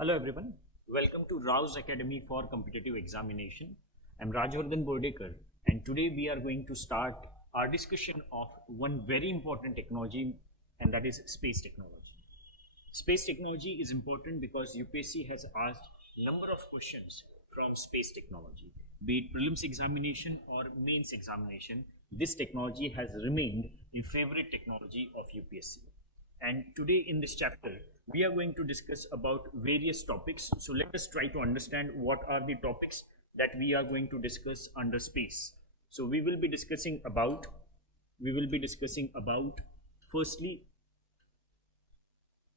Hello everyone, welcome to RAO'S Academy for Competitive Examination. I'm Rajvardhan and today we are going to start our discussion of one very important technology, and that is space technology. Space technology is important because UPSC has asked a number of questions from space technology. Be it prelims examination or mains examination, this technology has remained a favorite technology of UPSC. And today in this chapter, we are going to discuss about various topics. So let us try to understand what are the topics that we are going to discuss under space. So we will be discussing about, firstly,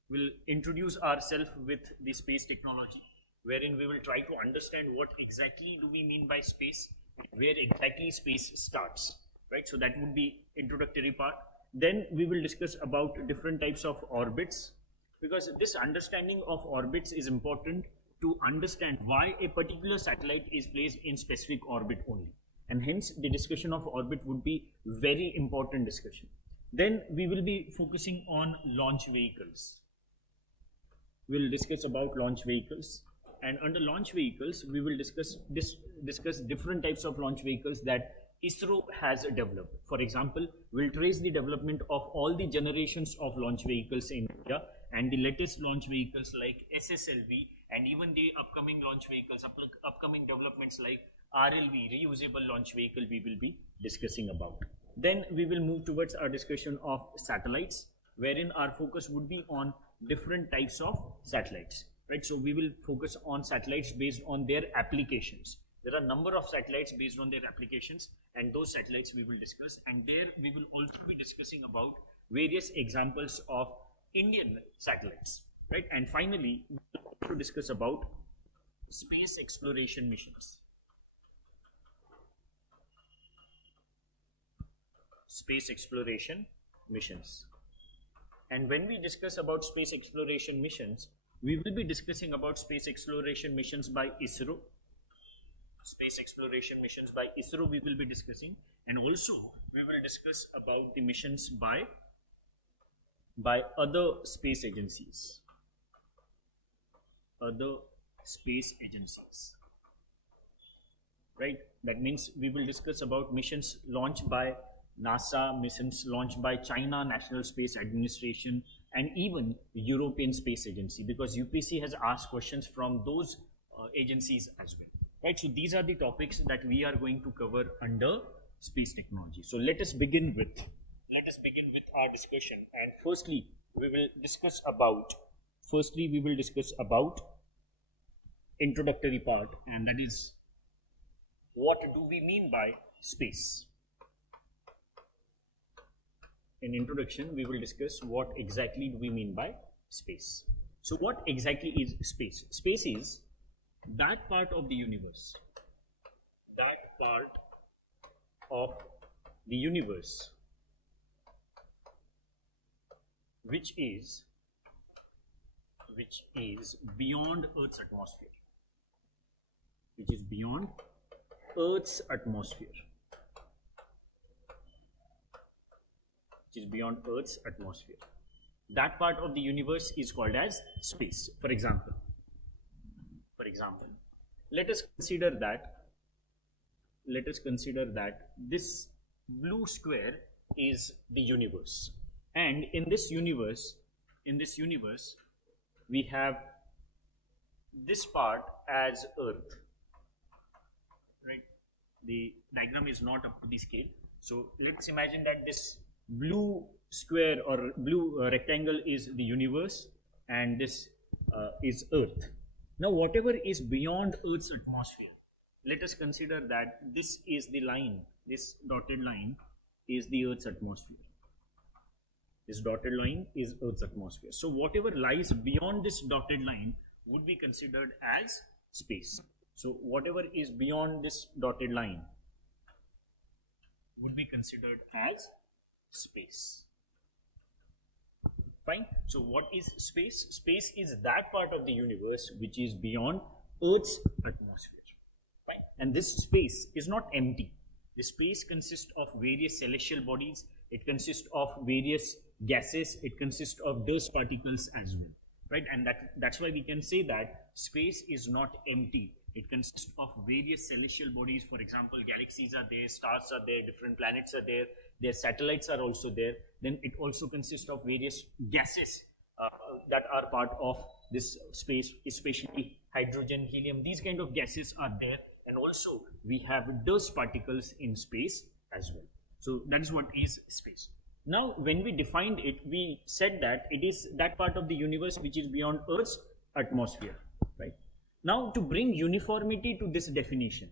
we'll introduce ourselves with the space technology, wherein we will try to understand what exactly do we mean by space, where exactly space starts, right? So that would be introductory part. Then we will discuss about different types of orbits, because this understanding of orbits is important to understand why a particular satellite is placed in specific orbit only. And hence the discussion of orbit would be very important discussion. Then we will be focusing on launch vehicles. We'll discuss about launch vehicles. And under launch vehicles, we will discuss different types of launch vehicles that ISRO has developed. For example, we'll trace the development of all the generations of launch vehicles in India and the latest launch vehicles like SSLV and even the upcoming launch vehicles, upcoming developments like RLV, Reusable Launch Vehicle, we will be discussing about. Then we will move towards our discussion of satellites, wherein our focus would be on different types of satellites, right? So we will focus on satellites based on their applications. There are a number of satellites based on their applications, and those satellites we will discuss. And there we will also be discussing about various examples of Indian satellites, right? And finally, we will also discuss about space exploration missions. Space exploration missions. And when we discuss about space exploration missions, we will be discussing about space exploration missions by ISRO. Space exploration missions by ISRO we will be discussing, and also we will discuss about the missions by other space agencies. Right? That means we will discuss about missions launched by NASA, missions launched by China National Space Administration, and even European Space Agency, because UPSC has asked questions from those agencies as well. Right, so these are the topics that we are going to cover under space technology. So let us begin with our discussion. And firstly, we will discuss about introductory part, and that is, what do we mean by space? In introduction, we will discuss what exactly do we mean by space. So what exactly is space? Space is that part of the universe which is beyond Earth's atmosphere, That part of the universe is called as space. For example, let us consider that this blue square is the universe, and in this universe we have this part as Earth, right? The diagram is not up to the scale, so let's imagine that this blue square or blue rectangle is the universe, and this is Earth. Now, whatever is beyond Earth's atmosphere, let us consider that this is the line, this dotted line is the Earth's atmosphere. So whatever lies beyond this dotted line would be considered as space. So whatever is beyond this dotted line would be considered as space. Fine. So what is space? Space is that part of the universe which is beyond Earth's atmosphere. Fine. And this space is not empty. The space consists of various celestial bodies. It consists of various gases. It consists of dust particles as well. right? And that's why we can say that space is not empty. It consists of various celestial bodies. For example, galaxies are there, stars are there, different planets are there, their satellites are also there. Then it also consists of various gases that are part of this space, especially hydrogen, helium. These kind of gases are there, and also we have dust particles in space as well. So that is what is space. Now, when we defined it, we said that it is that part of the universe which is beyond Earth's atmosphere, right? Now, to bring uniformity to this definition,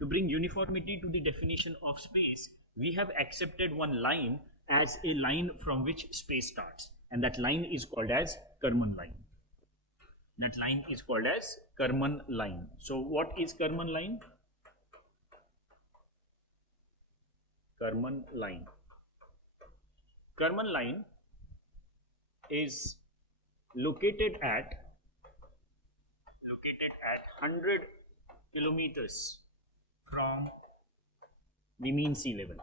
to bring uniformity to the definition of space, we have accepted one line as a line from which space starts, and that line is called as Karman line. That line is called as Karman line. So, what is Karman line? Karman line. Karman line is located at 100 kilometers from the mean sea level.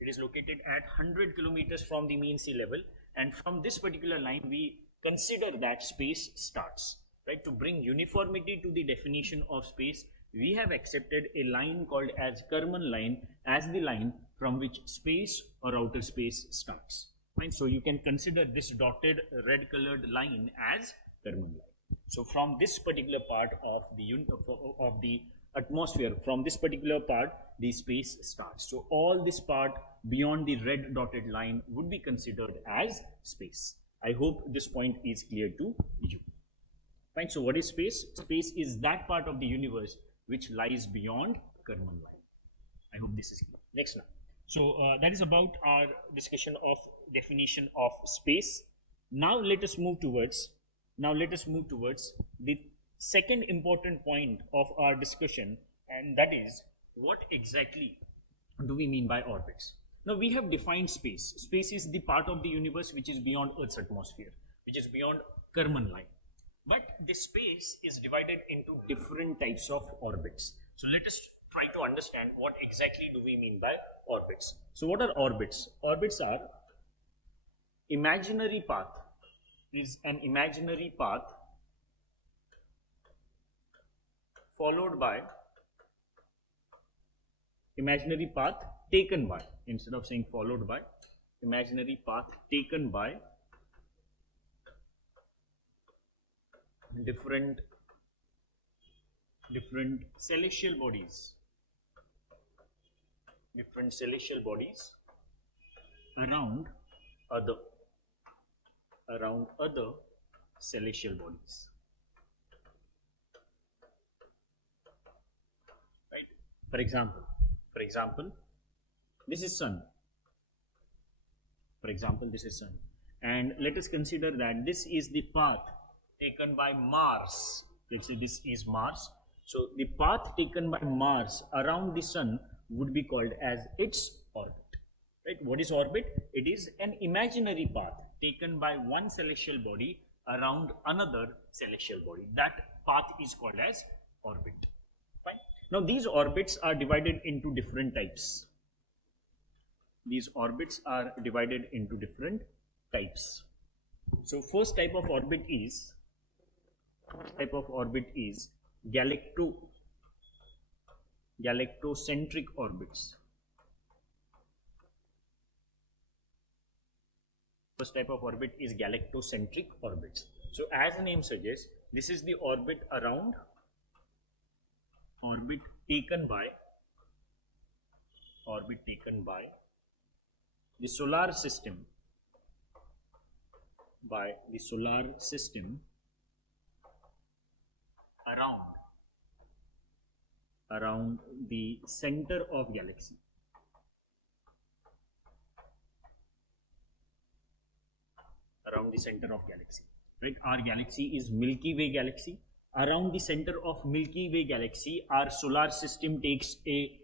It is located at 100 kilometers from the mean sea level, and from this particular line we consider that space starts, right? To bring uniformity to the definition of space, we have accepted a line called as Karman line as the line from which space or outer space starts, right? So you can consider this dotted red colored line as Karman line. So from this particular part of the atmosphere, from this particular part, the space starts. So all this part beyond the red dotted line would be considered as space. I hope this point is clear to you. Fine. So what is space? Space is that part of the universe which lies beyond Karman line. I hope this is clear. Next now. So that is about our discussion of definition of space. Now let us move towards the second important point of our discussion, and that is what exactly do we mean by orbits. Now we have defined space. Space is the part of the universe which is beyond Earth's atmosphere, which is beyond Karman line. But this space is divided into different types of orbits. So let us try to understand what exactly do we mean by orbits. So what are orbits? Orbits are imaginary path. Is an imaginary path followed by imaginary path taken by, instead of saying followed by, imaginary path taken by different celestial bodies, around other celestial bodies, right? For example, this is sun. For example, this is sun, and let us consider that this is the path taken by Mars. Let's say this is Mars. So the path taken by Mars around the sun would be called as its orbit. Right? What is orbit? It is an imaginary path taken by one celestial body around another celestial body. That path is called as orbit. Fine. Now these orbits are divided into different types. So first type of orbit is galactocentric orbits. First type of orbit is galactocentric orbits. So as the name suggests, this is the orbit taken by the solar system, around the center of galaxy. Right? Our galaxy is Milky Way galaxy. Around the center of Milky Way galaxy, our solar system takes a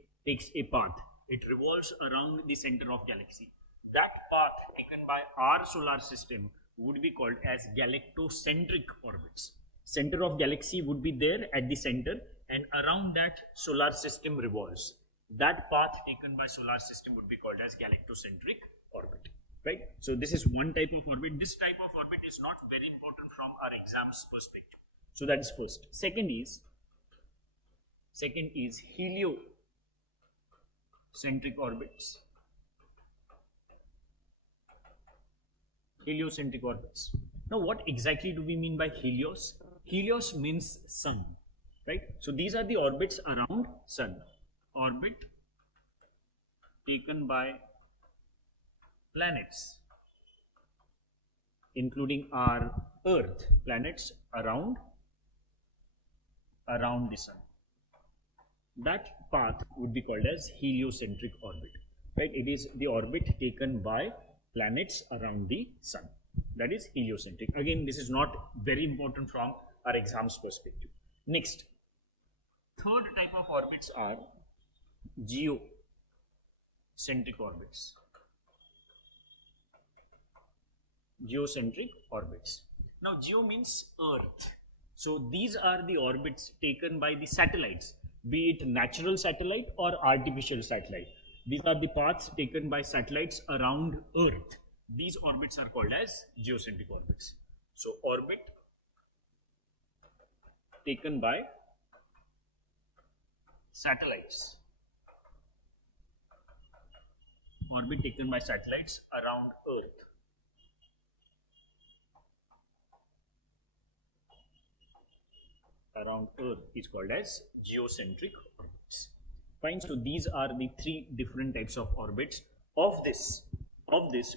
path. It revolves around the center of galaxy. That path taken by our solar system would be called as galactocentric orbits. Center of galaxy would be there at the center, and around that solar system revolves. That path taken by solar system would be called as galactocentric orbit. right? So this is one type of orbit. This type of orbit is not very important from our exams perspective. So that is first. Second is heliocentric orbits. Heliocentric orbits. Now, what exactly do we mean by Helios? Helios means sun, right? So these are the orbits around sun. Orbit taken by planets, including our Earth, planets around the sun. That path would be called as heliocentric orbit, right? It is the orbit taken by planets around the sun. That is heliocentric. Again, this is not very important from our exams perspective. Next, third type of orbits are geocentric orbits. Geocentric orbits. Now, geo means Earth. So these are the orbits taken by the satellites, be it natural satellite or artificial satellite. These are the paths taken by satellites around Earth. These orbits are called as geocentric orbits. So orbit taken by satellites. Orbit taken by satellites around Earth. Around Earth is called as geocentric orbits. Fine. So these are the three different types of orbits. Of this,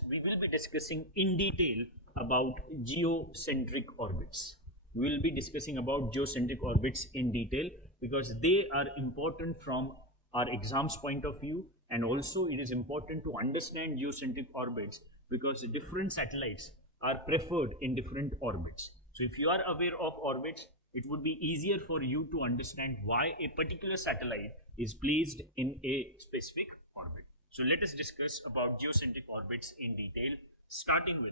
we will be discussing in detail about geocentric orbits. We will be discussing about geocentric orbits in detail because they are important from our exams point of view, and also it is important to understand geocentric orbits because different satellites are preferred in different orbits. So if you are aware of orbits, it would be easier for you to understand why a particular satellite is placed in a specific orbit. So let us discuss about geocentric orbits in detail, starting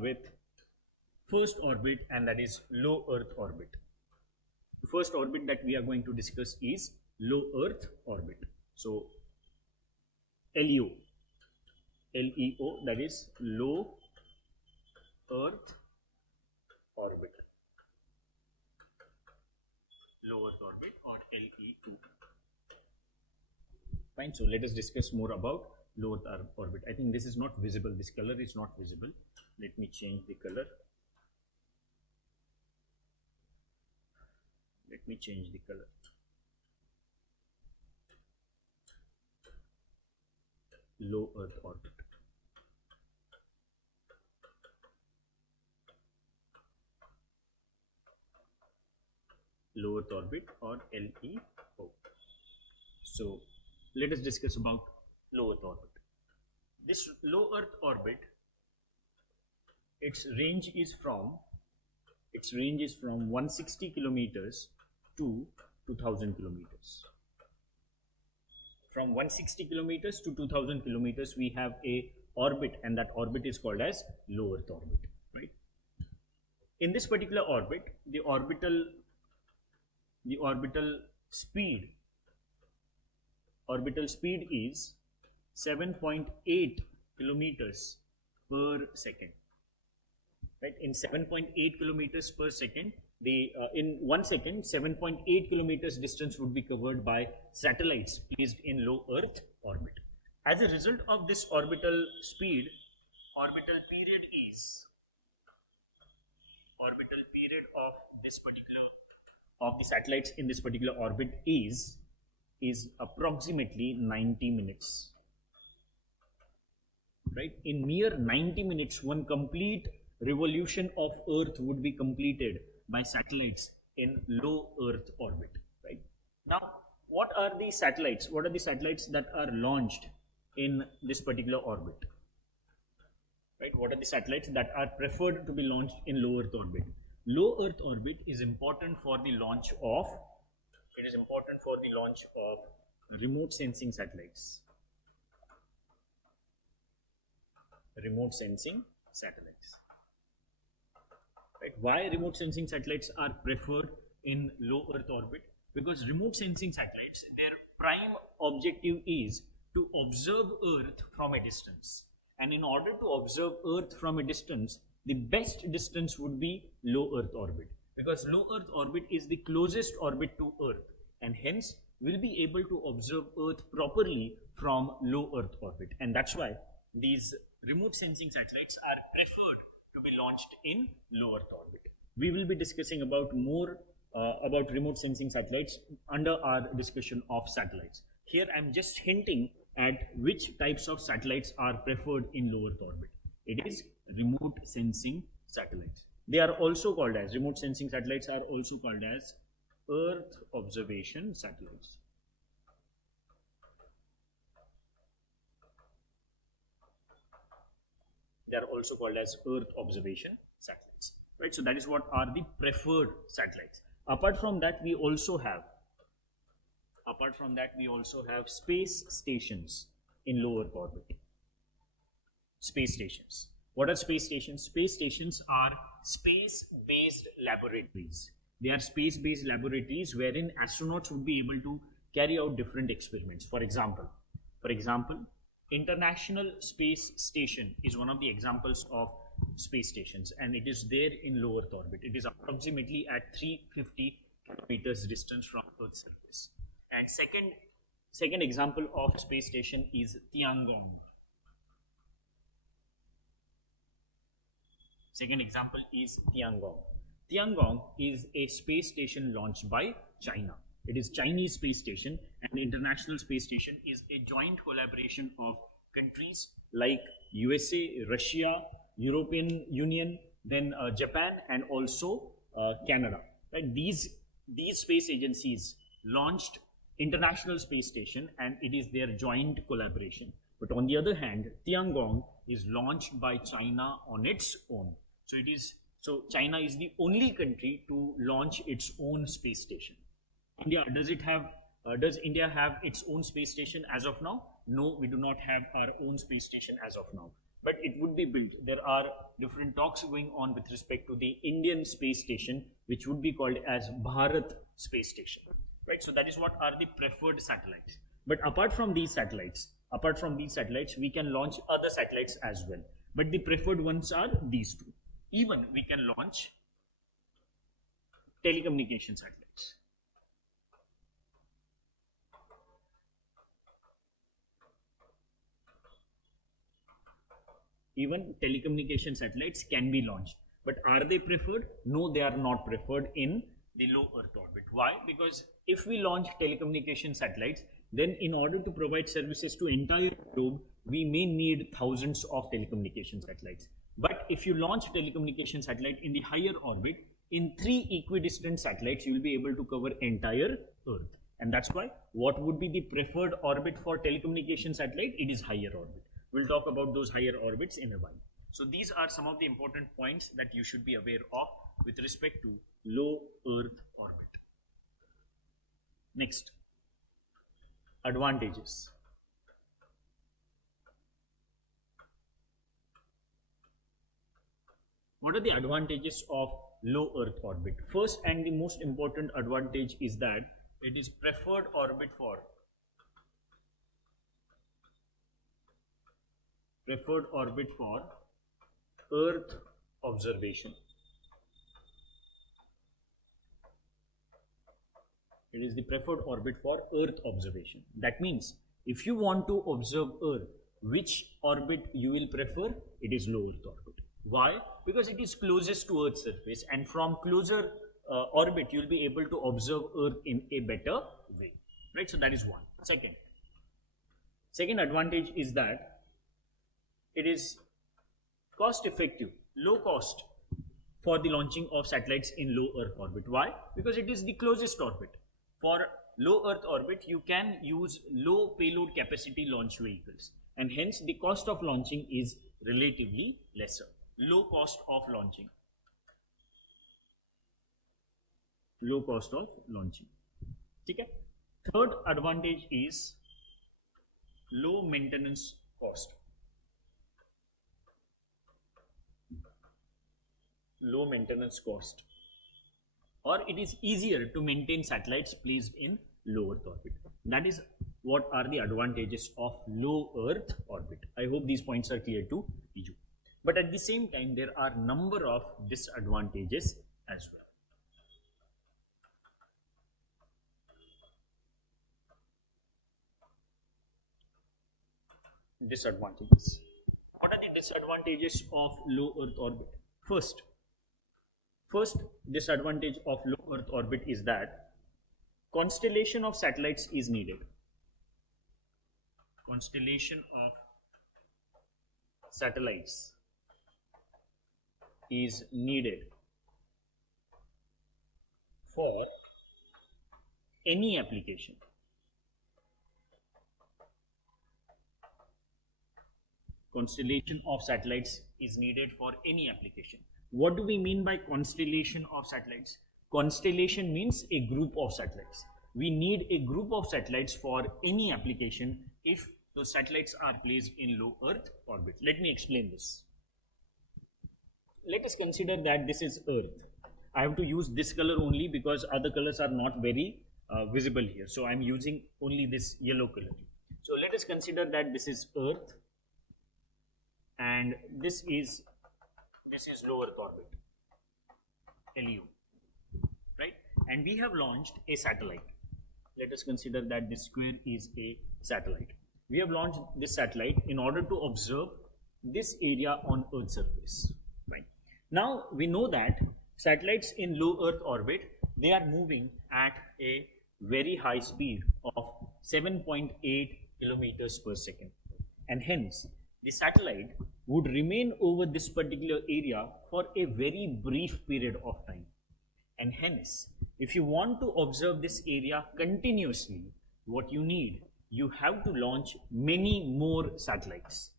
with first orbit, and that is low Earth orbit. The first orbit that we are going to discuss is low Earth orbit. So LEO, that is low Earth orbit. Low Earth orbit, or LEO. Fine. So let us discuss more about low Earth orbit. I think this is not visible. This color is not visible. Let me change the color. Let me change the color. Low Earth orbit. Low Earth orbit, or LEO. So let us discuss about low Earth orbit. This low Earth orbit, its range is from 160 kilometers to 2000 kilometers. From 160 kilometers to 2000 kilometers, we have a orbit, and that orbit is called as low Earth orbit, right? In this particular orbit, the orbital speed is 7.8 kilometers per second, right? In 7.8 kilometers per second, in 1 second, 7.8 kilometers distance would be covered by satellites placed in low Earth orbit. As a result of this orbital speed, orbital period of the satellites in this particular orbit is approximately 90 minutes, right? In mere 90 minutes, one complete revolution of Earth would be completed by satellites in low Earth orbit, right? Now, what are the satellites that are launched in this particular orbit, right? What are the satellites that are preferred to be launched in low Earth orbit? Low Earth orbit is important for the launch of remote sensing satellites. Remote sensing satellites. Right? Why remote sensing satellites are preferred in low Earth orbit? Because remote sensing satellites, their prime objective is to observe Earth from a distance. And in order to observe Earth from a distance, the best distance would be low Earth orbit, because low Earth orbit is the closest orbit to Earth, and hence we'll be able to observe Earth properly from low Earth orbit. And that's why these remote sensing satellites are preferred to be launched in low Earth orbit. We will be discussing about more about remote sensing satellites under our discussion of satellites. Here I'm just hinting at which types of satellites are preferred in low Earth orbit. It is remote sensing satellites. They are also called as, remote sensing satellites are also called as Earth observation satellites. They are also called as Earth observation satellites, right? So that is what are the preferred satellites. Apart from that, we also have space stations in low Earth orbit. Space stations. What are space stations? Space stations are space-based laboratories. They are space-based laboratories wherein astronauts would be able to carry out different experiments. For example, International Space Station is one of the examples of space stations, and it is there in low Earth orbit. It is approximately at 350 kilometers distance from Earth's surface. And second example of space station is Tiangong. Second example is Tiangong. Tiangong is a space station launched by China. It is Chinese space station, and the International Space Station is a joint collaboration of countries like USA, Russia, European Union, then Japan, and also Canada. Right? These space agencies launched International Space Station, and it is their joint collaboration. But on the other hand, Tiangong is launched by China on its own. So China is the only country to launch its own space station. India, does India have its own space station as of now? No, we do not have our own space station as of now. But it would be built. There are different talks going on with respect to the Indian space station, which would be called as Bharat Space Station. Right? So that is what are the preferred satellites. But apart from these satellites, we can launch other satellites as well. But the preferred ones are these two. Even we can launch telecommunication satellites. Even telecommunication satellites can be launched. But are they preferred? No, they are not preferred in the low Earth orbit. Why? Because if we launch telecommunication satellites, then in order to provide services to entire globe, we may need thousands of telecommunication satellites. But if you launch telecommunication satellite in the higher orbit, in 3 equidistant satellites, you will be able to cover entire Earth. And that's why what would be the preferred orbit for telecommunication satellite? It is higher orbit. We'll talk about those higher orbits in a while. So these are some of the important points that you should be aware of with respect to low Earth orbit. Next, advantages. What are the advantages of low Earth orbit? First and the most important advantage is that it is preferred orbit for Earth observation. It is the preferred orbit for Earth observation. That means if you want to observe Earth, which orbit you will prefer? It is low Earth orbit. Why? Because it is closest to Earth's surface, and from closer orbit you will be able to observe Earth in a better way. Right? So that is one. Second advantage is that it is cost effective, low cost for the launching of satellites in low Earth orbit. Why? Because it is the closest orbit. For low Earth orbit, you can use low payload capacity launch vehicles, and hence the cost of launching is relatively lesser. Low cost of launching. Okay? Third advantage is low maintenance cost. Or it is easier to maintain satellites placed in low Earth orbit. That is what are the advantages of low Earth orbit. I hope these points are clear to you. But at the same time, there are number of disadvantages as well. Disadvantages. What are the disadvantages of low Earth orbit? First disadvantage of low Earth orbit is that constellation of satellites is needed. Constellation of satellites is needed for any application. Constellation of satellites is needed for any application. What do we mean by constellation of satellites? Constellation means a group of satellites. We need a group of satellites for any application if those satellites are placed in low Earth orbit. Let me explain this. Let us consider that this is Earth. I have to use this color only because other colors are not very visible here. So I am using only this yellow color. So let us consider that this is Earth and this is low Earth orbit, LU, right? And we have launched a satellite. Let us consider that this square is a satellite. We have launched this satellite in order to observe this area on Earth's surface, right? Now we know that satellites in low Earth orbit, they are moving at a very high speed of 7.8 kilometers per second, and hence the satellite would remain over this particular area for a very brief period of time. And hence, if you want to observe this area continuously, what you need, you have to launch many more satellites.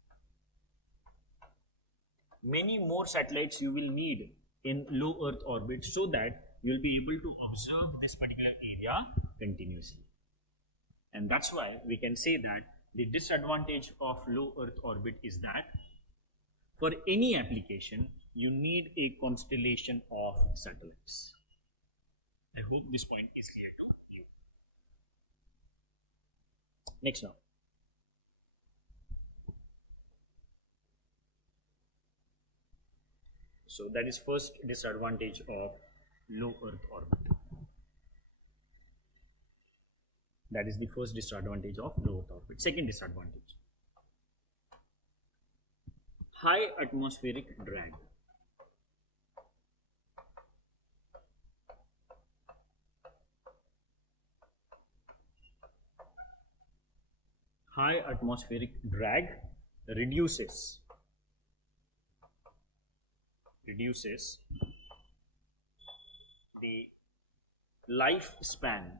Many more satellites you will need in low Earth orbit so that you will be able to observe this particular area continuously. And that's why we can say that the disadvantage of low Earth orbit is that for any application, you need a constellation of satellites. I hope this point is clear to you. Next now. So that is first disadvantage of low Earth orbit. That is the first disadvantage of low Earth orbit. Second disadvantage, high atmospheric drag. High atmospheric drag reduces the lifespan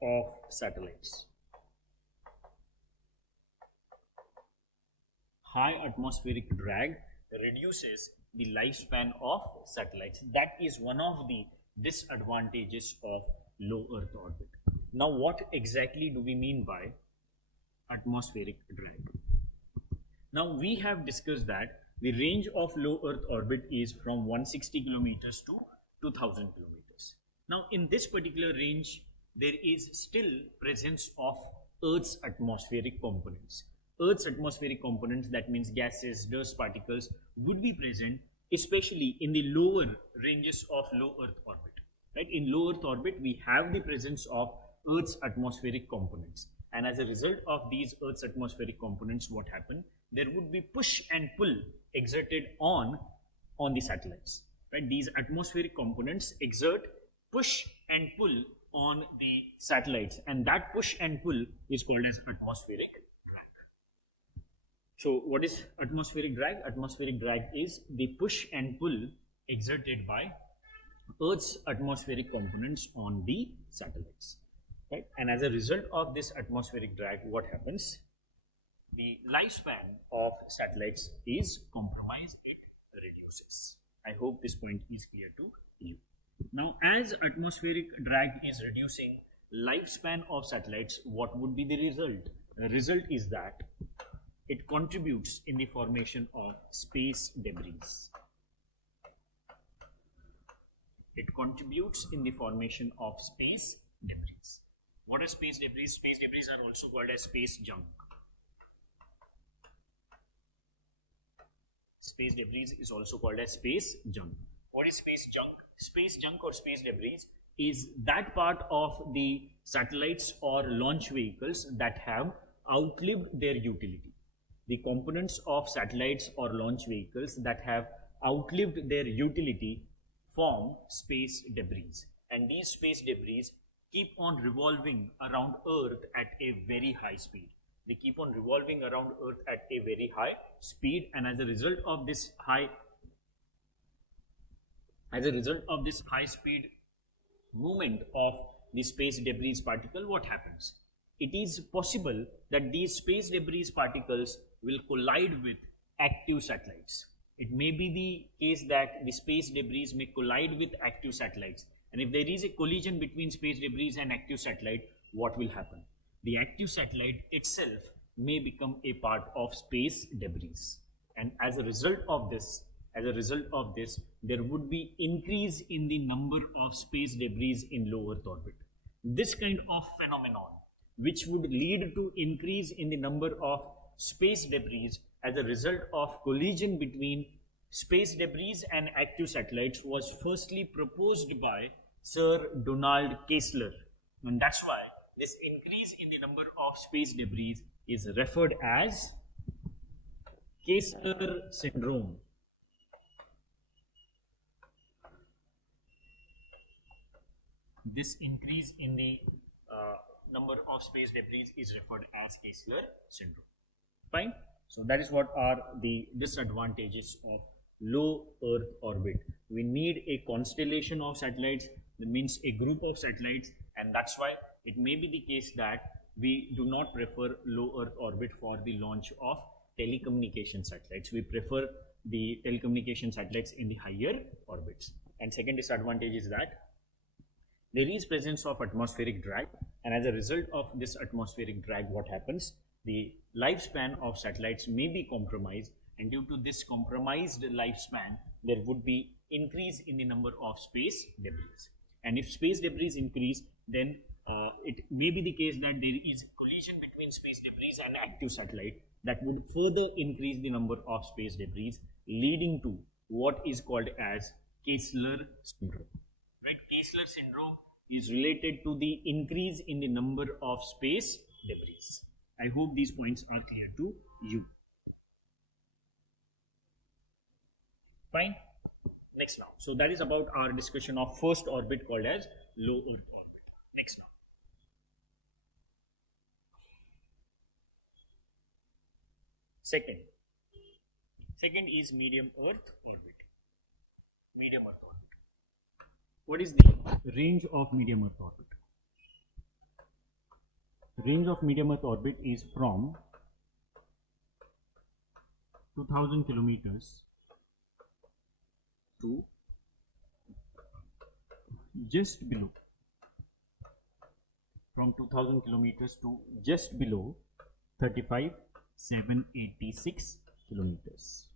of satellites. High atmospheric drag reduces the lifespan of satellites. That is one of the disadvantages of low Earth orbit. Now, what exactly do we mean by atmospheric drag? Now, we have discussed that the range of low Earth orbit is from 160 kilometers to 2000 kilometers. Now, in this particular range, there is still presence of Earth's atmospheric components. Earth's atmospheric components, that means gases, dust particles, would be present especially in the lower ranges of low Earth orbit. Right? In low Earth orbit, we have the presence of Earth's atmospheric components. And as a result of these Earth's atmospheric components, what happened? There would be push and pull exerted on the satellites. Right? These atmospheric components exert push and pull on the satellites, and that push and pull is called as atmospheric drag. So what is atmospheric drag? Atmospheric drag is the push and pull exerted by Earth's atmospheric components on the satellites. Right? And as a result of this atmospheric drag, what happens? The lifespan of satellites is compromised, it reduces. I hope this point is clear to you. Now, as atmospheric drag is reducing lifespan of satellites, what would be the result? The result is that it contributes in the formation of space debris. It contributes in the formation of space debris. What are space debris? Space debris are also called as space junk. Space debris is also called as space junk. What is space junk? Space junk or space debris is that part of the satellites or launch vehicles that have outlived their utility. The components of satellites or launch vehicles that have outlived their utility form space debris. And these space debris keep on revolving around Earth at a very high speed. They keep on revolving around Earth at a very high speed, and as a result of this high speed movement of the space debris particle, what happens? It is possible that these space debris particles will collide with active satellites. It may be the case that the space debris may collide with active satellites, and if there is a collision between space debris and active satellite, what will happen? The active satellite itself may become a part of space debris, and as a result of this, there would be increase in the number of space debris in low Earth orbit. This kind of phenomenon, which would lead to increase in the number of space debris as a result of collision between space debris and active satellites, was firstly proposed by Sir Donald Kessler, and that's why this increase in the number of space debris is referred as Kessler syndrome. This increase in the number of space debris is referred as Kessler syndrome. Fine. So that is what are the disadvantages of low Earth orbit. We need a constellation of satellites, that means a group of satellites, and that's why it may be the case that we do not prefer low Earth orbit for the launch of telecommunication satellites. We prefer the telecommunication satellites in the higher orbits. And second disadvantage is that there is presence of atmospheric drag, and as a result of this atmospheric drag, what happens? The lifespan of satellites may be compromised, and due to this compromised lifespan, there would be increase in the number of space debris. And if space debris increase, then it may be the case that there is collision between space debris and active satellite that would further increase the number of space debris, leading to what is called as Kessler syndrome. Right? Kessler syndrome is related to the increase in the number of space debris. I hope these points are clear to you. Fine. Next now. So that is about our discussion of first orbit called as low Earth orbit. Next now. Second is medium Earth orbit. Medium Earth orbit. What is the range of medium Earth orbit? Range of medium Earth orbit is from 2000 kilometers to just below, from 2000 kilometers to just below 35,786 kilometers.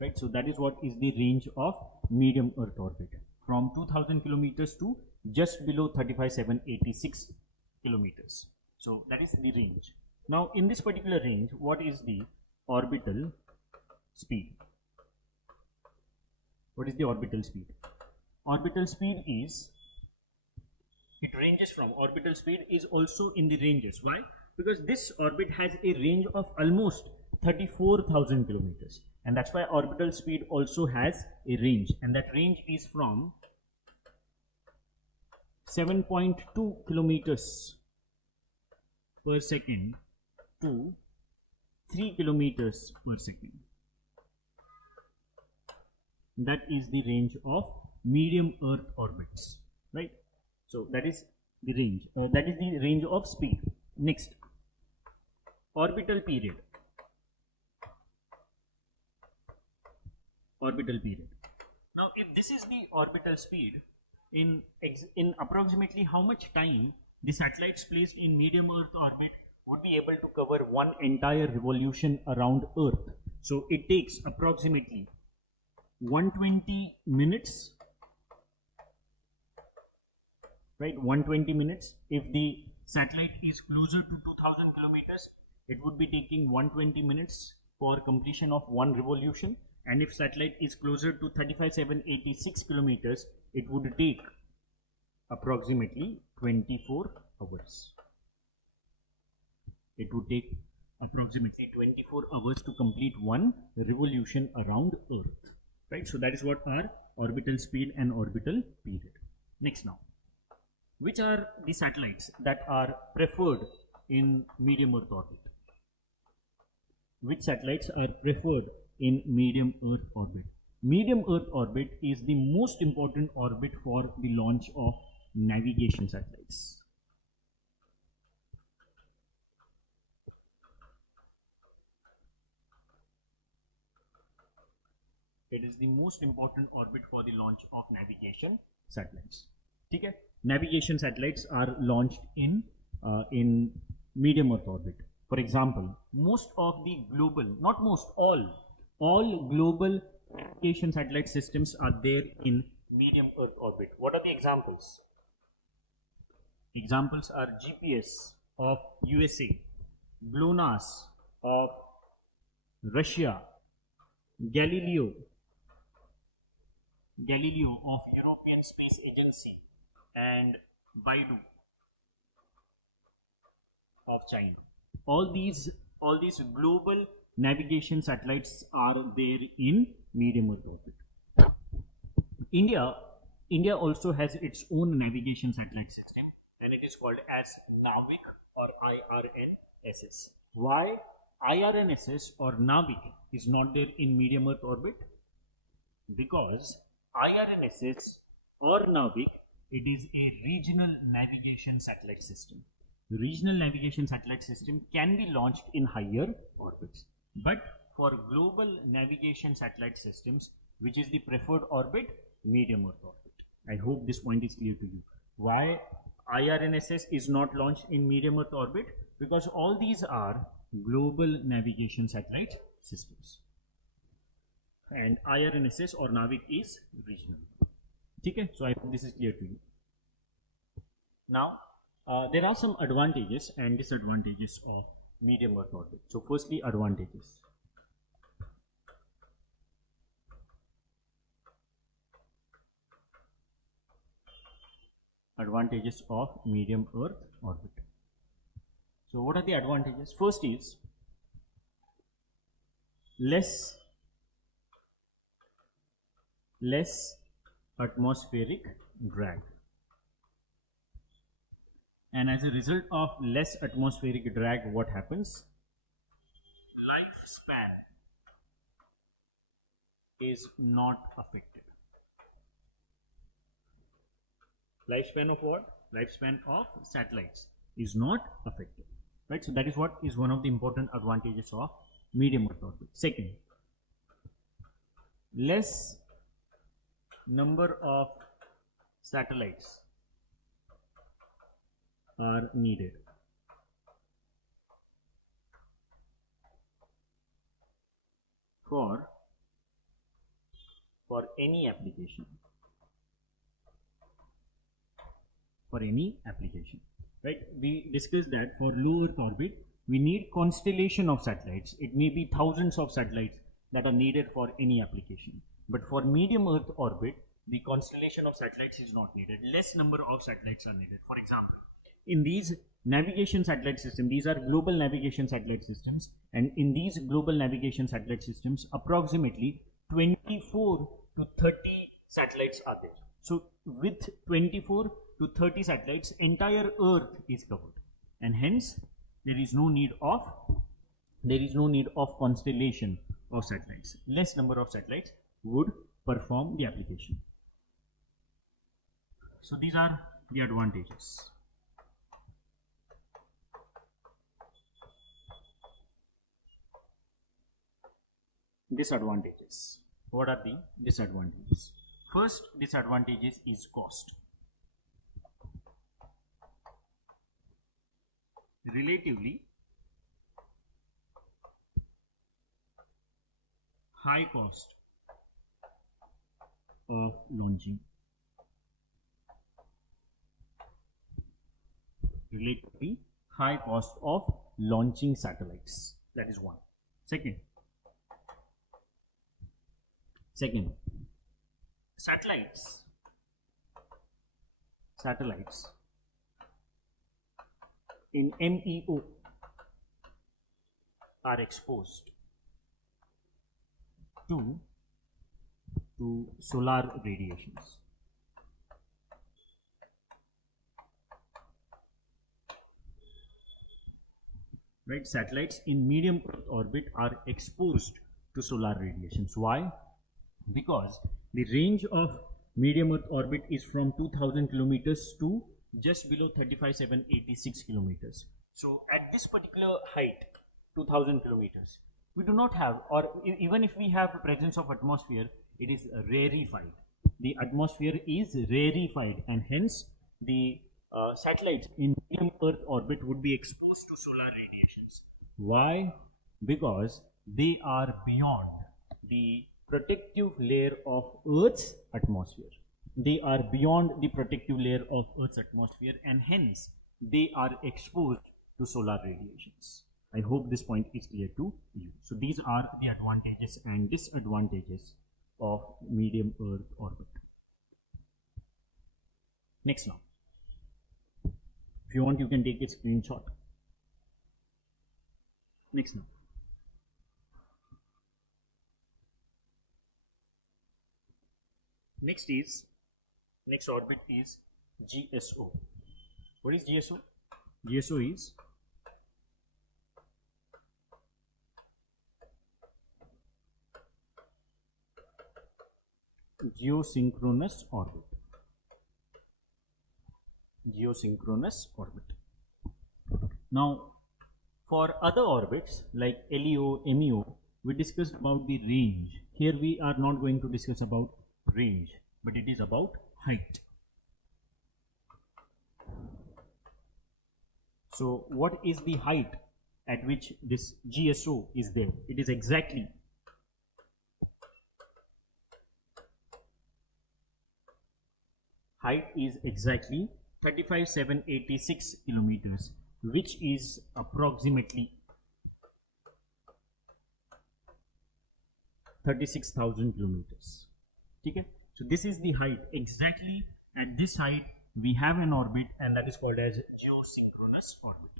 Right, so that is what is the range of medium Earth orbit, from 2000 kilometers to just below 35,786 kilometers. So that is the range. Now in this particular range, what is the orbital speed? What is the orbital speed? Orbital speed is, it ranges from, orbital speed is also in the ranges. Why? Because this orbit has a range of almost 34,000 kilometers, and that's why orbital speed also has a range, and that range is from 7.2 kilometers per second to 3 kilometers per second. That is the range of medium Earth orbits, right? So that is the range. That is the range of speed. Next, orbital period. Orbital period. Now, if this is the orbital speed, in approximately how much time the satellites placed in medium Earth orbit would be able to cover one entire revolution around Earth? So it takes approximately 120 minutes right? 120 minutes. If the satellite is closer to 2000 kilometers, it would be taking 120 minutes for completion of one revolution. And if satellite is closer to 35,786 kilometers, it would take approximately 24 hours. It would take approximately 24 hours to complete one revolution around Earth, right? So that is what are orbital speed and orbital period. Next now, which are the satellites that are preferred in medium Earth orbit? Which satellites are preferred in medium Earth orbit? Medium Earth orbit is the most important orbit for the launch of navigation satellites. It is the most important orbit for the launch of navigation satellites. Okay? Navigation satellites are launched in medium Earth orbit. For example, most of the global, not most, all global navigation satellite systems are there in medium Earth orbit. What are the examples? Examples are GPS of USA, GLONASS of Russia, Galileo of European Space Agency, and Baidu of China. All these global navigation satellites are there in medium Earth orbit. India also has its own navigation satellite system, and it is called as NAVIC or IRNSS. Why IRNSS or NAVIC is not there in medium Earth orbit? Because IRNSS or NAVIC, it is a regional navigation satellite system. Regional navigation satellite system can be launched in higher orbits, but for global navigation satellite systems, which is the preferred orbit, medium Earth orbit. I hope this point is clear to you. Why IRNSS is not launched in medium Earth orbit? Because all these are global navigation satellite systems, and IRNSS or NAVIC is regional. Okay, so I hope this is clear to you. Now, there are some advantages and disadvantages of medium Earth orbit. So firstly, advantages. Advantages of medium Earth orbit. So what are the advantages? First is less atmospheric drag, and as a result of less atmospheric drag, what happens? Lifespan is not affected. Lifespan of what? Lifespan of satellites is not affected, right? So that is what is one of the important advantages of medium Earth orbit. Second, less number of satellites are needed. For any application. For any application, right? We discussed that for low Earth orbit, we need constellation of satellites. It may be thousands of satellites that are needed for any application. But for medium Earth orbit, the constellation of satellites is not needed. Less number of satellites are needed. For example, in these navigation satellite systems, these are global navigation satellite systems, and in these global navigation satellite systems, approximately 24 to 30 satellites are there. So with 24 to 30 satellites, entire Earth is covered, and hence there is no need of constellation of satellites. Less number of satellites would perform the application. So these are the advantages. Disadvantages. What are the disadvantages? First disadvantages is cost. Relatively high cost of launching. relatively high cost of launching satellites. That is one. Second, satellites in MEO are exposed to solar radiations. Right, satellites in medium Earth orbit are exposed to solar radiations. Why? Because the range of medium Earth orbit is from 2000 kilometers to just below 35,786 kilometers. So at this particular height, 2000 kilometers, we do not have, or even if we have presence of atmosphere, it is rarefied. The atmosphere is rarefied, and hence the satellites in medium Earth orbit would be exposed to solar radiations. Why? Because they are beyond the protective layer of Earth's atmosphere. They are beyond the protective layer of Earth's atmosphere, and hence they are exposed to solar radiations. I hope this point is clear to you. So these are the advantages and disadvantages of medium Earth orbit. Next now. If you want, you can take a screenshot. Next now. Next orbit is GSO. What is GSO? GSO is Geosynchronous orbit. Geosynchronous orbit. Now, for other orbits like LEO, MEO, we discussed about the range. Here we are not going to discuss about range, but it is about height. So what is the height at which this GSO is there? It is exactly height is exactly 35,786 kilometers, which is approximately 36,000 kilometers. Okay? So this is the height. Exactly at this height we have an orbit, and that is called as geosynchronous orbit.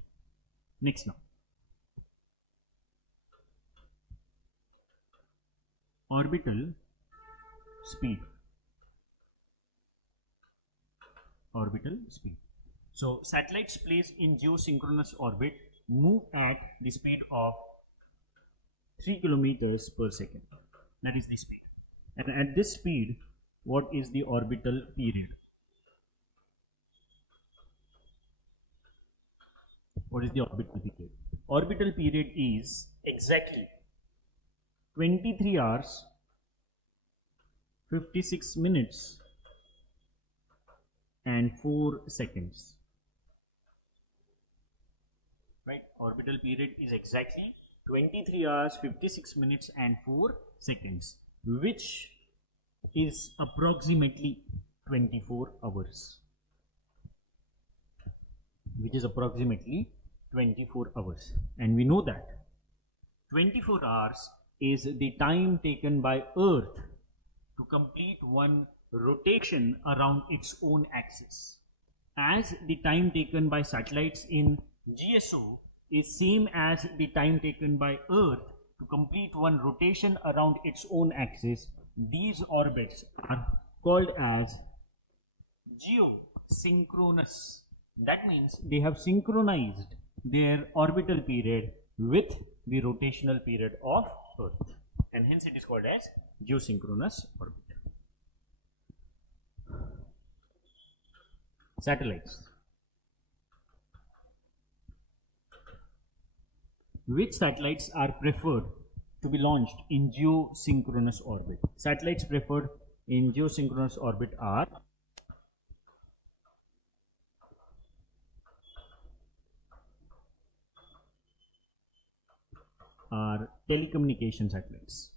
Next now. Orbital speed. Orbital speed. So satellites placed in geosynchronous orbit move at the speed of 3 kilometers per second. That is the speed. And at this speed, what is the orbital period? What is the orbital period? Orbital period is exactly 23 hours, 56 minutes and 4 seconds. Right? Orbital period is exactly 23 hours, 56 minutes and 4 seconds, which is approximately 24 hours. Which is approximately 24 hours. And we know that 24 hours is the time taken by Earth to complete one rotation around its own axis, as the time taken by satellites in GSO is same as the time taken by Earth to complete one rotation around its own axis. These orbits are called as geosynchronous. That means they have synchronized their orbital period with the rotational period of Earth, and hence it is called as geosynchronous orbit. Satellites. Which satellites are preferred to be launched in geosynchronous orbit? Satellites preferred in geosynchronous orbit are telecommunication satellites.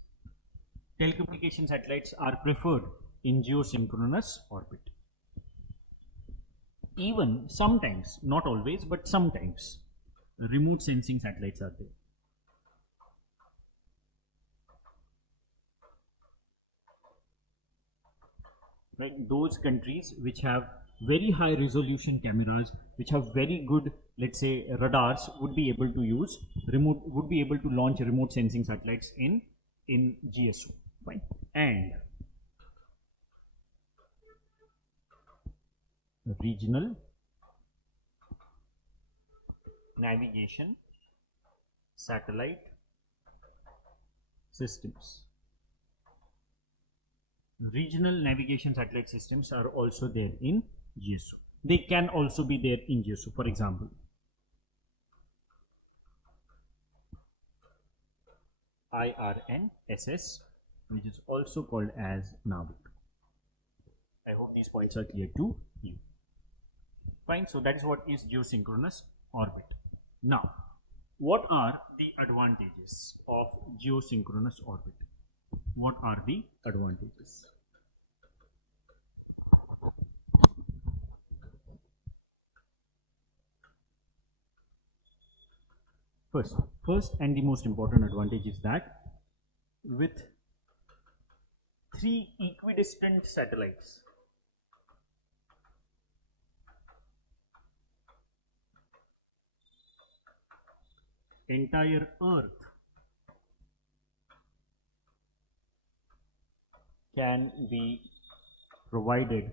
Telecommunication satellites are preferred in geosynchronous orbit. Even sometimes, not always, but sometimes, remote sensing satellites are there. Right? Those countries which have very high resolution cameras, which have very good, let's say, radars, would be able to use would be able to launch remote sensing satellites in GSO. Fine. And regional navigation satellite systems. Regional navigation satellite systems are also there in GSO. They can also be there in GSO. For example, IRNSS, which is also called as NAVIC. I hope these points are clear to you. Fine. So that is what is geosynchronous orbit. Now, what are the advantages of geosynchronous orbit? What are the advantages? First and the most important advantage is that with 3 equidistant satellites, entire Earth can be provided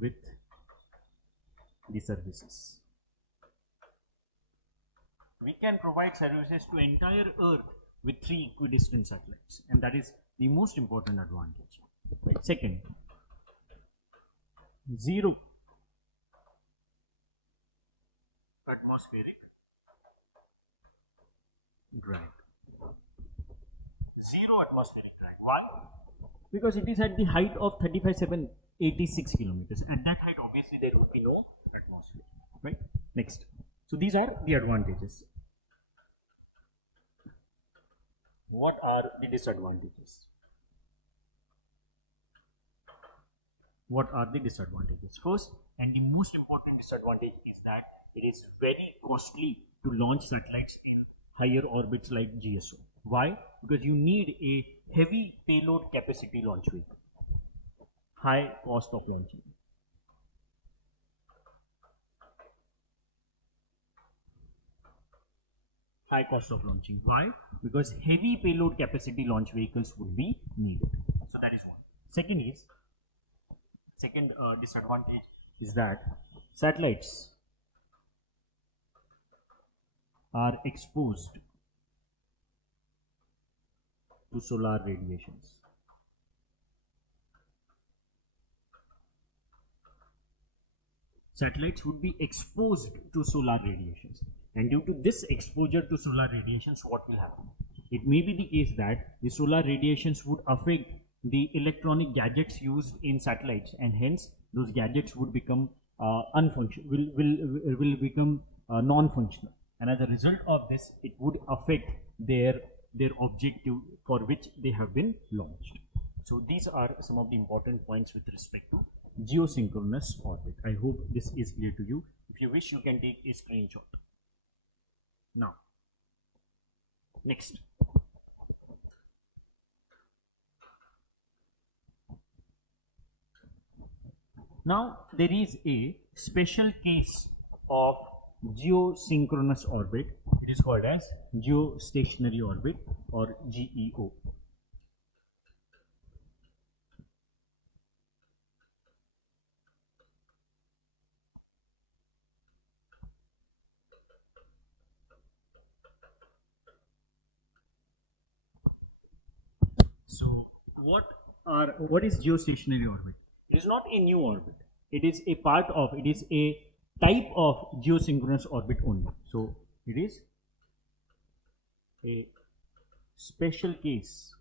with the services. We can provide services to entire Earth with 3 equidistant satellites, and that is the most important advantage. Second, zero atmospheric drag. Zero atmospheric drag. Why? Because it is at the height of 35,786 kilometers. At that height, obviously, there would be no atmosphere. Right? Next. So these are the advantages. What are the disadvantages? What are the disadvantages? First, and the most important disadvantage is that it is very costly to launch satellites in higher orbits like GSO. Why? Because you need a heavy payload capacity launch vehicle. High cost of launching. High cost of launching. Why? Because heavy payload capacity launch vehicles would be needed. So that is one. Second disadvantage is that satellites are exposed to solar radiations. Satellites would be exposed to solar radiations, and due to this exposure to solar radiations, what will happen? It may be the case that the solar radiations would affect the electronic gadgets used in satellites, and hence those gadgets would become will become non-functional, and as a result of this, it would affect their objective for which they have been launched. So these are some of the important points with respect to geosynchronous orbit. I hope this is clear to you. If you wish, you can take a screenshot. Now, next. Now, there is a special case of geosynchronous orbit. It is called as geostationary orbit or GEO. So, what is geostationary orbit? It is not a new orbit. It is a part of, it is a type of geosynchronous orbit only. So, it is a special case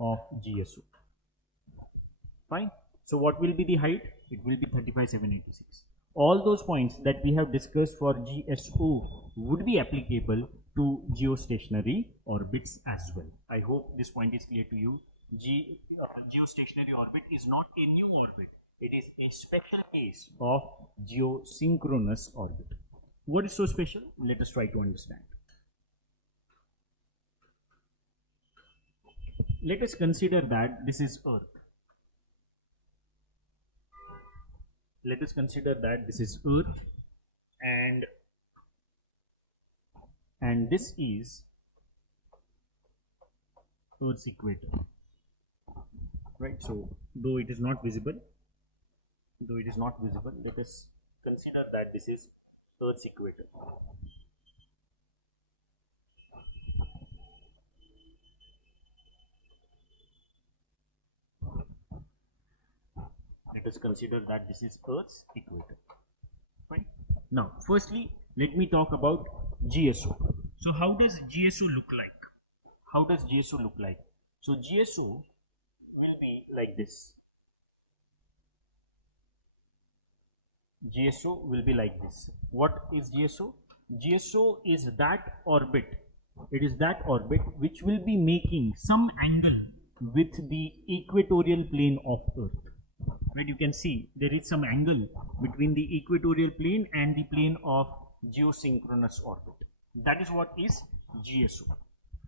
of GSO. Fine. So, what will be the height? It will be 35,786. All those points that we have discussed for GSO would be applicable to geostationary orbits as well. I hope this point is clear to you. Geostationary orbit is not a new orbit. It is a special case of geosynchronous orbit. What is so special? Let us try to understand. Let us consider that this is Earth. Let us consider that this is Earth, and this is Earth's equator, right? So though it is not visible, let us consider that this is Earth's equator. Let us consider that this is Earth's equator. Fine. Now, firstly, let me talk about GSO. So, how does GSO look like? How does GSO look like? So, GSO will be like this. GSO will be like this. What is GSO? GSO is that orbit. It is that orbit which will be making some angle with the equatorial plane of Earth. Right, you can see there is some angle between the equatorial plane and the plane of geosynchronous orbit. That is what is GSO.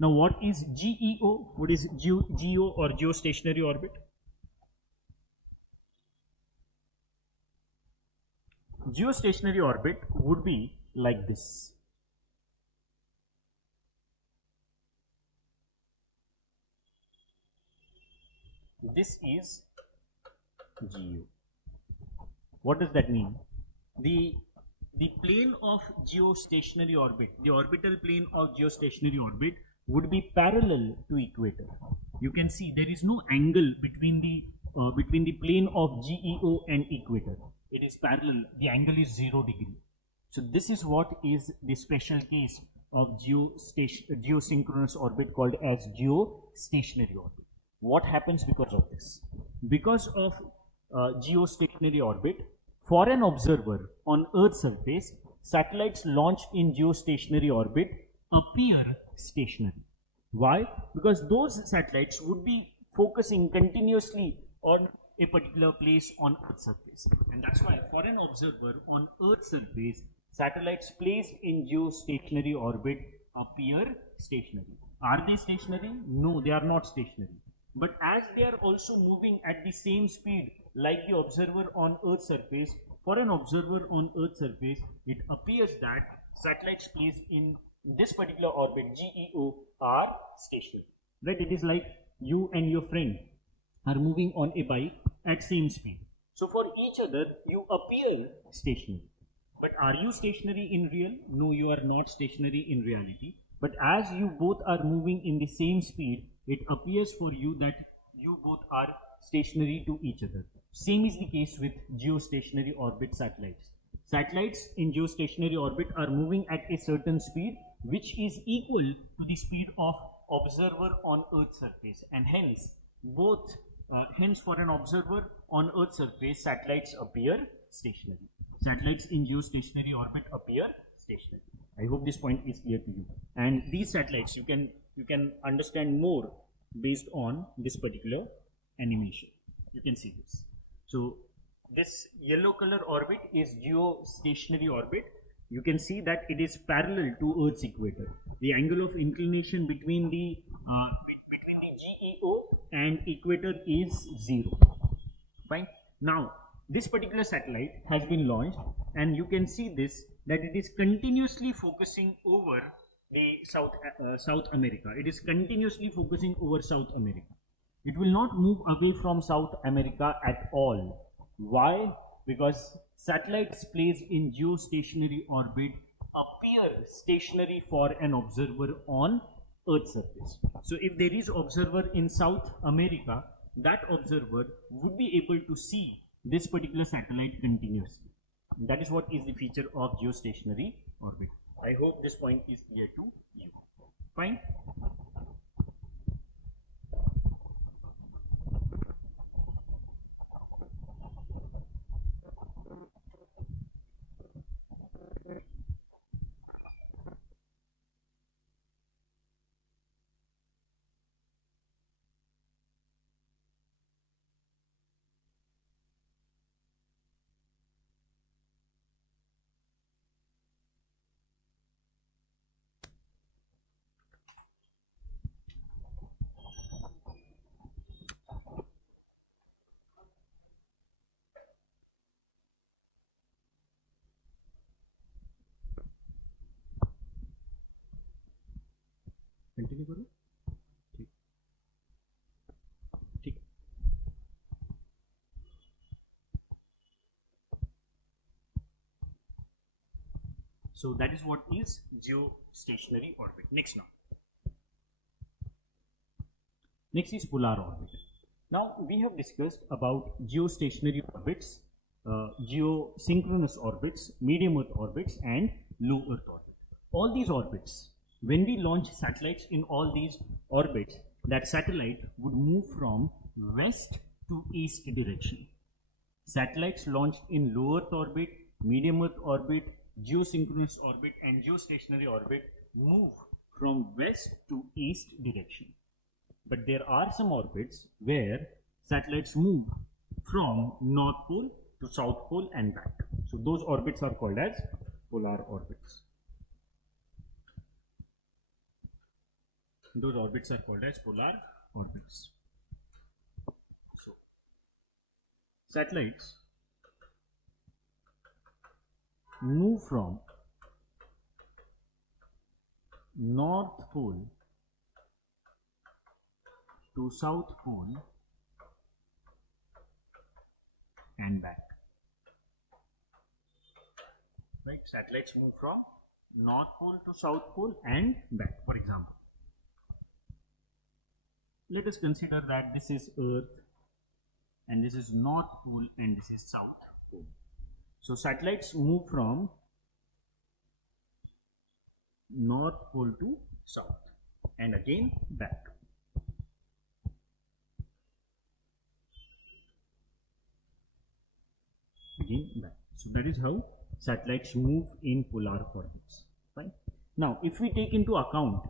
Now, what is GEO? What is GEO or geostationary orbit? Geostationary orbit would be like this. This is GEO. What does that mean? The plane of geostationary orbit, the orbital plane of geostationary orbit would be parallel to equator. You can see there is no angle between the plane of GEO and equator. It is parallel. The angle is 0 degree. So this is what is the special case of geosynchronous orbit called as geostationary orbit. What happens because of this? Because of geostationary orbit, for an observer on Earth's surface, satellites launched in geostationary orbit appear stationary. Why? Because those satellites would be focusing continuously on a particular place on Earth's surface, and that's why for an observer on Earth's surface, satellites placed in geostationary orbit appear stationary. Are they stationary? No, they are not stationary. But as they are also moving at the same speed like the observer on Earth's surface, for an observer on Earth's surface, it appears that satellites placed in this particular orbit, GEO, are stationary. Right? It is like you and your friend are moving on a bike at same speed. So for each other, you appear stationary. But are you stationary in real? No, you are not stationary in reality. But as you both are moving in the same speed, it appears for you that you both are stationary to each other. Same is the case with geostationary orbit satellites. Satellites in geostationary orbit are moving at a certain speed which is equal to the speed of observer on Earth's surface, and hence for an observer on Earth's surface, satellites appear stationary. Satellites in geostationary orbit appear stationary. I hope this point is clear to you. And these satellites you can understand more based on this particular animation. You can see this. So this yellow color orbit is geostationary orbit. You can see that it is parallel to Earth's equator. The angle of inclination between the GEO and equator is 0. Fine. Now this particular satellite has been launched, and you can see this, that it is continuously focusing over the South America. It is continuously focusing over South America. It will not move away from South America at all. Why? Because satellites placed in geostationary orbit appear stationary for an observer on Earth's surface. So if there is observer in South America, that observer would be able to see this particular satellite continuously. And that is what is the feature of geostationary orbit. I hope this point is clear to you. Fine. Continue करो, ठीक ठीक। So that is what is geostationary orbit. Next now. Next is polar orbit. Now we have discussed about geostationary orbits, geosynchronous orbits, medium Earth orbits, and low Earth orbit. All these orbits, when we launch satellites in all these orbits, that satellite would move from west to east direction. Satellites launched in low Earth orbit, medium Earth orbit, geosynchronous orbit, and geostationary orbit move from west to east direction. But there are some orbits where satellites move from North Pole to South Pole and back. So those orbits are called as polar orbits. Those orbits are called as polar orbits. So satellites move from North Pole to South Pole and back. Right? Satellites move from North Pole to South Pole and back. For example, let us consider that this is Earth and this is North Pole and this is South Pole. So satellites move from North Pole to South and again back. Again back. So that is how satellites move in polar orbits. Fine. Now, if we take into account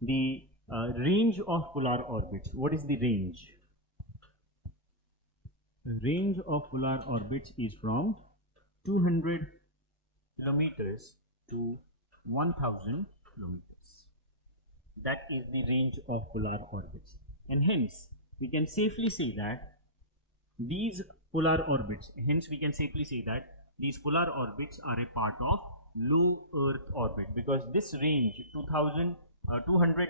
the range of polar orbits, what is the range? The range of polar orbits is from 200 kilometers to 1000 kilometers. That is the range of polar orbits, and hence we can safely say that these polar orbits are a part of low Earth orbit, because this range 200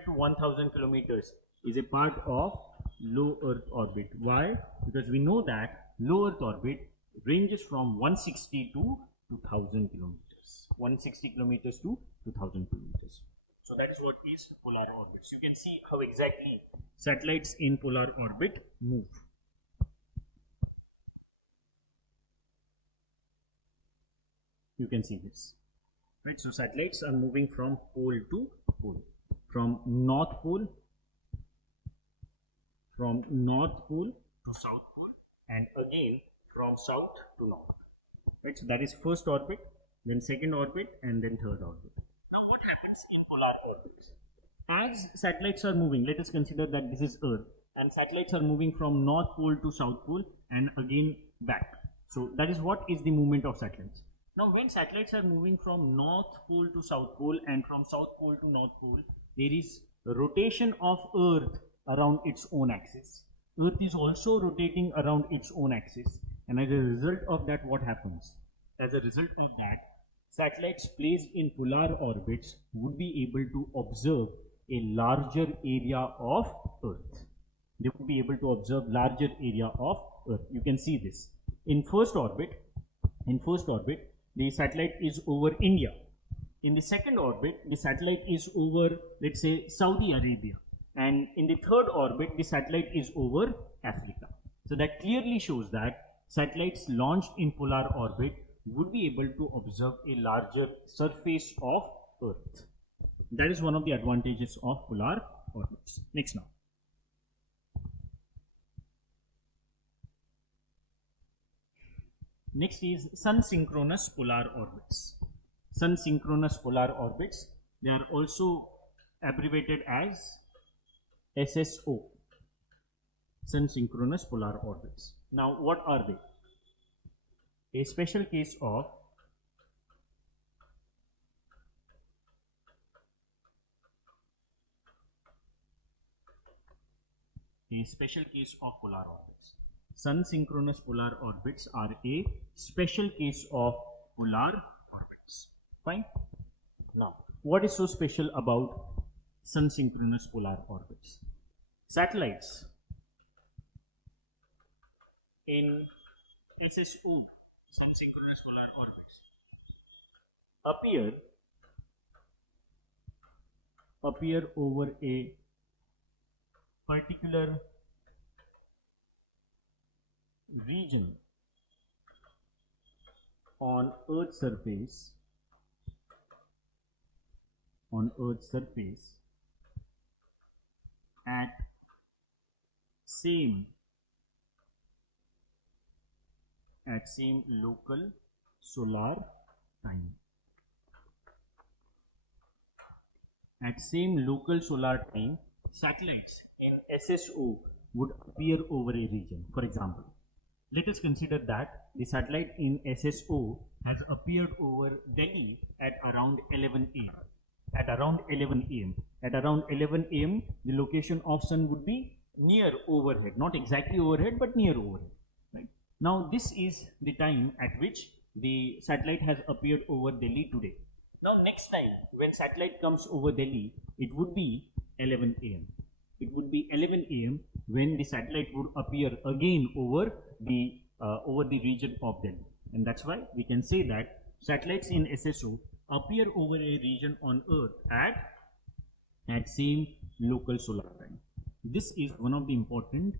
to 1000 kilometers is a part of low Earth orbit. Why? Because we know that low Earth orbit ranges from 160 to 2000 kilometers. 160 kilometers to 2000 kilometers. So that is what is polar orbits. You can see how exactly satellites in polar orbit move. You can see this, right? So satellites are moving from pole to pole, from North Pole to South Pole, and again from South to North, right? So that is first orbit, then second orbit, and then third orbit. Now what happens in polar orbits? As satellites are moving, let us consider that this is Earth, and satellites are moving from North Pole to South Pole and again back. So that is what is the movement of satellites. Now when satellites are moving from North Pole to South Pole and from South Pole to North Pole, there is a rotation of Earth around its own axis. Earth is also rotating around its own axis, and as a result of that, what happens? As a result of that, satellites placed in polar orbits would be able to observe a larger area of Earth. They would be able to observe larger area of Earth. You can see this. In first orbit, the satellite is over India. In the second orbit, the satellite is over, let's say, Saudi Arabia. And in the third orbit, the satellite is over Africa. So that clearly shows that satellites launched in polar orbit would be able to observe a larger surface of Earth. That is one of the advantages of polar orbits. Next now. Next is sun-synchronous polar orbits. Sun-synchronous polar orbits, they are also abbreviated as SSO, sun-synchronous polar orbits. Now what are they? A special case of polar orbits. Sun-synchronous polar orbits are a special case of polar orbits. Fine. Now, what is so special about sun-synchronous polar orbits. Satellites in SSO, sun-synchronous polar orbits, appear over a particular region on Earth's surface at same local solar time. At same local solar time, satellites in SSO would appear over a region. For example, let us consider that the satellite in SSO has appeared over Delhi at around 11 am. At around 11 am, the location of sun would be near overhead, not exactly overhead, but near overhead. Right? Now, this is the time at which the satellite has appeared over Delhi today. Now, next time when satellite comes over Delhi, it would be 11 am. It would be 11 am when the satellite would appear again over the region of Delhi, and that's why we can say that satellites in SSO appear over a region on Earth at same local solar time. This is one of the important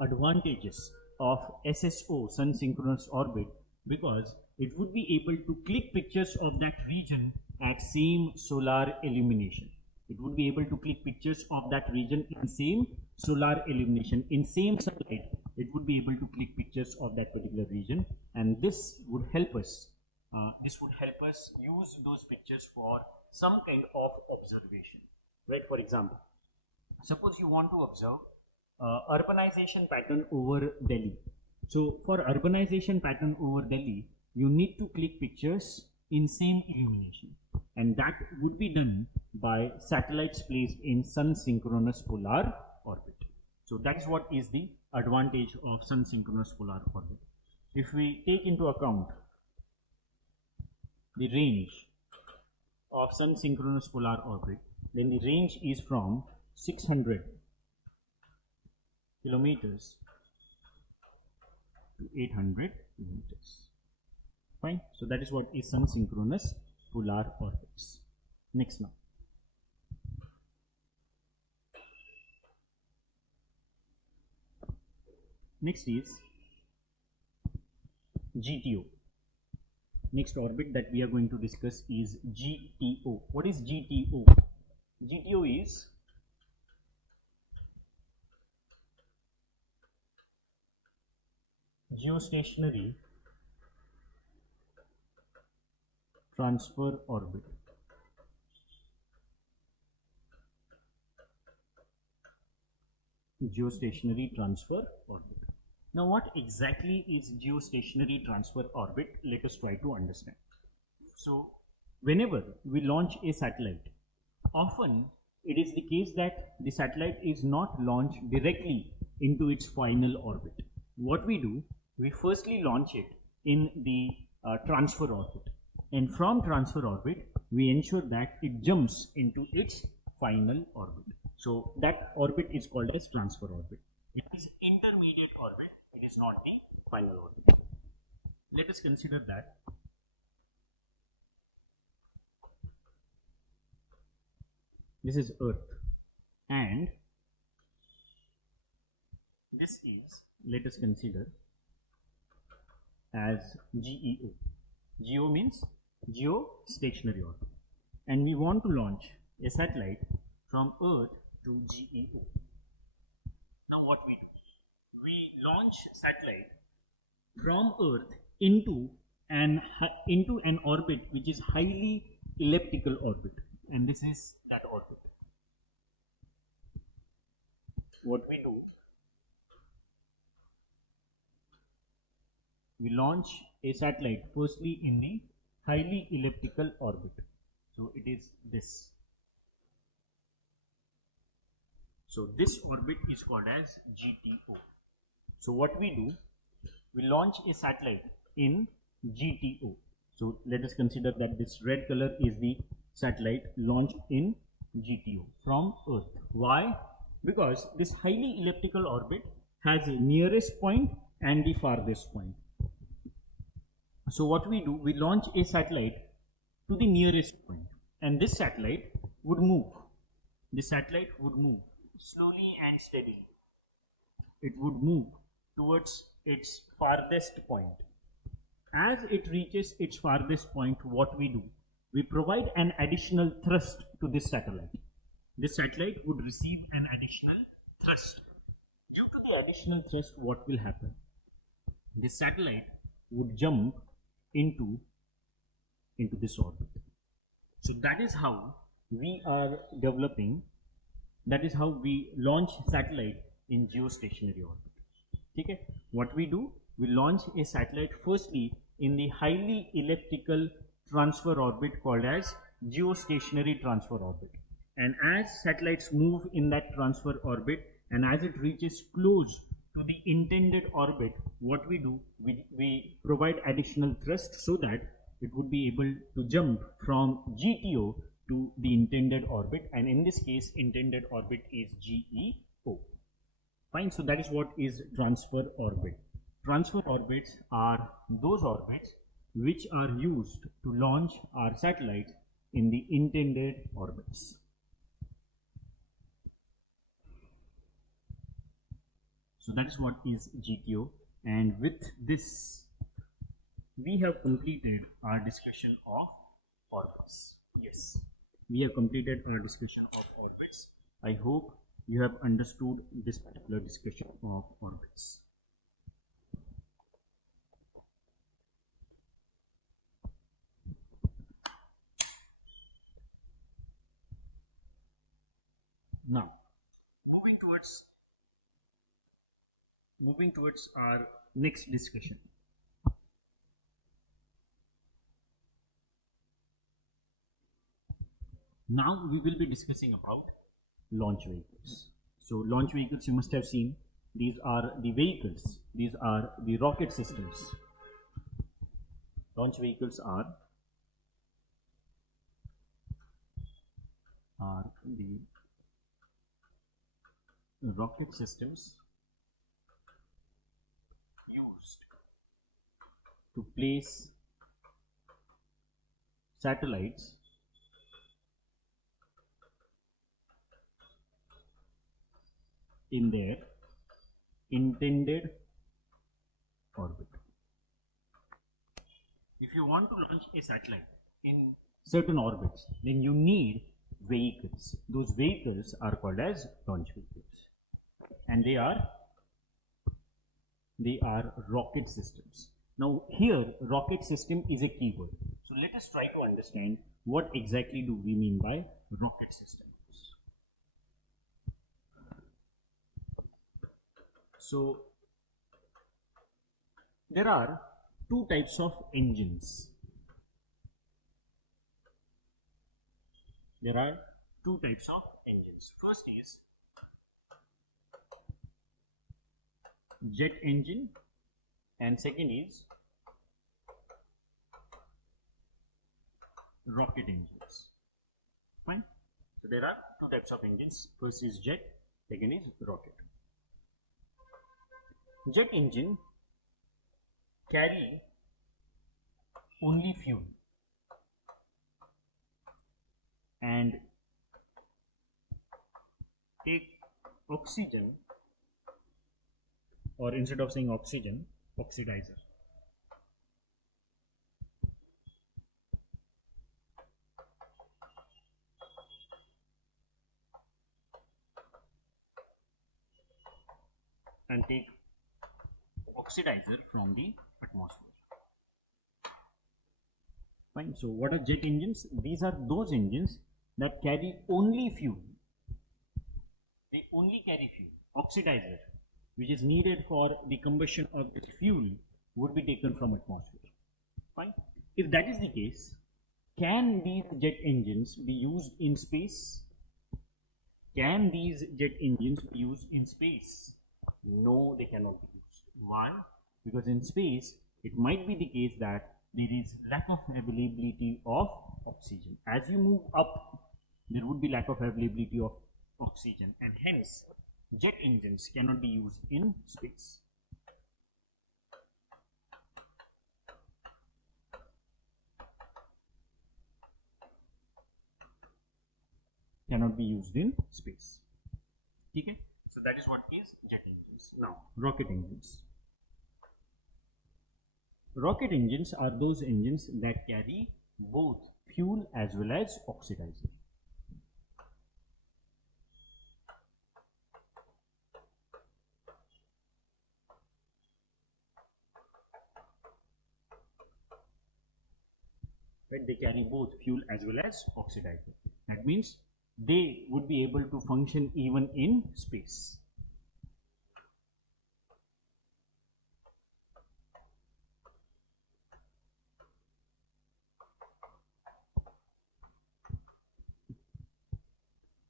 advantages of SSO, sun synchronous orbit, because it would be able to click pictures of that region at same solar illumination. It would be able to click pictures of that region in same solar illumination, in same sunlight. It would be able to click pictures of that particular region, and this would help us. Use those pictures for some kind of observation. Right? For example, suppose you want to observe urbanization pattern over Delhi. So for urbanization pattern over Delhi, you need to click pictures in same illumination, and that would be done by satellites placed in sun synchronous polar orbit. So that is what is the advantage of sun synchronous polar orbit. If we take into account the range of sun synchronous polar orbit, then the range is from 600 kilometers to 800 kilometers. Fine. So that is what is sun synchronous polar orbits. Next now. Next is GTO. Next orbit that we are going to discuss is GTO. What is GTO? GTO is geostationary transfer orbit. Geostationary transfer orbit. Now, what exactly is geostationary transfer orbit? Let us try to understand. So, whenever we launch a satellite, often it is the case that the satellite is not launched directly into its final orbit. What we do, we firstly launch it in the transfer orbit, and from transfer orbit, we ensure that it jumps into its final orbit. So that orbit is called as transfer orbit. It is intermediate orbit, it is not the final orbit. Let us consider that this is Earth, and this is, let us consider as GEO. GEO means geostationary orbit, and we want to launch a satellite from Earth to GEO. Now what we do? We launch satellite from Earth into an orbit which is highly elliptical orbit, and this is that orbit. What we do? We launch a satellite firstly in the highly elliptical orbit. So it is this. So this orbit is called as GTO. So what we do, we launch a satellite in GTO. So let us consider that this red color is the satellite launched in GTO from Earth. Why? Because this highly elliptical orbit has a nearest point and the farthest point. So what we do, we launch a satellite to the nearest point, and this satellite would move. This satellite would move slowly and steadily. It would move towards its farthest point. As it reaches its farthest point, what we do, we provide an additional thrust to this satellite. This satellite would receive an additional thrust. Due to the additional thrust, what will happen? This satellite would jump into this orbit. So that is how we are developing, that is how we launch satellite in geostationary orbit. Okay? What we do, we launch a satellite firstly in the highly elliptical transfer orbit called as geostationary transfer orbit. And as satellites move in that transfer orbit, and as it reaches close to the intended orbit, what we do, we provide additional thrust so that it would be able to jump from GTO to the intended orbit, and in this case intended orbit is GEO. Fine. So that is what is transfer orbit. Transfer orbits are those orbits which are used to launch our satellites in the intended orbits. So that is what is GTO, and with this we have completed our discussion of orbits. Yes, we have completed our discussion of orbits. I hope you have understood this particular discussion of orbits. Now, moving towards our next discussion. Now we will be discussing about launch vehicles. So launch vehicles, you must have seen, these are the vehicles, these are the rocket systems. Launch vehicles are the rocket systems used to place satellites in their intended orbit. If you want to launch a satellite in certain orbits, then you need vehicles. Those vehicles are called as launch vehicles, and they are rocket systems. Now here rocket system is a keyword. So let us try to understand what exactly do we mean by rocket systems. So there are two types of engines. There are two types of engines. First is jet engine, and second is rocket engines. Fine. So there are two types of engines. First is jet, second is rocket. Jet engine carry only fuel and take oxygen, or instead of saying oxygen, oxidizer. And take oxidizer from the atmosphere. Fine. So what are jet engines? These are those engines that carry only fuel. They only carry fuel. Oxidizer, which is needed for the combustion of the fuel, would be taken from atmosphere. Fine. If that is the case, can these jet engines be used in space? Can these jet engines be used in space? No, they cannot be used. Why? Because in space, it might be the case that there is lack of availability of oxygen. As you move up there would be lack of availability of oxygen, and hence jet engines cannot be used in space. Cannot be used in space. Okay? So that is what is jet engines. Now, rocket engines. Rocket engines are those engines that carry both fuel as well as oxidizer. Right? They carry both fuel as well as oxidizer. That means they would be able to function even in space.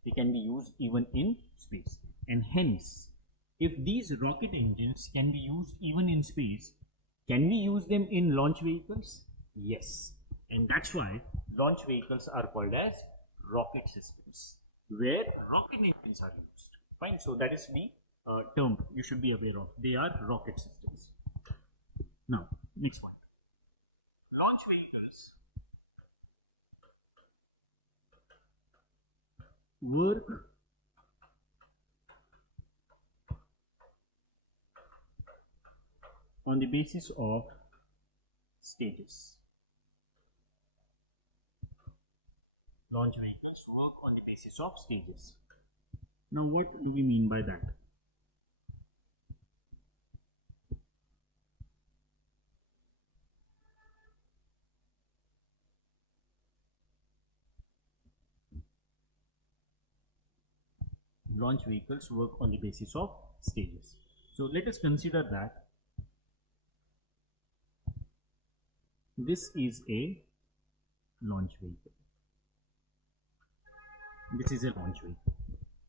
They can be used even in space, and hence if these rocket engines can be used even in space, can we use them in launch vehicles? Yes, and that's why launch vehicles are called as rocket systems, where rocket engines are used. Fine, so that is the term you should be aware of. They are rocket systems. Now, next point. Launch vehicles work on the basis of stages. Launch vehicles work on the basis of stages. Now, what do we mean by that? Launch vehicles work on the basis of stages. So let us consider that this is a launch vehicle. This is a launch vehicle,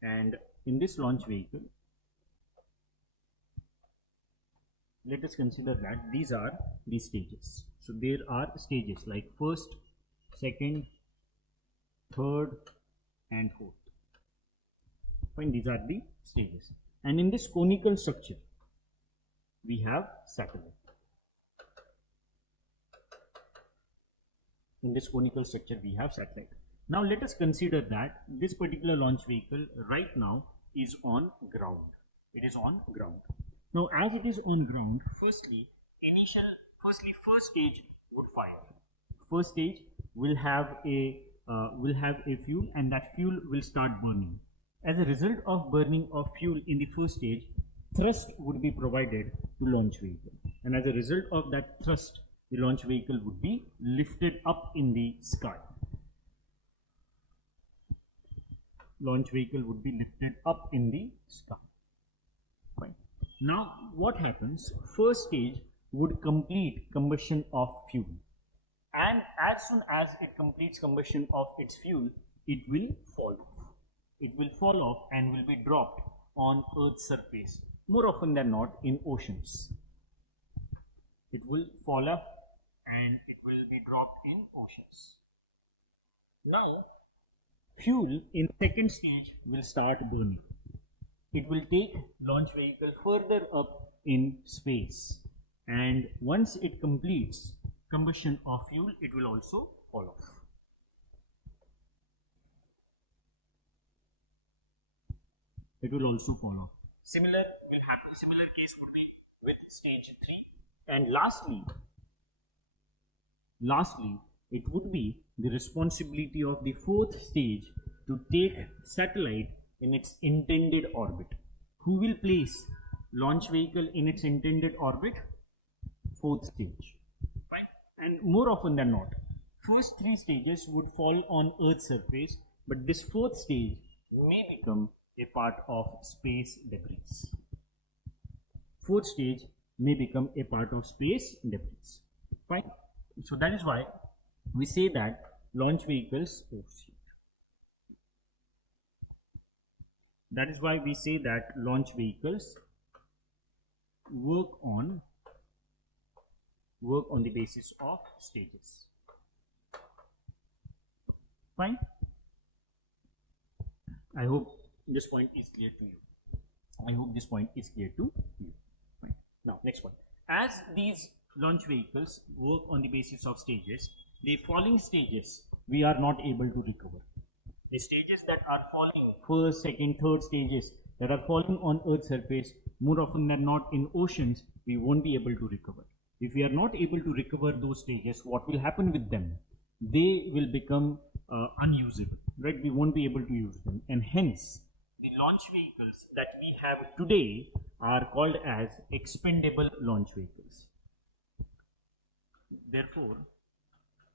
and in this launch vehicle, let us consider that these are the stages. So there are stages like first, second, third, and fourth. Fine, these are the stages. And in this conical structure, we have satellite. In this conical structure, we have satellite. Now let us consider that this particular launch vehicle right now is on ground. It is on ground. Now, as it is on ground, first stage would fire. First stage will have a fuel, and that fuel will start burning. As a result of burning of fuel in the first stage, thrust would be provided to launch vehicle, and as a result of that thrust, the launch vehicle would be lifted up in the sky. Launch vehicle would be lifted up in the sky. Fine. Now, what happens? First stage would complete combustion of fuel, and as soon as it completes combustion of its fuel, it will fall off. It will fall off and will be dropped on Earth's surface, more often than not in oceans. It will fall off and it will be dropped in oceans. Now, fuel in second stage will start burning. It will take launch vehicle further up in space, and once it completes combustion of fuel, it will also fall off. It will also fall off. Similar case would be with stage 3, and lastly it would be the responsibility of the fourth stage to take satellite in its intended orbit. Who will place launch vehicle in its intended orbit? Fourth stage. Fine. And more often than not, first 3 stages would fall on Earth's surface, but this fourth stage may become a part of space debris. Fourth stage may become a part of space debris. Fine. So that is why we say that launch vehicles, that is why we say that launch vehicles work on the basis of stages. Fine. I hope this point is clear to you. I hope this point is clear to you. Right. Now, next point. As these launch vehicles work on the basis of stages, the falling stages we are not able to recover. The stages that are falling, first, second, third stages that are falling on Earth's surface, more often than not in oceans, we won't be able to recover. If we are not able to recover those stages, what will happen with them? They will become unusable, right? We won't be able to use them, and hence the launch vehicles that we have today are called as expendable launch vehicles. Therefore,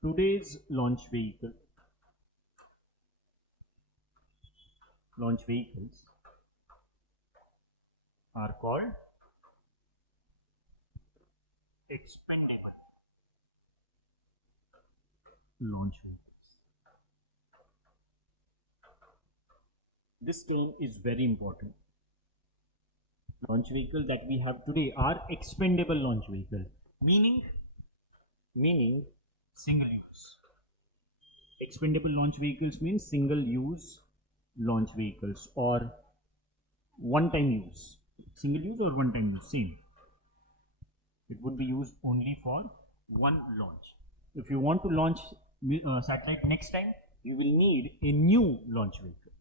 today's launch vehicles are called expendable launch vehicles. This term is very important. Launch vehicles that we have today are expendable launch vehicles, meaning single use. Expendable launch vehicles means single use launch vehicles or one time use. Single use or one time use, same. It would be used only for one launch. If you want to launch satellite next time, you will need a new launch vehicle,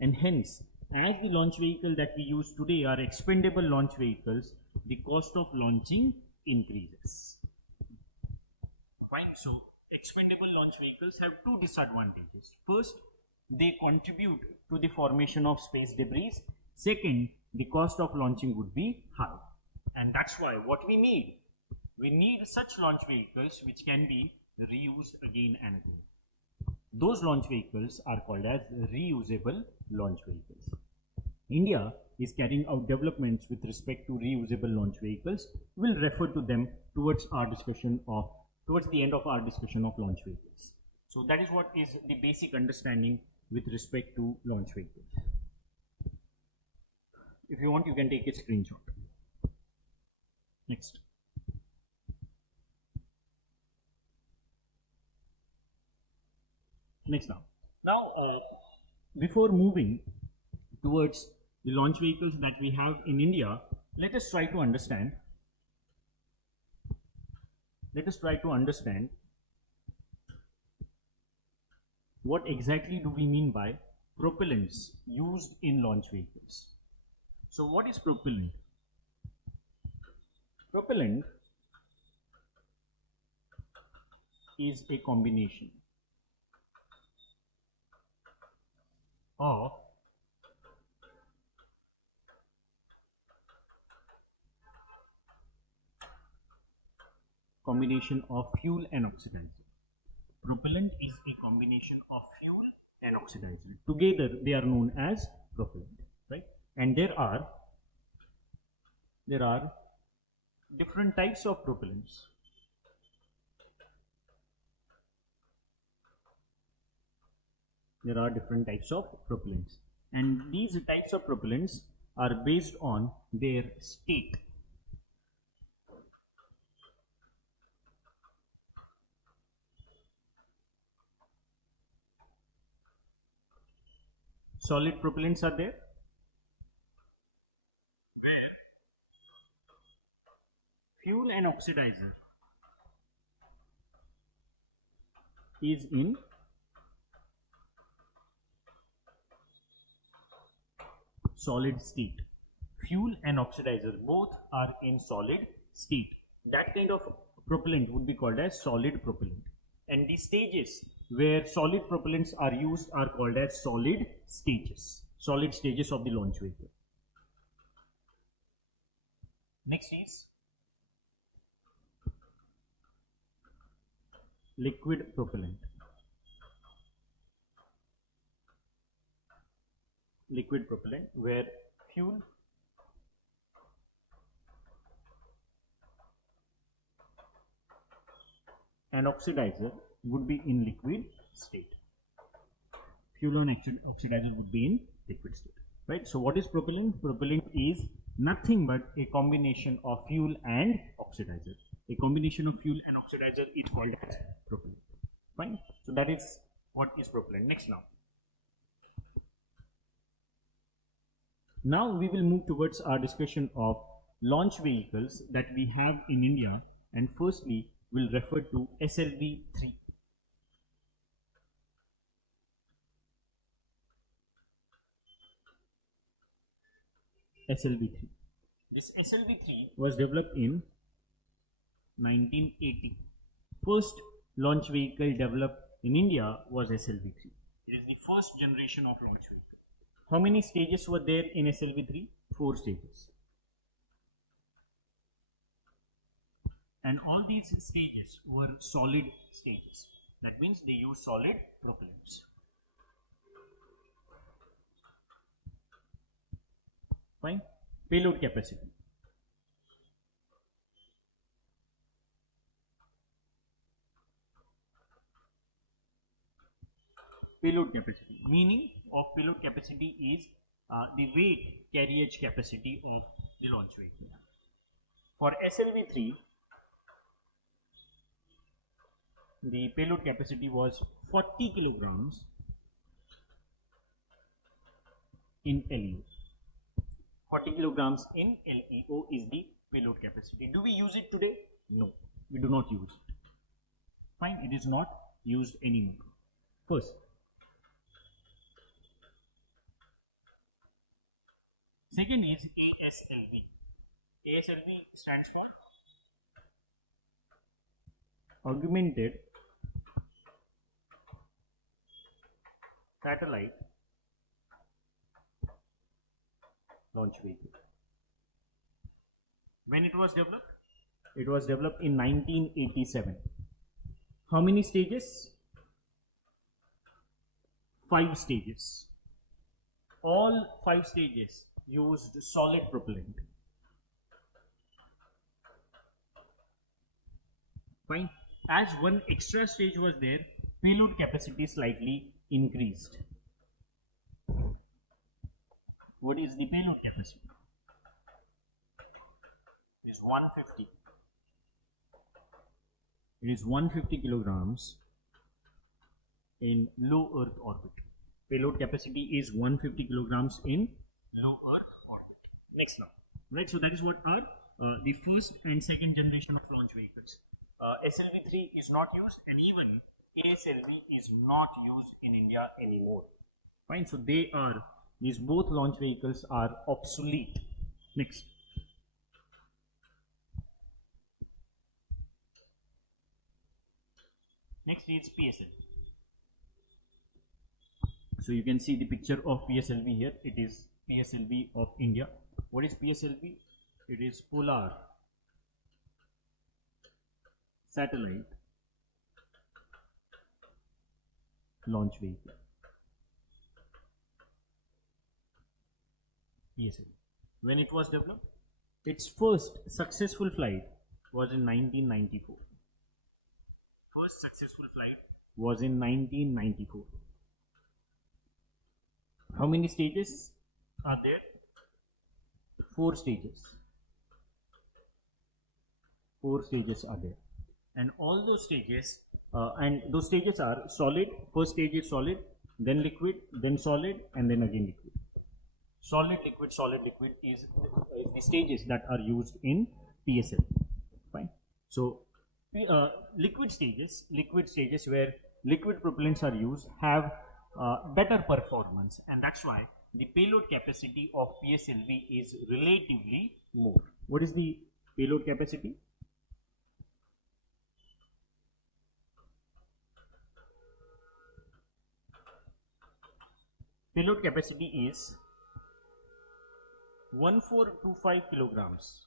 and hence as the launch vehicle that we use today are expendable launch vehicles, the cost of launching increases. Fine. So expendable launch vehicles have two disadvantages. First, they contribute to the formation of space debris. Second, the cost of launching would be high, and that's why what we need such launch vehicles which can be reused again and again. Those launch vehicles are called as reusable launch vehicles. India is carrying out developments with respect to reusable launch vehicles. We'll refer to them towards the end of our discussion of launch vehicles. So that is what is the basic understanding with respect to launch vehicles. If you want, you can take a screenshot. Next. Now, before moving towards the launch vehicles that we have in India, let us try to understand what exactly do we mean by propellants used in launch vehicles. So what is propellant? Propellant is a combination of fuel and oxidizer. Propellant is a combination of fuel and oxidizer. Together they are known as propellant, right? And there are different types of propellants. And these types of propellants are based on their state. Solid propellants are there, where fuel and oxidizer is in solid state. Fuel and oxidizer both are in solid state. That kind of propellant would be called as solid propellant. And the stages where solid propellants are used are called as solid stages of the launch vehicle. Next is liquid propellant. Liquid propellant, where fuel and oxidizer would be in liquid state. Fuel and oxidizer would be in liquid state, right? So what is propellant? Propellant is nothing but a combination of fuel and oxidizer. A combination of fuel and oxidizer is called as propellant. Fine. So that is what is propellant. Next now. Now we will move towards our discussion of launch vehicles that we have in India, and firstly we'll refer to SLV-3. SLV-3. This SLV-3 was developed in 1980. First launch vehicle developed in India was SLV-3. It is the first generation of launch vehicle. How many stages were there in SLV-3? 4 stages. And all these stages were solid stages. That means they use solid propellants. Fine. Payload capacity. Payload capacity. Meaning of payload capacity is the weight carriage capacity of the launch vehicle. For SLV-3, the payload capacity was 40 kilograms in LEO. 40 kilograms in LEO is the payload capacity. Do we use it today? No, we do not use it. Fine, it is not used anymore. First. Second is ASLV. ASLV stands for Augmented Satellite Launch Vehicle. When it was developed? It was developed in 1987. How many stages? 5 stages. All 5 stages used solid propellant. Fine. As one extra stage was there, payload capacity slightly increased. What is the payload capacity? It is 150. It is 150 kilograms in low Earth orbit. Payload capacity is 150 kilograms in low Earth orbit. Next now, right? So that is what are the first and second generation of launch vehicles. SLV-3 is not used, and even ASLV is not used in India anymore. Fine. So these both launch vehicles are obsolete. Next. Next is PSLV. So you can see the picture of PSLV here. It is PSLV of India. What is PSLV? It is Polar Satellite Launch Vehicle. PSLV. When it was developed, its first successful flight was in 1994. First successful flight was in 1994. How many stages are there? 4 stages. 4 stages are there. And all those stages, are solid. First stage is solid, then liquid, then solid, and then again liquid. Solid, liquid is the stages that are used in PSLV. Fine. So, liquid stages where liquid propellants are used have better performance, and that's why the payload capacity of PSLV is relatively more. What is the payload capacity? Payload capacity is 1425 kilograms,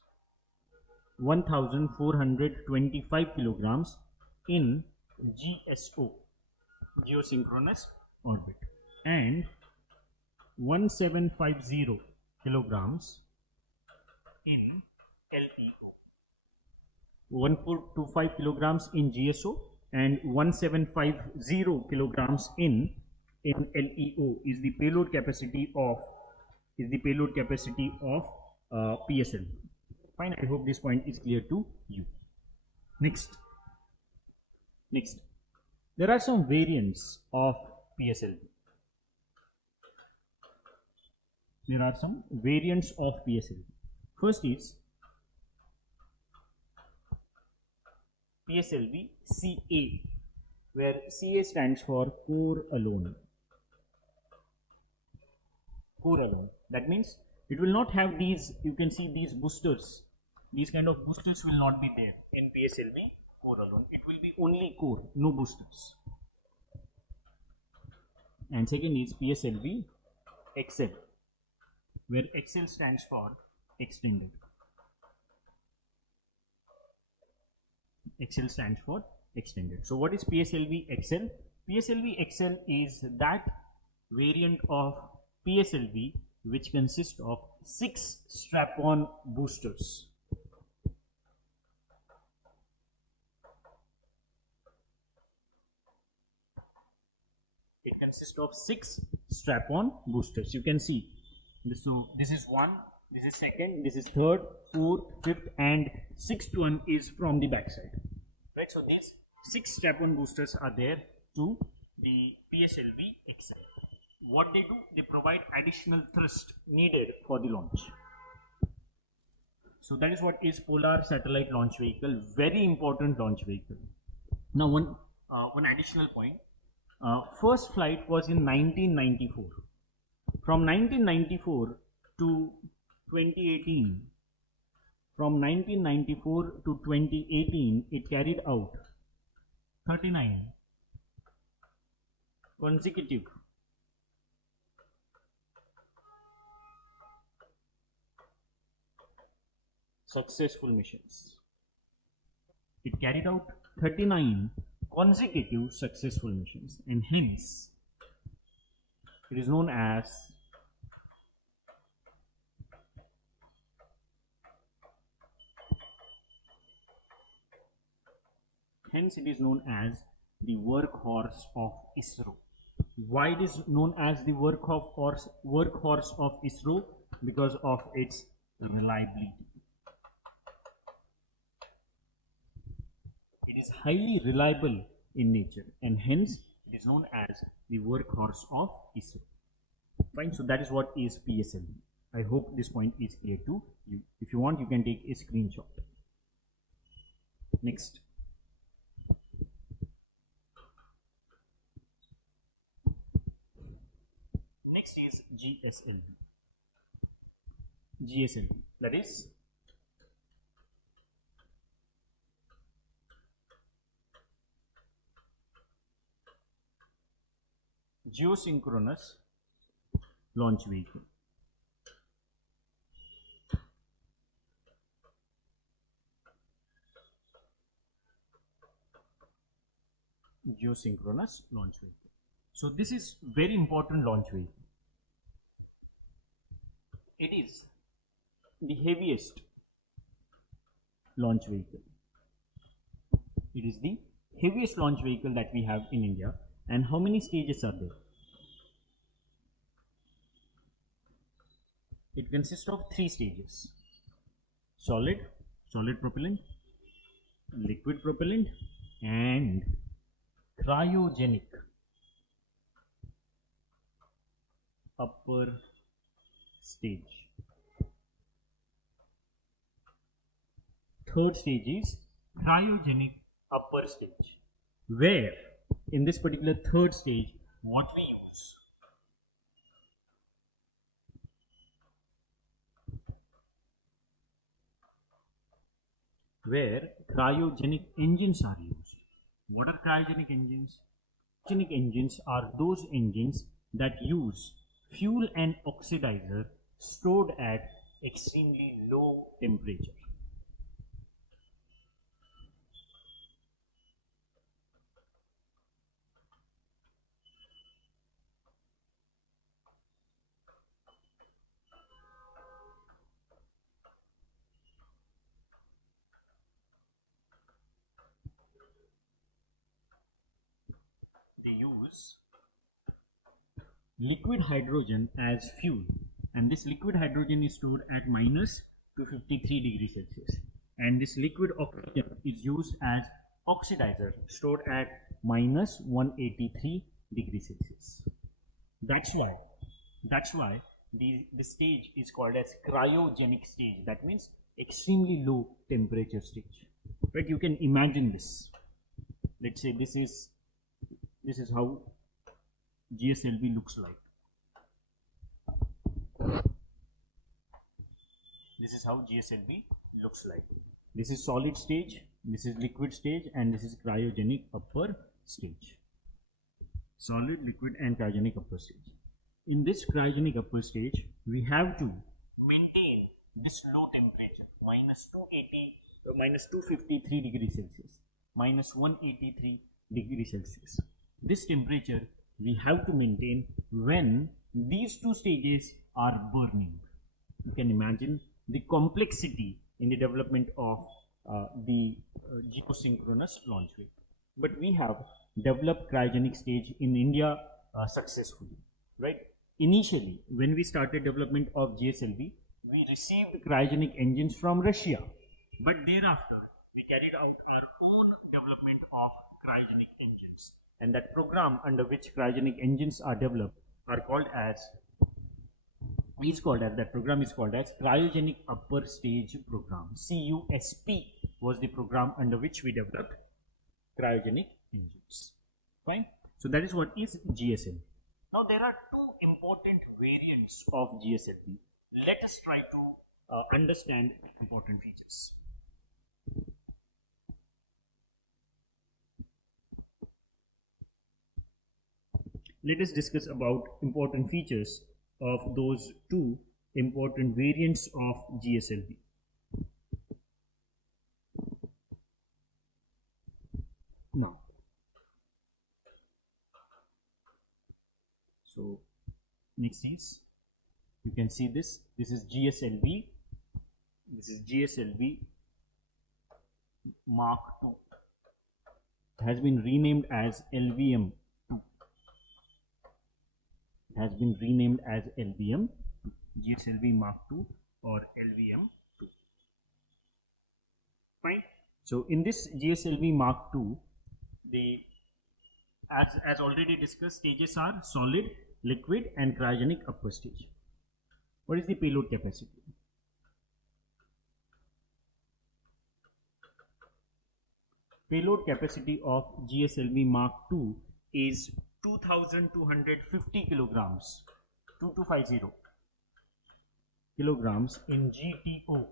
1425 kilograms in GSO, Geosynchronous orbit, and 1750 kilograms in LEO. 1425 kilograms in GSO and 1750 kilograms in LEO is the payload capacity of PSLV. Fine. I hope this point is clear to you. Next, there are some variants of PSLV. there are some variants of PSLV. First is PSLV CA, where CA stands for core alone. Core alone. That means it will not have these, you can see these boosters. These kind of boosters will not be there in PSLV core alone. It will be only core, no boosters. And second is PSLV XL, where XL stands for extended. XL stands for extended. So what is PSLV XL? PSLV XL is that variant of PSLV which consists of 6 strap-on boosters. It consists of 6 strap-on boosters. You can see this. So this is 1, this is 2nd, this is 3rd, 4th, 5th, and 6th one is from the back side. Right. So these 6 strap-on boosters are there to the PSLV XL. What they do, they provide additional thrust needed for the launch. So that is what is Polar Satellite Launch Vehicle. Very important launch vehicle. Now one additional point. First flight was in 1994. From 1994 to 2018, from 1994 to 2018, it carried out 39 consecutive successful missions. It carried out 39 consecutive successful missions, and hence it is known as the workhorse of ISRO. Why it is known as the workhorse of ISRO? Because of its reliability. It is highly reliable in nature, and hence it is known as the workhorse of ISRO. Fine. So that is what is PSLV. I hope this point is clear to you. If you want, you can take a screenshot. Next. Next is GSLV. GSLV, that is Geosynchronous Launch Vehicle. Geosynchronous Launch Vehicle. So this is very important launch vehicle. It is the heaviest launch vehicle. It is the heaviest launch vehicle that we have in India. And how many stages are there? It consists of 3 stages: solid propellant, liquid propellant, and cryogenic upper stage. Third stage is cryogenic upper stage, where in this particular third stage, what we use? Where cryogenic engines are used. What are cryogenic engines? Cryogenic engines are those engines that use fuel and oxidizer stored at extremely low temperature. They use liquid hydrogen as fuel, and this liquid hydrogen is stored at minus 253 degrees Celsius, and this liquid oxygen is used as oxidizer stored at minus 183 degrees Celsius. That's why the stage is called as cryogenic stage. That means extremely low temperature stage. Right? You can imagine this. Let's say this is how GSLV looks like. This is how GSLV looks like. This is solid stage, this is liquid stage, and this is cryogenic upper stage. Solid, liquid, and cryogenic upper stage. In this cryogenic upper stage, we have to maintain this low temperature, minus 253 degrees Celsius, minus 183 degrees Celsius. This temperature we have to maintain when these two stages are burning. You can imagine the complexity in the development of the geosynchronous launch vehicle. But we have developed cryogenic stage in India successfully, right? Initially, when we started development of GSLV, we received cryogenic engines from Russia, but thereafter we carried out our own development of cryogenic engines, and that program under which cryogenic engines are developed are called as that program is called as Cryogenic Upper Stage Program. CUSP was the program under which we developed cryogenic engines. Fine. So that is what is GSLV. Now there are two important variants of GSLV. Let us try to understand important features. Let us discuss about important features of those two important variants of GSLV. Now, so next is, you can see this is GSLV, this is GSLV Mark II. It has been renamed as LVM. Has been renamed as LVM, GSLV Mark II or LVM2. Fine. So in this GSLV Mark II, as already discussed, stages are solid, liquid, and cryogenic upper stage. What is the payload capacity? Payload capacity of GSLV Mark II is 2,250 kilograms, 2250 kilograms in GTO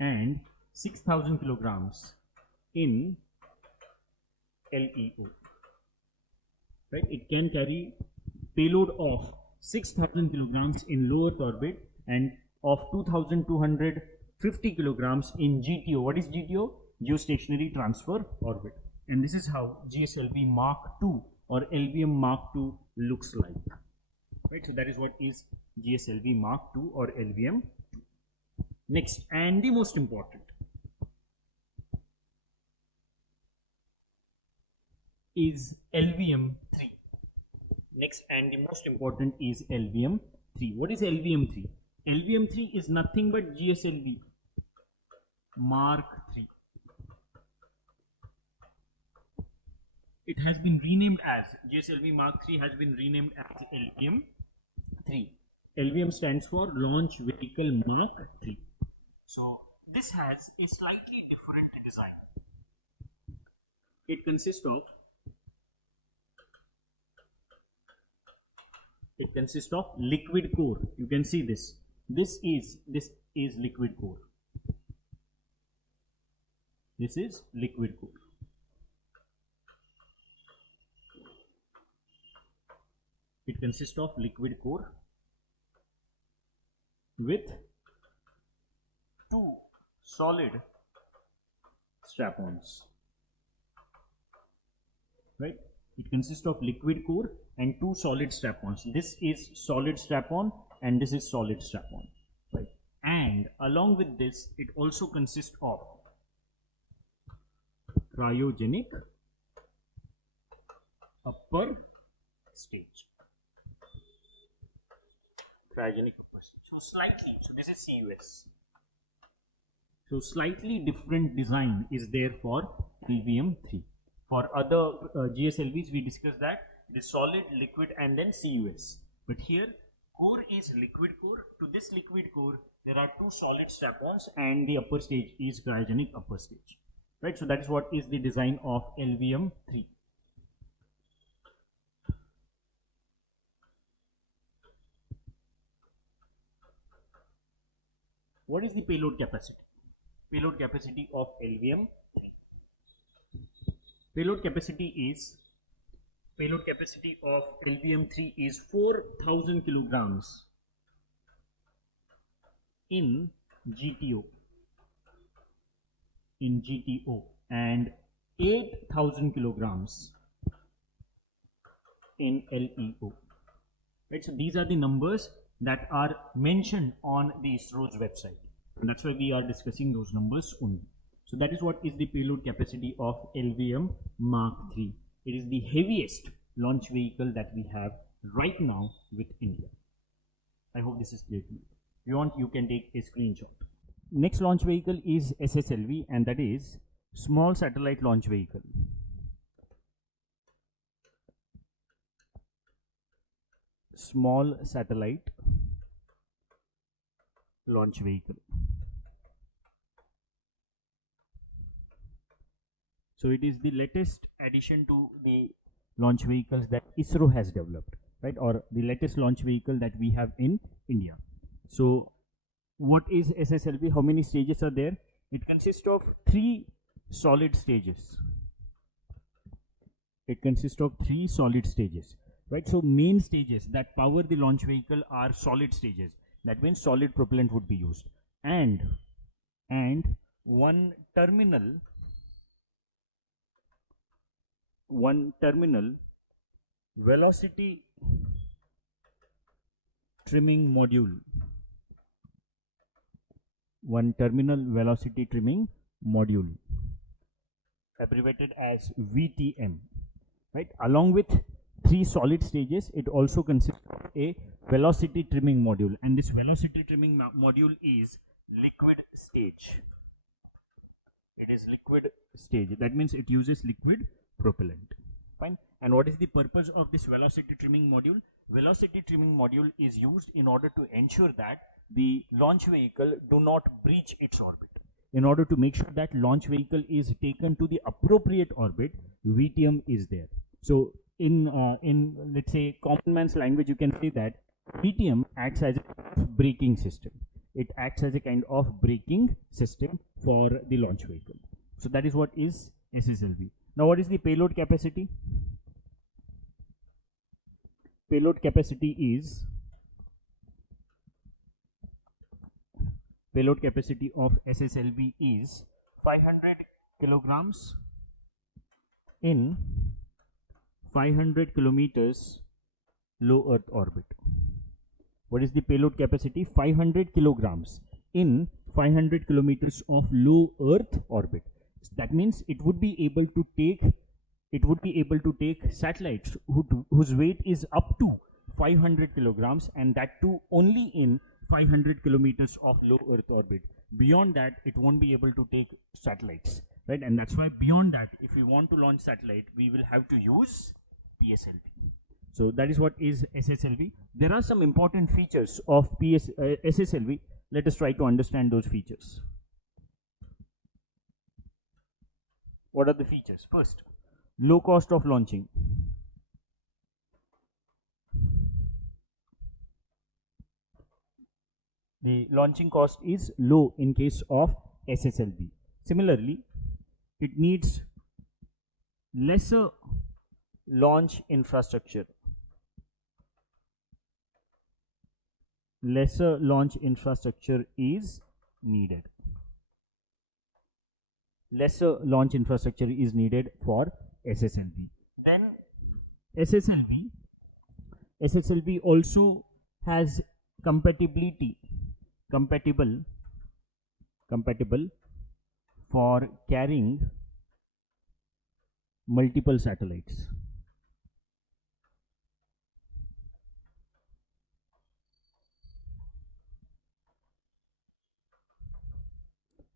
and 6,000 kilograms in LEO. Right? It can carry payload of 6,000 kilograms in low Earth orbit and of 2,250 kilograms in GTO. What is GTO? Geostationary transfer orbit. And this is how GSLV Mark II or LVM Mark II looks like. Right, so that is what is GSLV Mark II or LVM. Next, and the most important, is LVM3. Next, and the most important is LVM3. What is LVM3? LVM3 is nothing but GSLV Mark III. It has been renamed as GSLV Mark III has been renamed as LVM3. LVM stands for Launch Vehicle Mark III. So this has a slightly different design. It consists of liquid core. You can see this. This is liquid core. This is liquid core. It consists of liquid core with two solid strap-ons. Right? It consists of liquid core and two solid strap-ons. This is solid strap-on and this is solid strap-on. Right? And along with this, it also consists of cryogenic upper stage. Cryogenic upper stage. So this is CUS. So slightly different design is there for LVM3. For other GSLVs, we discussed that the solid, liquid, and then CUS. But here, core is liquid core. To this liquid core, there are two solid strap-ons, and the upper stage is cryogenic upper stage. Right, so that is what is the design of LVM-3. What is the payload capacity? Payload capacity of LVM-3. Payload capacity of LVM-3 is 4,000 kilograms in GTO. And 8,000 kilograms in LEO. Right, so these are the numbers that are mentioned on the ISRO's website, and that's why we are discussing those numbers only. So that is what is the payload capacity of LVM Mark III. It is the heaviest launch vehicle that we have right now with India. I hope this is clear to you. If you want, you can take a screenshot. Next launch vehicle is SSLV, and that is Small Satellite Launch Vehicle. Small Satellite Launch Vehicle. So it is the latest addition to the launch vehicles that ISRO has developed, right, or the latest launch vehicle that we have in India. So what is SSLV? How many stages are there? It consists of 3 solid stages. Right, so main stages that power the launch vehicle are solid stages. That means solid propellant would be used, and one terminal velocity trimming module. One terminal velocity trimming module, abbreviated as VTM. Right, along with 3 solid stages, it also consists of a velocity trimming module, and this velocity trimming module is liquid stage. It is liquid stage. That means it uses liquid propellant. Fine. And what is the purpose of this velocity trimming module? Velocity trimming module is used in order to ensure that the launch vehicle do not breach its orbit. In order to make sure that launch vehicle is taken to the appropriate orbit, VTM is there. So in let's say common man's language, you can say that VTM acts as a braking system. It acts as a kind of braking system for the launch vehicle. So that is what is SSLV. Now what is the payload capacity? Payload capacity of SSLV is 500 kilograms in 500 kilometers low Earth orbit. What is the payload capacity? 500 kilograms in 500 kilometers of low Earth orbit. That means it would be able to take satellites whose weight is up to 500 kilograms, and that too only in 500 kilometers of low Earth orbit. Beyond that, it won't be able to take satellites, right? And that's why beyond that, if we want to launch satellite, we will have to use PSLV. So that is what is SSLV. There are some important features of SSLV. Let us try to understand those features. What are the features? First, low cost of launching. The launching cost is low in case of SSLV. Similarly, it needs lesser launch infrastructure. Lesser launch infrastructure is needed. Lesser launch infrastructure is needed for SSLV. Then SSLV also has compatible for carrying multiple satellites.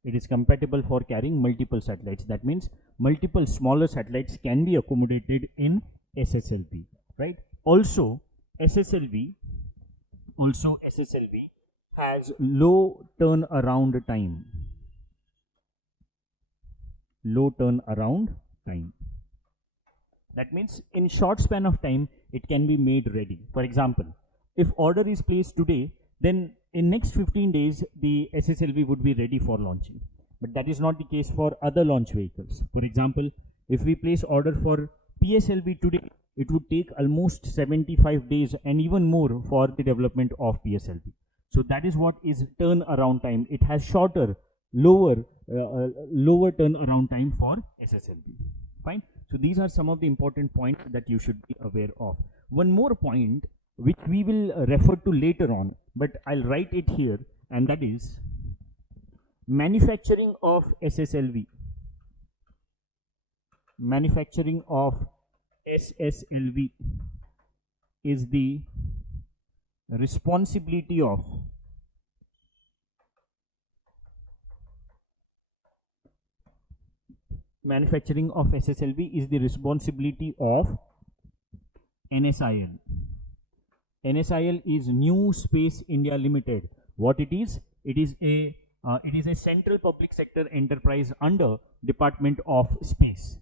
It is compatible for carrying multiple satellites. That means multiple smaller satellites can be accommodated in SSLV, right? Also, SSLV also SSLV, has low turnaround time. Low turnaround time. That means in short span of time, it can be made ready. For example, if order is placed today, then in next 15 days, the SSLV would be ready for launching. But that is not the case for other launch vehicles. For example, if we place order for PSLV today, it would take almost 75 days and even more for the development of PSLV. So that is what is turnaround time. It has shorter, lower turnaround time for SSLV. Fine. So these are some of the important points that you should be aware of. One more point which we will refer to later on, but I'll write it here, and that is manufacturing of SSLV. Manufacturing of SSLV is the responsibility of manufacturing of SSLV is the responsibility of NSIL. NSIL is New Space India Limited. What it is? It is a central public sector enterprise under Department of Space.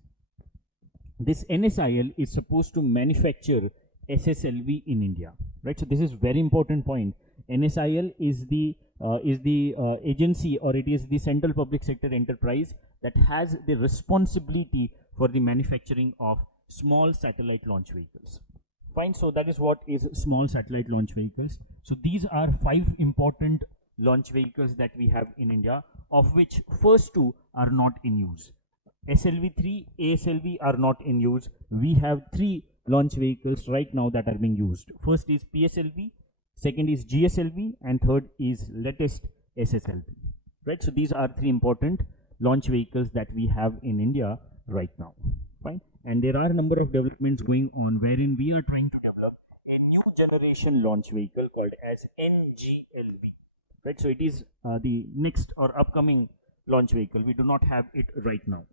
This NSIL is supposed to manufacture SSLV in India, right? So this is very important point. NSIL is the agency, or it is the central public sector enterprise that has the responsibility for the manufacturing of small satellite launch vehicles. Fine. So that is what is small satellite launch vehicles. So these are 5 important launch vehicles that we have in India, of which first 2 are not in use. SLV3, ASLV are not in use. We have 3 launch vehicles right now that are being used. First is PSLV, second is GSLV, and third is latest SSLV. Right. So these are 3 important launch vehicles that we have in India right now. Fine. And there are a number of developments going on wherein we are trying to develop a new generation launch vehicle called as NGLV. Right. So it is the next or upcoming launch vehicle. We do not have it right now.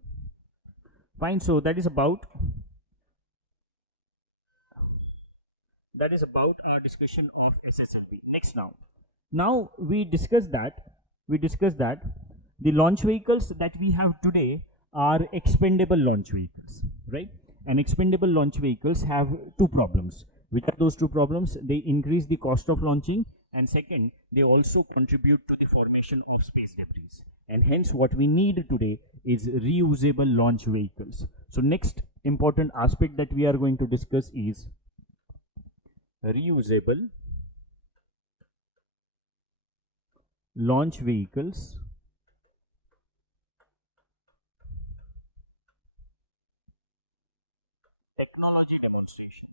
Fine. So that is about our discussion of SSLV. Next, now we discussed that the launch vehicles that we have today are expendable launch vehicles, right? And expendable launch vehicles have 2 problems. Which are those 2 problems? They increase the cost of launching, and second, they also contribute to the formation of space debris. And hence what we need today is reusable launch vehicles. So next important aspect that we are going to discuss is reusable launch vehicles technology demonstration.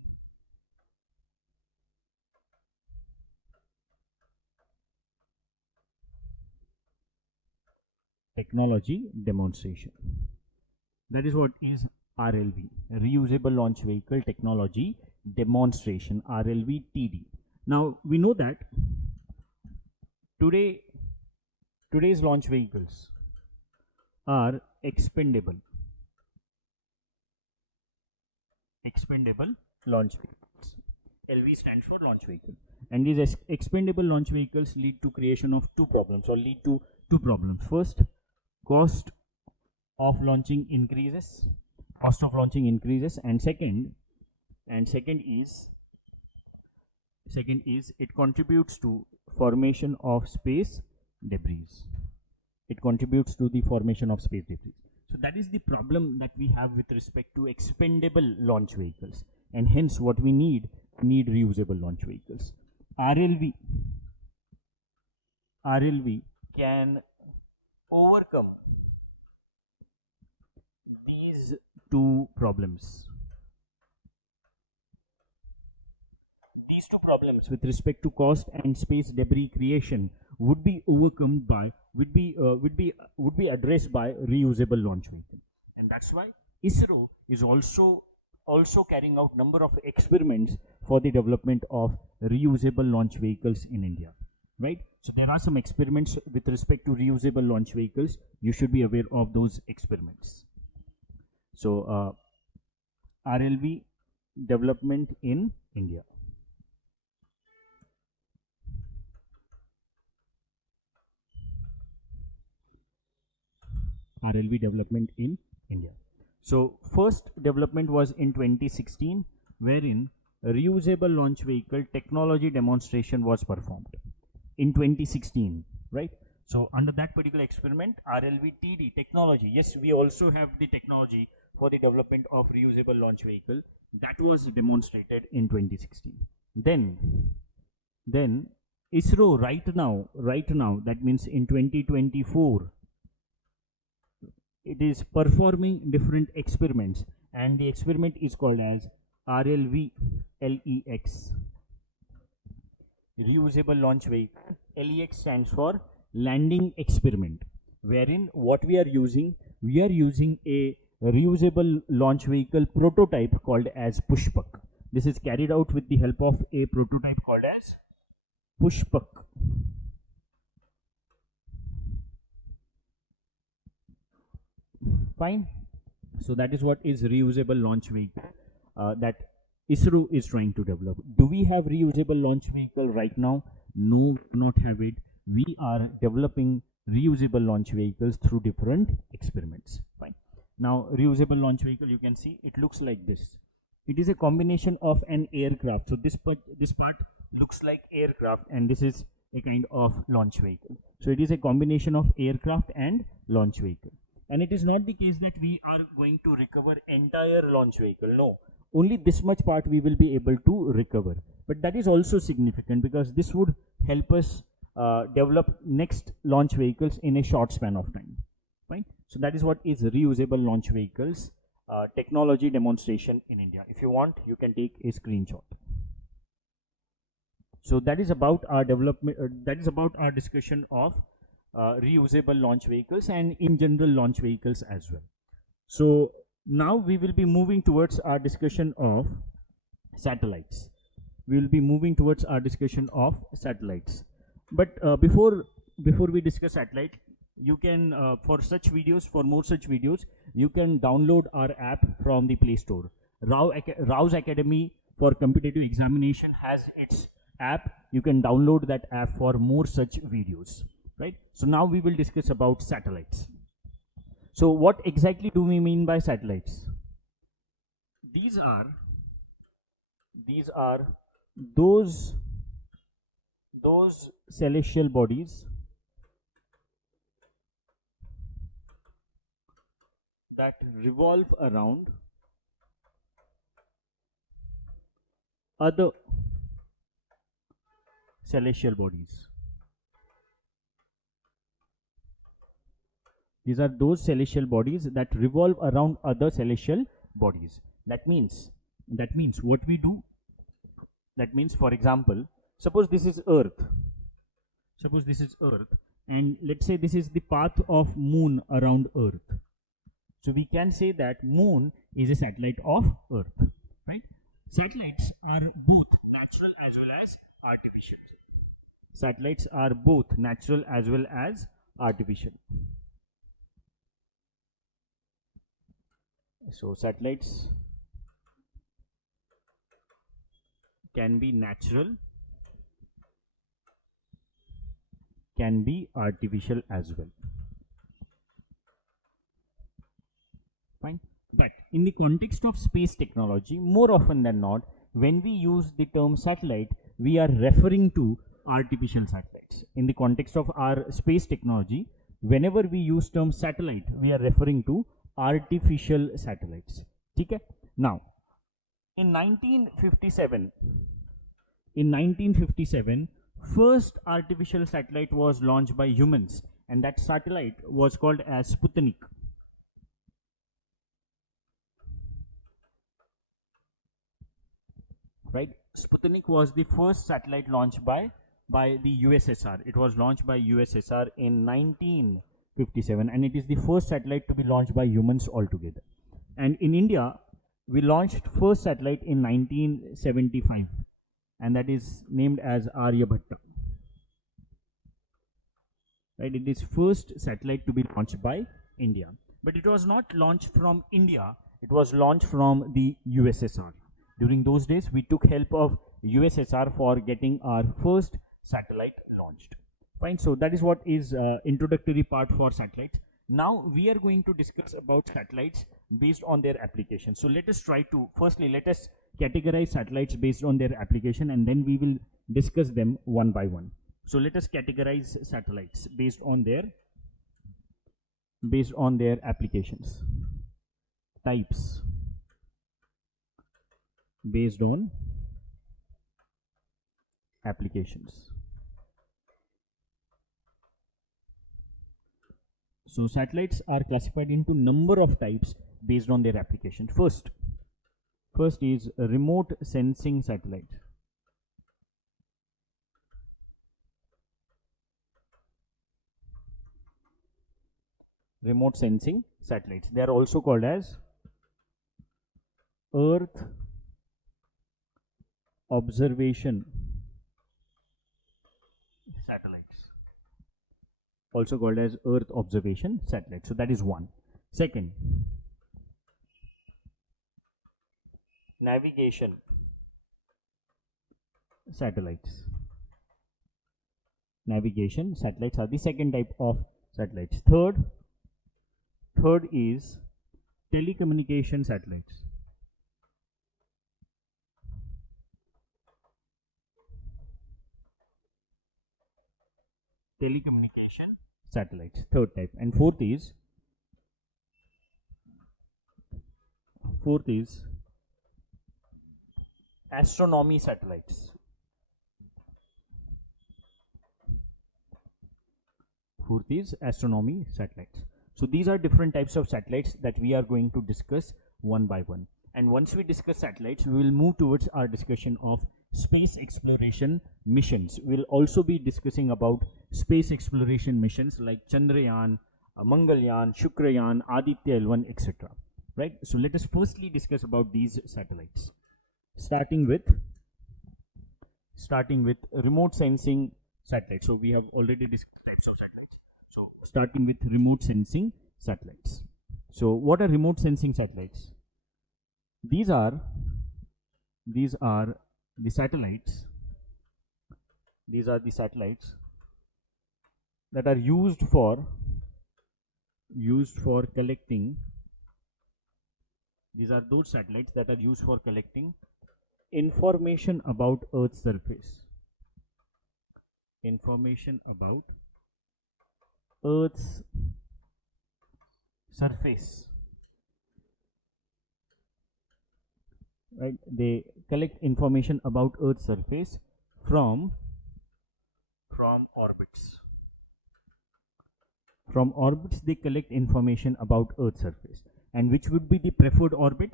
Technology demonstration. That is what is RLV, Reusable Launch Vehicle Technology Demonstration, RLV TD. Now we know that today's launch vehicles are expendable launch vehicles. LV stands for launch vehicle, and these expendable launch vehicles lead to creation of 2 problems, or lead to 2 problems. First, cost of launching increases, and second is it contributes to formation of space debris. So that is the problem that we have with respect to expendable launch vehicles, and hence what we need reusable launch vehicles. RLV can overcome these 2 problems. These 2 problems with respect to cost and space debris creation would be overcome by would be addressed by reusable launch vehicle. And that's why ISRO is also carrying out number of experiments for the development of reusable launch vehicles in India, right? So there are some experiments with respect to reusable launch vehicles. You should be aware of those experiments. So RLV development in India. RLV development in India. So first development was in 2016, wherein a reusable launch vehicle technology demonstration was performed in 2016, right? So under that particular experiment, RLV-TD technology, yes, we also have the technology for the development of reusable launch vehicle that was demonstrated in 2016. Then ISRO right now, that means in 2024, it is performing different experiments, and the experiment is called as RLV-LEX, reusable launch vehicle. LEX stands for landing experiment, wherein what we are using a reusable launch vehicle prototype called as Pushpak. This is carried out with the help of a prototype called as Pushpak. Fine. So that is what is reusable launch vehicle that ISRO is trying to develop. Do we have reusable launch vehicle right now? No, we do not have it. We are developing reusable launch vehicles through different experiments. Fine. Now, reusable launch vehicle, you can see it looks like this. It is a combination of an aircraft. So this part looks like aircraft, and this is a kind of launch vehicle. So it is a combination of aircraft and launch vehicle. And it is not the case that we are going to recover entire launch vehicle. No, only this much part we will be able to recover. But that is also significant because this would help us develop next launch vehicles in a short span of time. Right? So that is what is reusable launch vehicles technology demonstration in India. If you want, you can take a screenshot. So that is about our development. That is about our discussion of reusable launch vehicles and in general launch vehicles as well. So now we will be moving towards our discussion of satellites. We will be moving towards our discussion of satellites. But before we discuss satellite, you can for more such videos, you can download our app from the Play Store. RAO'S Academy for competitive examination has its app. You can download that app for more such videos. Right? So now we will discuss about satellites. So what exactly do we mean by satellites? These are those celestial bodies that revolve around other celestial bodies. These are those celestial bodies that revolve around other celestial bodies. That means what we do, that means, for example, suppose this is Earth. And let's say this is the path of Moon around Earth. So we can say that Moon is a satellite of Earth. Right? Satellites are both natural as well as artificial. Satellites are both natural as well as artificial. So satellites can be natural, can be artificial as well. Fine. But in the context of space technology, more often than not, when we use the term satellite, we are referring to artificial satellites. In the context of our space technology, whenever we use term satellite, we are referring to artificial satellites. Okay? Now, in 1957, first artificial satellite was launched by humans, and that satellite was called as Sputnik. Right? Sputnik was the first satellite launched by the USSR. It was launched by USSR in 1957, and it is the first satellite to be launched by humans altogether. And in India, we launched first satellite in 1975, and that is named as Aryabhatta. Right? It is first satellite to be launched by India, but it was not launched from India. It was launched from the USSR. During those days, we took help of USSR for getting our first satellite launched. Fine. So that is what is introductory part for satellites. Now we are going to discuss about satellites based on their application. So let us try to, firstly let us categorize satellites based on their application, and then we will discuss them one by one. So let us categorize satellites based on their applications. Types based on applications. So satellites are classified into number of types based on their application. First is a remote sensing satellite. Remote sensing satellites. They are also called as Earth observation satellites. Also called as Earth observation satellites. So that is one. Second, navigation satellites. Navigation satellites are the second type of satellites. Third is telecommunication satellites. Telecommunication satellites, third type. And fourth is astronomy satellites. Fourth is astronomy satellites. So these are different types of satellites that we are going to discuss one by one. And once we discuss satellites, we will move towards our discussion of space exploration missions. We will also be discussing about space exploration missions like Chandrayaan, Mangalyaan, Shukrayaan, Aditya L1, etc. Right? So let us firstly discuss about these satellites. Starting with remote sensing satellites. So we have already discussed types of satellites. So starting with remote sensing satellites. So what are remote sensing satellites? These are the satellites. These are the satellites that are used for collecting. These are those satellites that are used for collecting information about Earth's surface. Information about Earth's surface. Right? They collect information about Earth's surface from orbits. From orbits, they collect information about Earth's surface. And which would be the preferred orbit?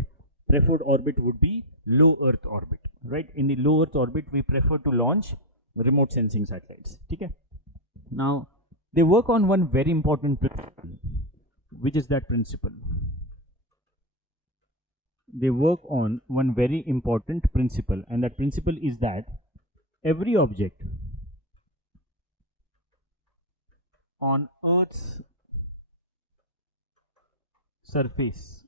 Preferred orbit would be low Earth orbit. Right? In the low Earth orbit, we prefer to launch remote sensing satellites. Okay? Now, they work on one very important principle. Which is that principle? They work on one very important principle, and that principle is that every object on Earth's surface,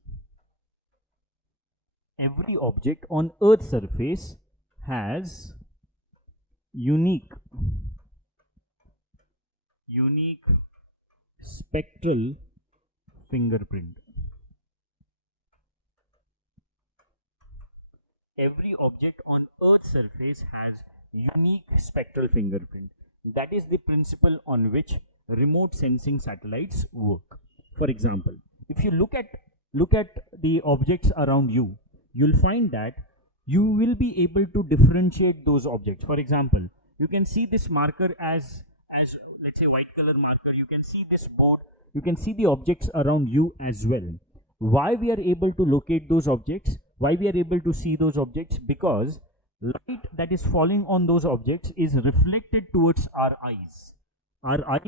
has unique spectral fingerprint. Every object on Earth's surface has unique spectral fingerprint. That is the principle on which remote sensing satellites work. For example, if you look at the objects around you, you'll find that you will be able to differentiate those objects. For example, you can see this marker as let's say white color marker. You can see this board. You can see the objects around you as well. Why we are able to locate those objects? Why we are able to see those objects? Because light that is falling on those objects is reflected towards our eyes. Our eyes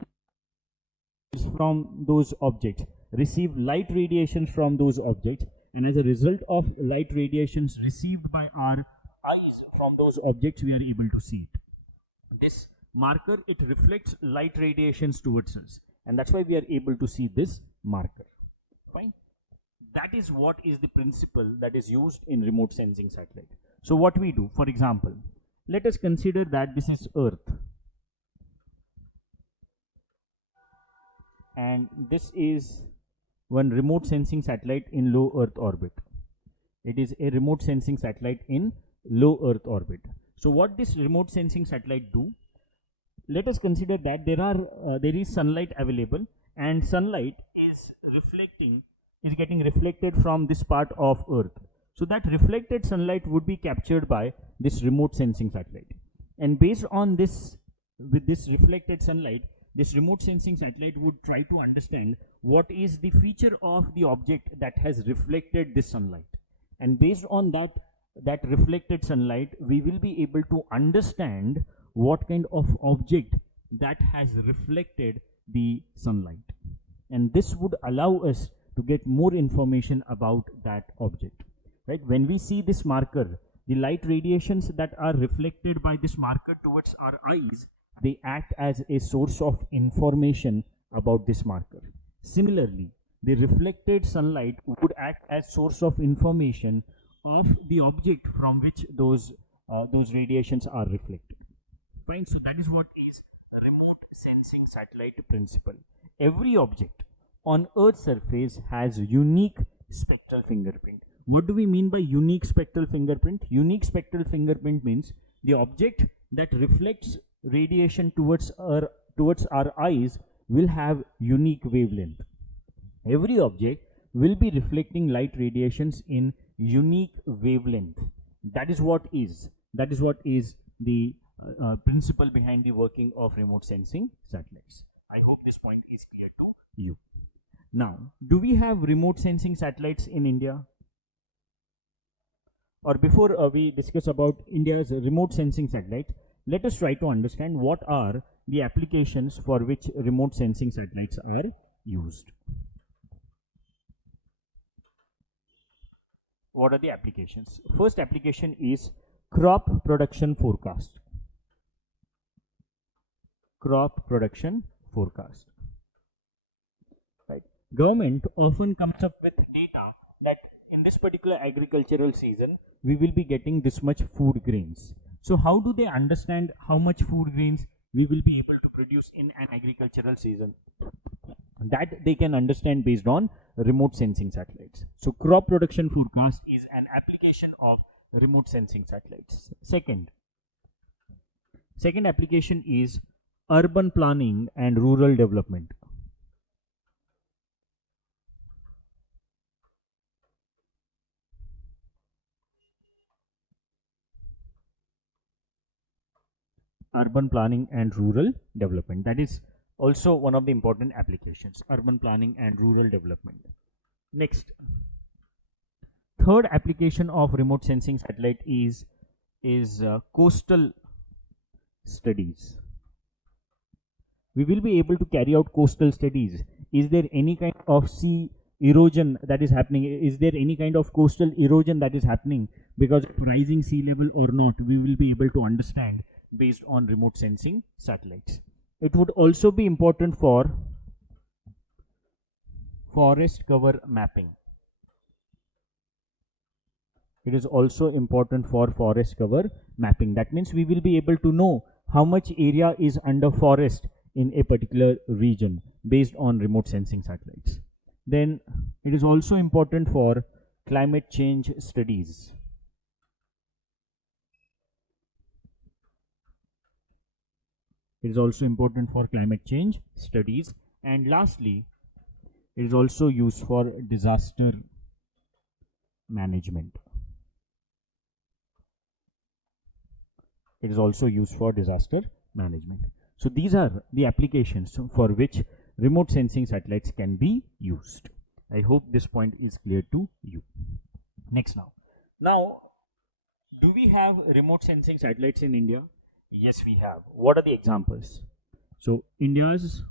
from those objects receive light radiations from those objects, and as a result of light radiations received by our eyes from those objects, we are able to see it. This marker, it reflects light radiations towards us, and that's why we are able to see this marker. Fine. That is what is the principle that is used in remote sensing satellite. So what we do, for example, let us consider that this is Earth. and this is one remote sensing satellite in low Earth orbit. It is a remote sensing satellite in low Earth orbit. So what this remote sensing satellite do? Let us consider that there is sunlight available, and sunlight is getting reflected from this part of Earth. So that reflected sunlight would be captured by this remote sensing satellite, and based on this, with this reflected sunlight, this remote sensing satellite would try to understand what is the feature of the object that has reflected this sunlight, and based on that reflected sunlight, we will be able to understand what kind of object that has reflected the sunlight, and this would allow us to get more information about that object, right? When we see this marker, the light radiations that are reflected by this marker towards our eyes, they act as a source of information about this marker. Similarly, the reflected sunlight would act as source of information of the object from which those radiations are reflected. Fine. So that is what is remote sensing satellite principle. Every object on Earth's surface has unique spectral fingerprint. What do we mean by unique spectral fingerprint? Unique spectral fingerprint means the object that reflects radiation towards our eyes will have unique wavelength. Every object will be reflecting light radiations in unique wavelength. That is what is the principle behind the working of remote sensing satellites. I hope this point is clear to you. Now, do we have remote sensing satellites in India? Or before we discuss about India's remote sensing satellite, let us try to understand what are the applications for which remote sensing satellites are used. What are the applications? First application is crop production forecast. Crop production forecast. Right. Government often comes up with data that in this particular agricultural season we will be getting this much food grains. So how do they understand how much food grains we will be able to produce in an agricultural season? That they can understand based on remote sensing satellites. So crop production forecast is an application of remote sensing satellites. Second application is urban planning and rural development. Urban planning and rural development. That is also one of the important applications, urban planning and rural development. Next, third application of remote sensing satellite is coastal studies. We will be able to carry out coastal studies. Is there any kind of sea erosion that is happening? Is there any kind of coastal erosion that is happening because of rising sea level or not? We will be able to understand based on remote sensing satellites. It would also be important for forest cover mapping. It is also important for forest cover mapping. That means we will be able to know how much area is under forest in a particular region based on remote sensing satellites. Then it is also important for climate change studies. It is also important for climate change studies. And lastly, it is also used for disaster management. It is also used for disaster management. So these are the applications for which remote sensing satellites can be used. I hope this point is clear to you. Next now, do we have remote sensing satellites in India? Yes, we have. What are the examples? So India's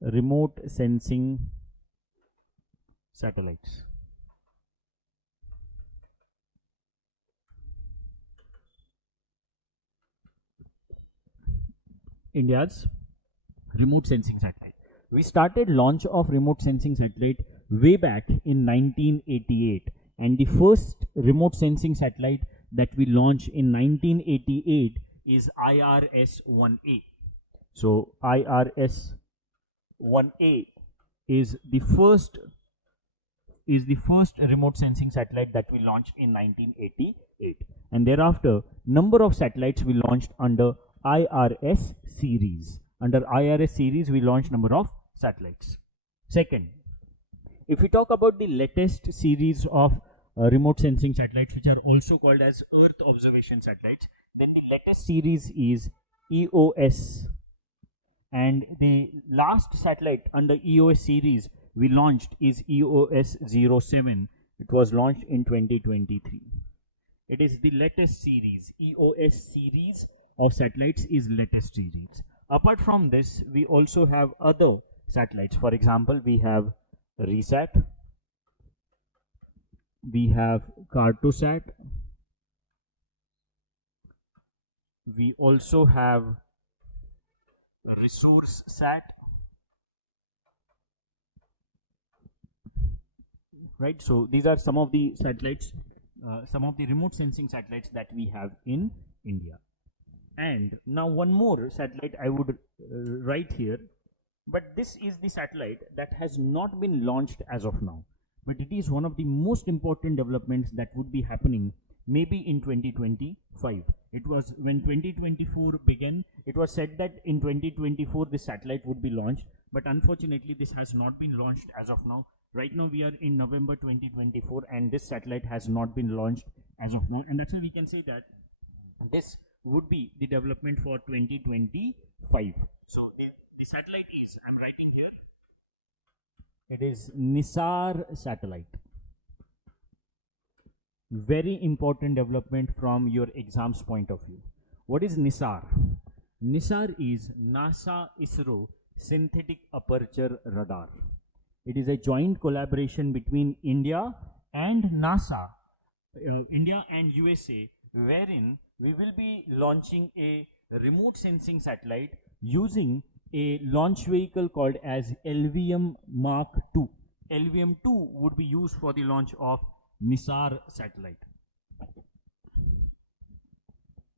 remote sensing satellites. India's remote sensing satellite. We started launch of remote sensing satellite way back in 1988, and the first remote sensing satellite that we launched in 1988 is IRS-1A. So IRS 1A is the first remote sensing satellite that we launched in 1988, and thereafter number of satellites we launched under IRS series. Under IRS series we launched number of satellites. Second, if we talk about the latest series of remote sensing satellites, which are also called as Earth observation satellites, then the latest series is EOS, and the last satellite under EOS series we launched is EOS 07. It was launched in 2023. It is the latest series. EOS series of satellites is latest series. Apart from this, we also have other satellites. For example, we have RESAT, we have Cartosat, we also have Resource Sat, right? So these are some of the satellites, some of the remote sensing satellites that we have in India. And now one more satellite I would write here, but this is the satellite that has not been launched as of now, but it is one of the most important developments that would be happening maybe in 2025. It was when 2024 began, it was said that in 2024 this satellite would be launched, but unfortunately this has not been launched as of now. Right now we are in November 2024 and this satellite has not been launched as of now, and that's why we can say that this would be the development for 2025. So the satellite is, I'm writing here, it is NISAR satellite. Very important development from your exams point of view. What is NISAR? NISAR is NASA ISRO Synthetic Aperture Radar. It is a joint collaboration between India and NASA, India and USA, wherein we will be launching a remote sensing satellite using a launch vehicle called as LVM Mark II. LVM 2 would be used for the launch of NISAR satellite.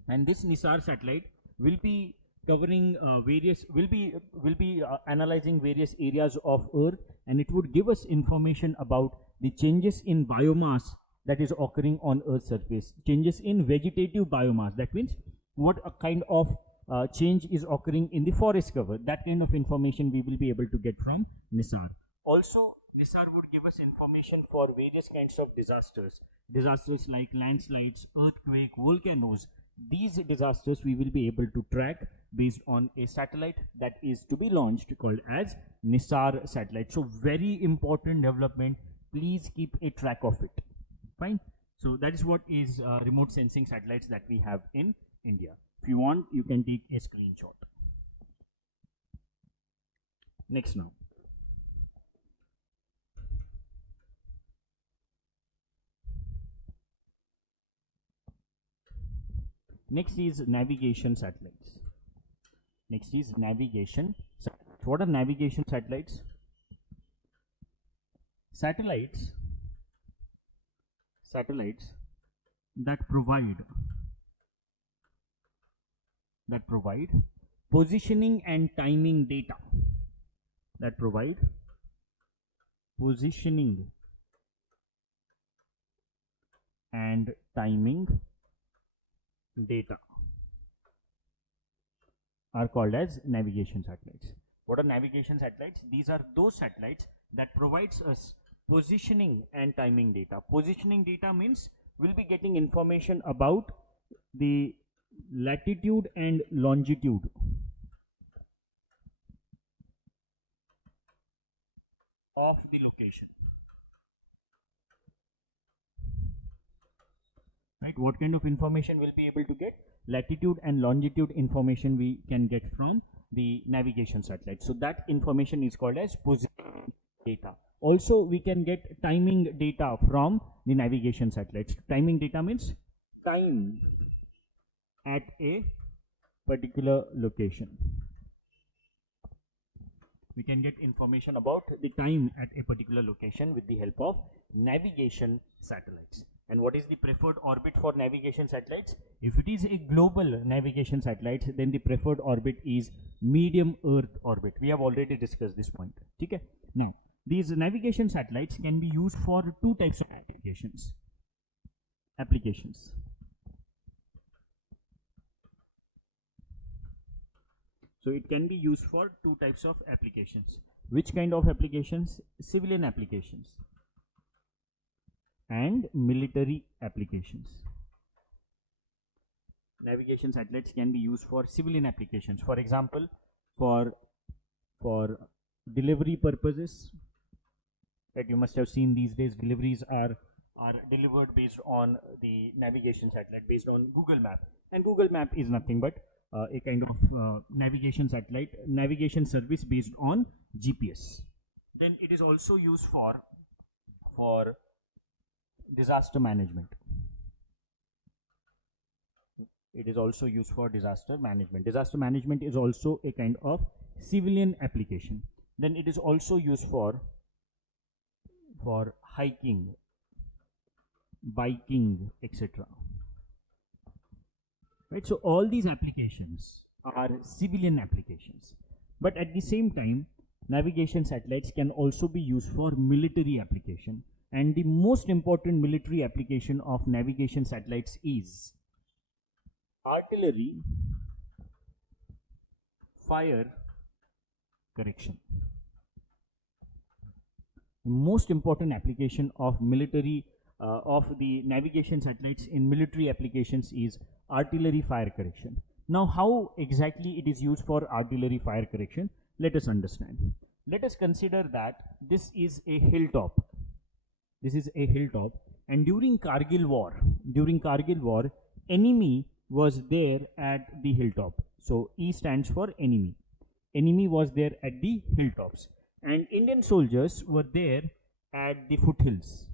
And this NISAR satellite will be covering will be analyzing various areas of Earth, and it would give us information about the changes in biomass that is occurring on Earth's surface, changes in vegetative biomass. That means what a kind of change is occurring in the forest cover. That kind of information we will be able to get from NISAR. Also, NISAR would give us information for various kinds of disasters like landslides, earthquake, volcanoes. These disasters we will be able to track based on a satellite that is to be launched called as NISAR satellite. So very important development. Please keep a track of it. Fine. So that is what is remote sensing satellites that we have in India. If you want, you can take a screenshot. Next now. Next is navigation satellites. Next is navigation satellites. What are navigation satellites? Satellites that provide positioning and timing data. That provide positioning and timing data are called as navigation satellites. What are navigation satellites? These are those satellites that provides us positioning and timing data. Positioning data means we'll be getting information about the latitude and longitude of the location. Right? What kind of information we'll be able to get? Latitude and longitude information we can get from the navigation satellite. So that information is called as positioning data. Also, we can get timing data from the navigation satellites. Timing data means time at a particular location. We can get information about the time at a particular location with the help of navigation satellites. And what is the preferred orbit for navigation satellites? If it is a global navigation satellite, then the preferred orbit is medium Earth orbit. We have already discussed this point. Okay? Now, these navigation satellites can be used for two types of applications. So it can be used for two types of applications. Which kind of applications? Civilian applications and military applications. Navigation satellites can be used for civilian applications. For example, for delivery purposes, that you must have seen these days, deliveries are delivered based on the navigation satellite, based on Google Map. And Google Map is nothing but a kind of navigation satellite, navigation service based on GPS. Then it is also used for disaster management. It is also used for disaster management. Disaster management is also a kind of civilian application. Then it is also used for hiking, biking, etc. Right? So all these applications are civilian applications. But at the same time, navigation satellites can also be used for military application. And the most important military application of navigation satellites is artillery fire correction. The most important application of military of the navigation satellites in military applications is artillery fire correction. Now, how exactly it is used for artillery fire correction? Let us understand. Let us consider that this is a hilltop. This is a hilltop, and during Kargil war, enemy was there at the hilltop. So E stands for enemy. Enemy was there at the hilltops, and Indian soldiers were there at the foothills.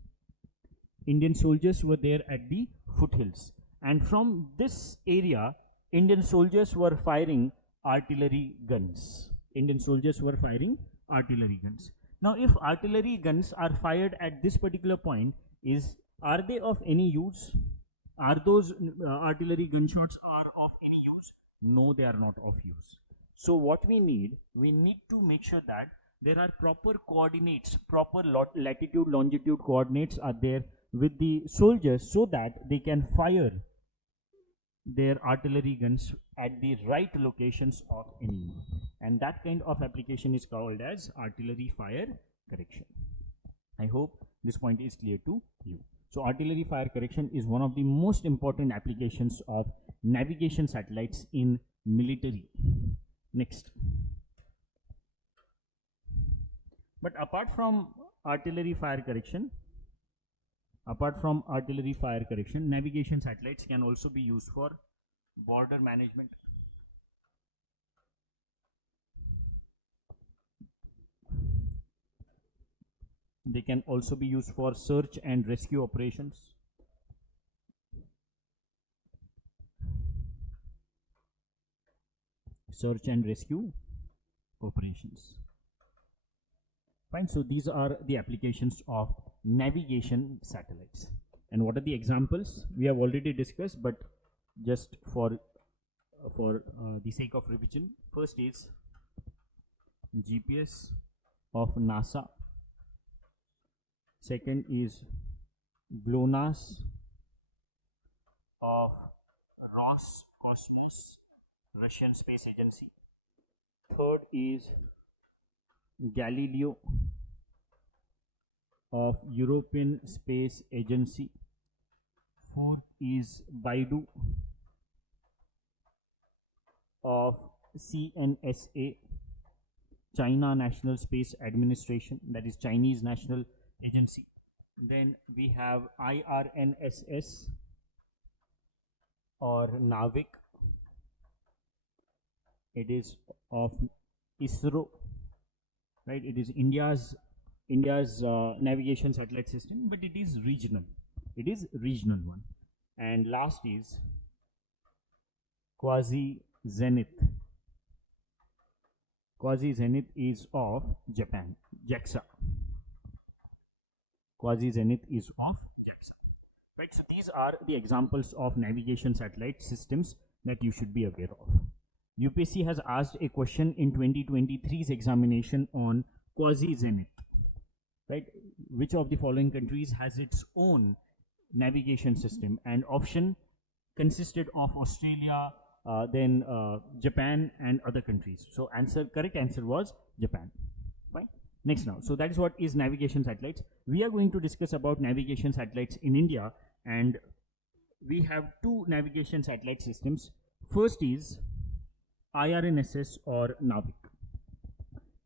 Indian soldiers were there at the foothills, and from this area, Indian soldiers were firing artillery guns. Indian soldiers were firing artillery guns. Now, if artillery guns are fired at this particular point, are they of any use? Are those artillery gunshots are of any use? No, they are not of use. So what we need to make sure that there are proper coordinates, proper latitude, longitude coordinates are there with the soldiers, so that they can fire their artillery guns at the right locations of enemy. And that kind of application is called as artillery fire correction. I hope this point is clear to you. So artillery fire correction is one of the most important applications of navigation satellites in military. Next. But apart from artillery fire correction, navigation satellites can also be used for border management. They can also be used for search and rescue operations. Search and rescue operations. Fine. So these are the applications of navigation satellites. And what are the examples? We have already discussed, but just for the sake of revision, first is GPS of NASA. Second is GLONASS of Roscosmos, Russian Space Agency. Third is Galileo of European Space Agency. Fourth is Baidu of CNSA, China National Space Administration, that is Chinese National Agency. Then we have IRNSS or NAVIC. It is of ISRO, right? It is India's navigation satellite system, but it is regional. It is regional one. And last is Quasi-Zenith. Quasi-Zenith is of Japan, JAXA. Quasi-Zenith is of JAXA. Right, so these are the examples of navigation satellite systems that you should be aware of. UPSC has asked a question in 2023's examination on quasi-zenith. Right, which of the following countries has its own navigation system? And option consisted of Australia, then Japan and other countries. So correct answer was Japan. Fine. Next now. So that is what is navigation satellites. We are going to discuss about navigation satellites in India, and we have two navigation satellite systems. First is IRNSS or NAVIC.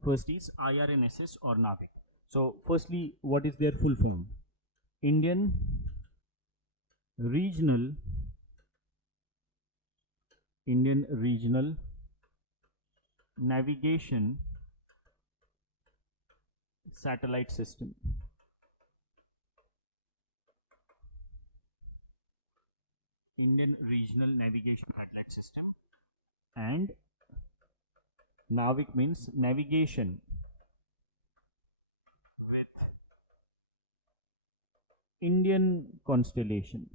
First is IRNSS or NAVIC. So firstly, what is their full form? Indian Regional Navigation Satellite System. Indian Regional Navigation Satellite System. And NAVIC means navigation with Indian constellation.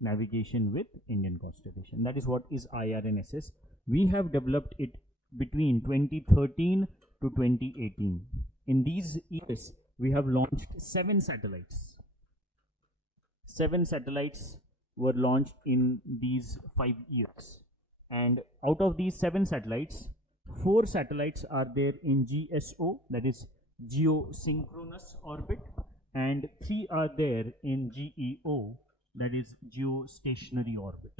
Navigation with Indian constellation. That is what is IRNSS. We have developed it between 2013 to 2018. In these years, we have launched 7 satellites. 7 satellites were launched in these 5 years. And out of these 7 satellites, 4 satellites are there in GSO, that is Geosynchronous orbit, and 3 are there in GEO, that is geostationary orbit.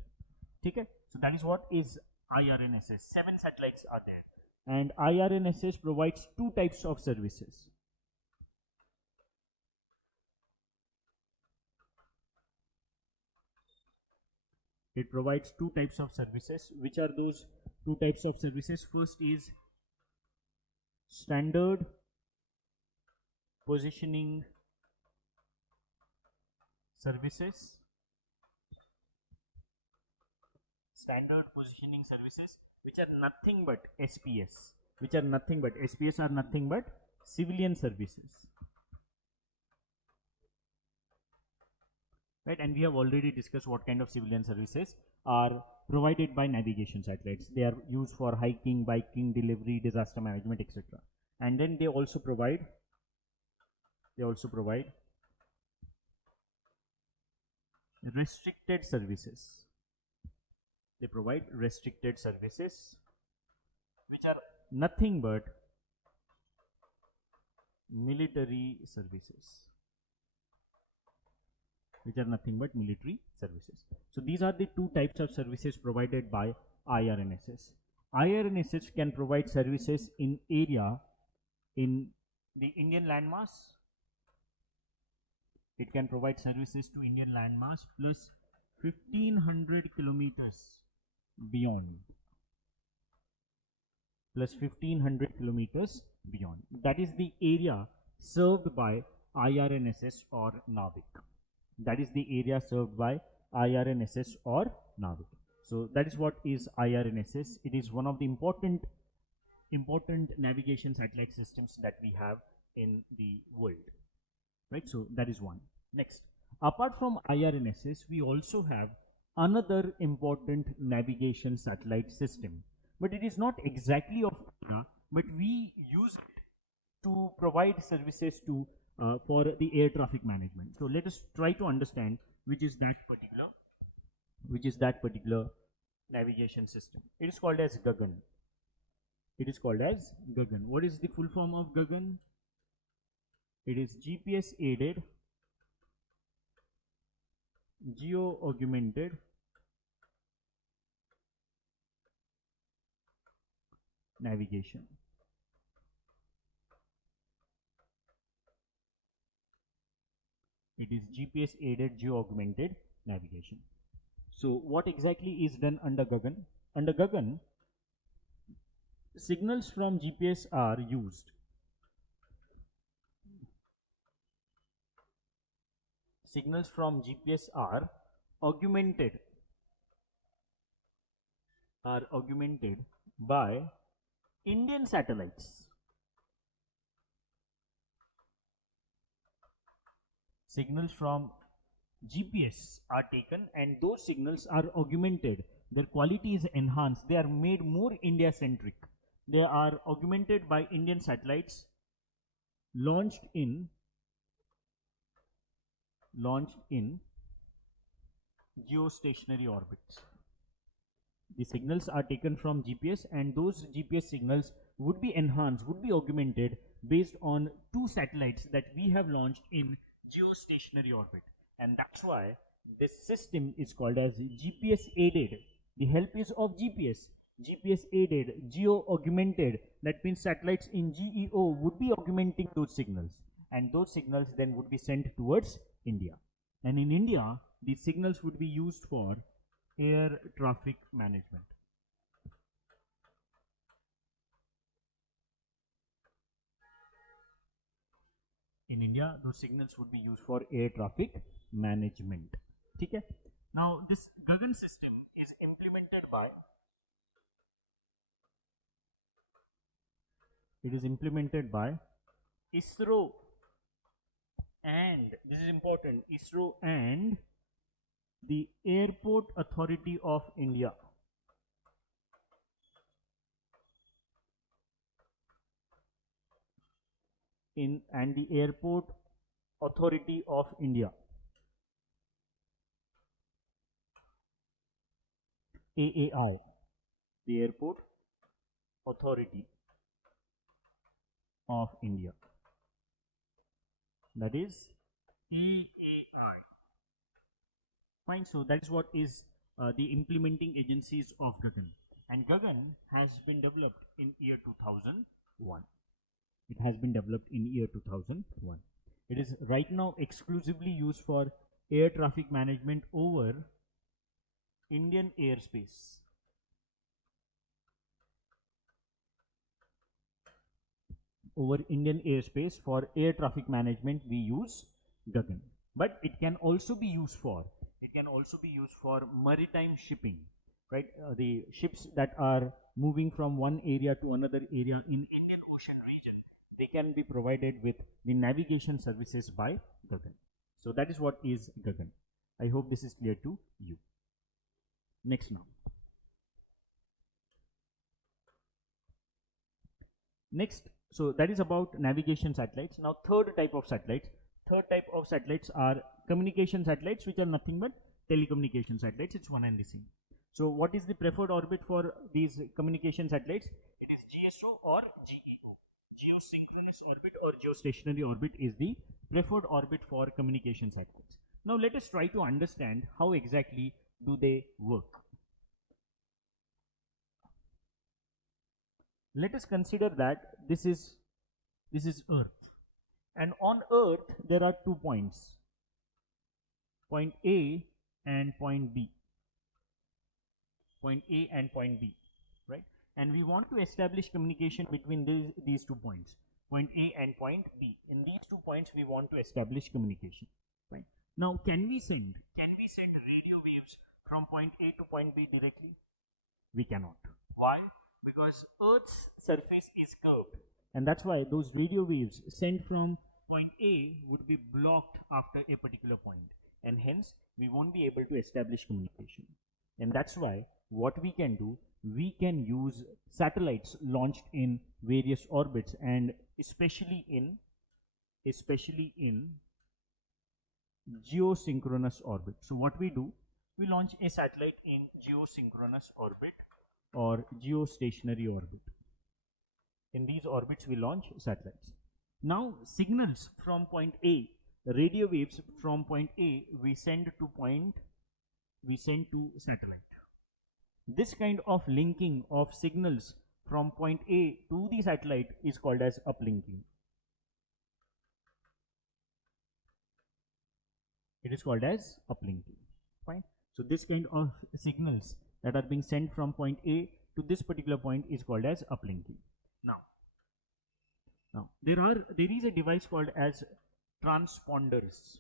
Okay? So that is what is IRNSS. 7 satellites are there. And IRNSS provides 2 types of services. It provides 2 types of services. Which are those 2 types of services? First is standard positioning services. Standard positioning services, which are nothing but SPS. SPS are nothing but civilian services. Right, and we have already discussed what kind of civilian services are provided by navigation satellites. They are used for hiking, biking, delivery, disaster management, etc. And then they also provide restricted services. They provide restricted services, which are nothing but military services. So these are the 2 types of services provided by IRNSS. IRNSS can provide services in area in the Indian landmass. It can provide services to Indian landmass plus 1500 kilometers beyond. That is the area served by IRNSS or NAVIC. So that is what is IRNSS. It is one of the important navigation satellite systems that we have in the world. Right, so that is one. Next, apart from IRNSS, we also have another important navigation satellite system, but it is not exactly of India, but we use it to provide services to for the air traffic management. So let us try to understand which is that particular navigation system. It is called as Gagan. What is the full form of Gagan? It is GPS aided geo augmented navigation. It is GPS aided geo augmented navigation. So what exactly is done under Gagan? Under Gagan, signals from GPS are used. Signals from GPS are augmented by Indian satellites. signals from GPS are taken, and those signals are augmented. Their quality is enhanced. They are made more India centric. They are augmented by Indian satellites launched in geostationary orbits. The signals are taken from GPS, and those GPS signals would be enhanced, would be augmented based on two satellites that we have launched in geostationary orbit. And that's why this system is called as GPS aided. The help is of GPS. GPS aided, geo augmented. That means satellites in GEO would be augmenting those signals, and those signals then would be sent towards India. And in India, these signals would be used for air traffic management. In India, those signals would be used for air traffic management. Okay? Now, this Gagan system is implemented by ISRO, and this is important, ISRO and the Airport Authority of India. And the Airport Authority of India, AAI, the Airport Authority of India, that is AAI. Fine, so that is what is the implementing agencies of Gagan, and Gagan has been developed in year 2001. It has been developed in year 2001. It is right now exclusively used for air traffic management over Indian airspace. Over Indian airspace for air traffic management, we use Gagan. But it can also be used for maritime shipping, right? The ships that are moving from one area to another area in Indian Ocean region, they can be provided with the navigation services by Gagan. So that is what is Gagan. I hope this is clear to you. Next now. Next, so that is about navigation satellites. Now third type of satellites are communication satellites, which are nothing but telecommunication satellites. It's one and the same. So what is the preferred orbit for these communication satellites? It is GSO or GEO. Geosynchronous orbit or geostationary orbit is the preferred orbit for communication satellites. Now let us try to understand how exactly do they work. Let us consider that this is Earth, and on Earth there are 2 points, point A and point B. Point A and point B, right? And we want to establish communication between these 2 points, point A and point B. In these 2 points, we want to establish communication, right? Now, can we send radio waves from point A to point B directly? We cannot. Why? Because Earth's surface is curved, and that's why those radio waves sent from point A would be blocked after a particular point, and hence we won't be able to establish communication. And that's why what we can do, we can use satellites launched in various orbits, and especially in geosynchronous orbit. So what we do, we launch a satellite in geosynchronous orbit or geostationary orbit. In these orbits we launch satellites. Now signals from point A, radio waves from point A, we send to satellite. This kind of linking of signals from point A to the satellite is called as uplinking. It is called as uplinking. Fine. So this kind of signals that are being sent from point A to this particular point is called as uplinking. Now there is a device called as transponders.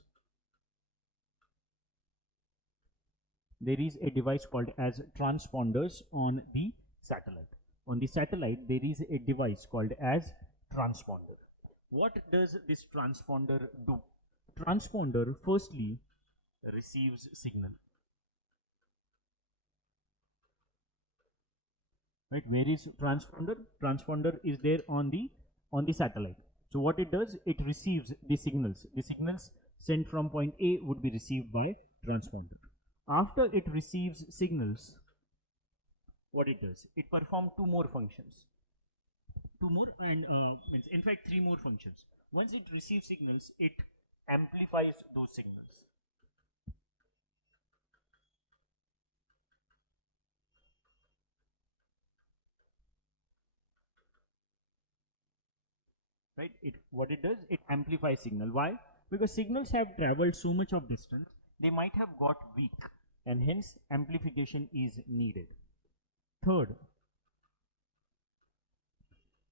There is a device called as transponders on the satellite. On the satellite, there is a device called as transponder. What does this transponder do? transponder firstly receives signal. Right, where is transponder? Transponder is there on the satellite. So what it does, it receives the signals. The signals sent from point A would be received by transponder. After it receives signals, what it does, it performs two more functions. Two more, and in fact 3 more functions. Once it receives signals, it amplifies those signals. Right, what it does, it amplifies signal. Why? Because signals have traveled so much of distance, they might have got weak, and hence amplification is needed. Third,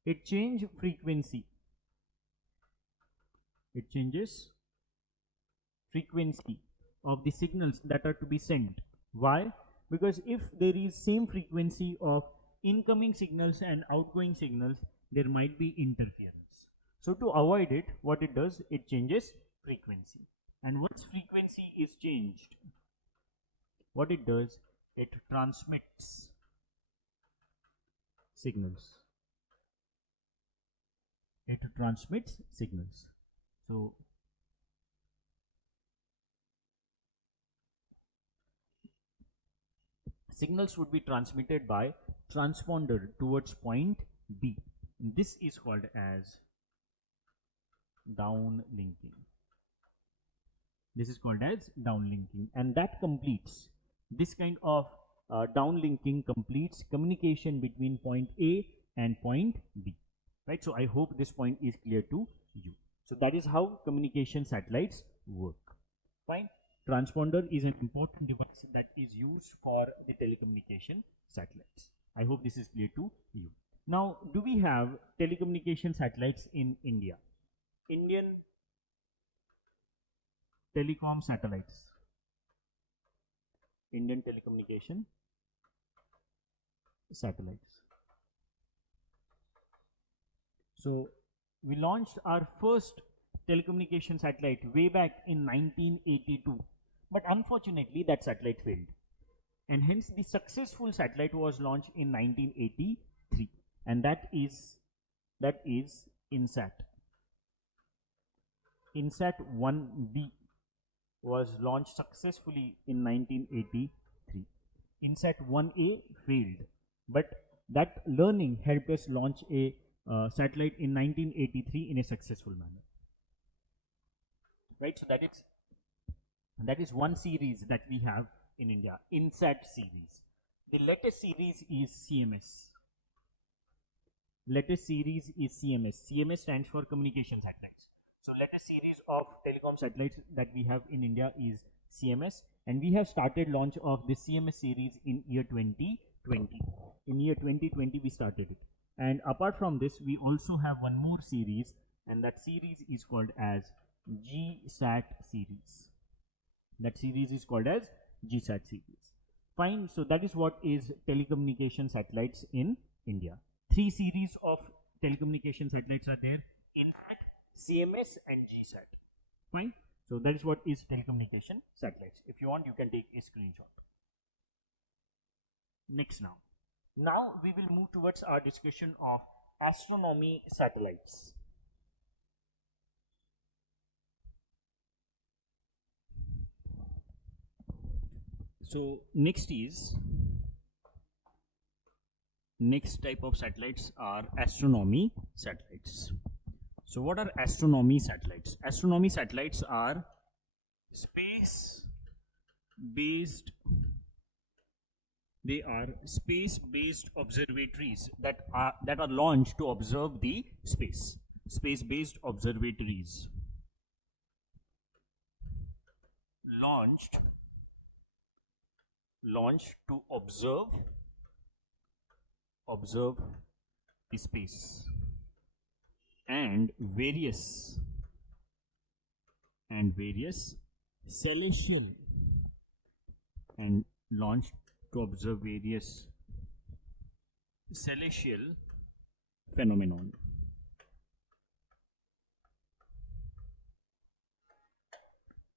it changes frequency. It changes frequency of the signals that are to be sent. Why? Because if there is same frequency of incoming signals and outgoing signals, there might be interference. So to avoid it, what it does, it changes frequency. And once frequency is changed, what it does, it transmits signals. It transmits signals. So signals would be transmitted by transponder towards point B. This is called as downlinking. This is called as downlinking, and that completes this kind of downlinking completes communication between point A and point B. Right, so I hope this point is clear to you. So that is how communication satellites work. Fine. Transponder is an important device that is used for the telecommunication satellites. I hope this is clear to you. Now, do we have telecommunication satellites in India? Indian telecom satellites. Indian telecommunication satellites. So we launched our first telecommunication satellite way back in 1982, but unfortunately that satellite failed, and hence the successful satellite was launched in 1983, and that is INSAT. INSAT 1B was launched successfully in 1983. INSAT 1A failed, but that learning helped us launch a satellite in 1983 in a successful manner. Right, so that is one series that we have in India, INSAT series. The latest series is CMS. Latest series is CMS. CMS stands for communication satellites. So latest series of telecom satellites that we have in India is CMS, and we have started launch of the CMS series in year 2020. In year 2020 we started it. And apart from this, we also have one more series, and that series is called as GSAT series. That series is called as GSAT series. Fine, so that is what is telecommunication satellites in India. 3 series of telecommunication satellites are there: INSAT, CMS and GSAT. Fine, so that is what is telecommunication satellites. If you want, you can take a screenshot. Next, now we will move towards our discussion of astronomy satellites. So next type of satellites are astronomy satellites. So what are astronomy satellites? Astronomy satellites are space-based observatories that are launched to observe the space. Space-based observatories launched to observe the space, and various celestial, and launched to observe various celestial phenomenon.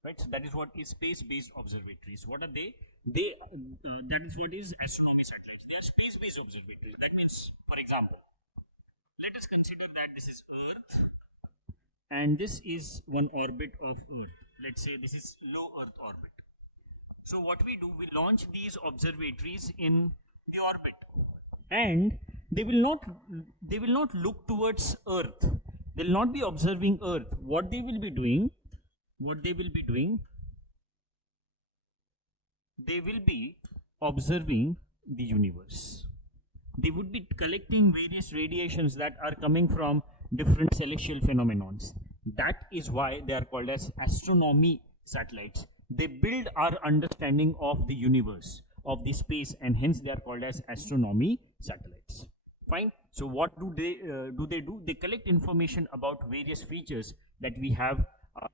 right? So that is what is space-based observatories. What are they? That is what is astronomy satellites. They are space-based observatories. That means, for example, let us consider that this is Earth, and this is one orbit of Earth. Let's say this is low Earth orbit. So what we do, we launch these observatories in the orbit, and they will not look towards Earth. They will not be observing Earth. What they will be doing, they will be observing the universe. They would be collecting various radiations that are coming from different celestial phenomenons. That is why they are called as astronomy satellites. They build our understanding of the universe, of the space, and hence they are called as astronomy satellites. Fine. So what do they do? They collect information about various features that we have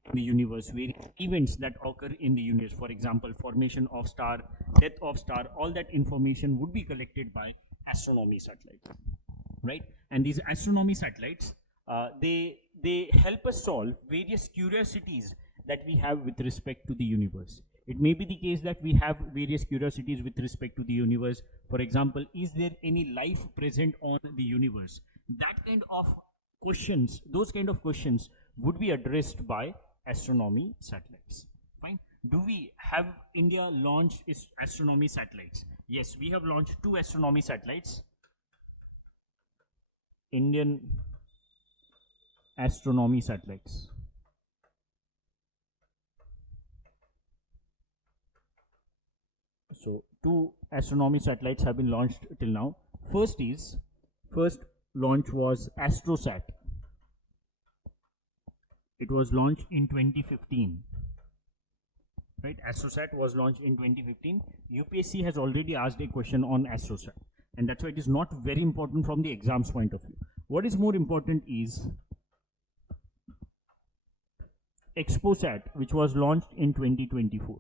in the universe, various events that occur in the universe. For example, formation of star, death of star, all that information would be collected by astronomy satellites, right? And these astronomy satellites, they help us solve various curiosities that we have with respect to the universe. It may be the case that we have various curiosities with respect to the universe. For example, is there any life present on the universe? That kind of questions, those kind of questions would be addressed by astronomy satellites. Fine. Do we have India launched its astronomy satellites? Yes, we have launched 2 astronomy satellites. Indian astronomy satellites. So 2 astronomy satellites have been launched till now. First launch was AstroSat. It was launched in 2015. Right, AstroSat was launched in 2015. UPSC has already asked a question on AstroSat, and that's why it is not very important from the exams point of view. What is more important is ExpoSat, which was launched in 2024.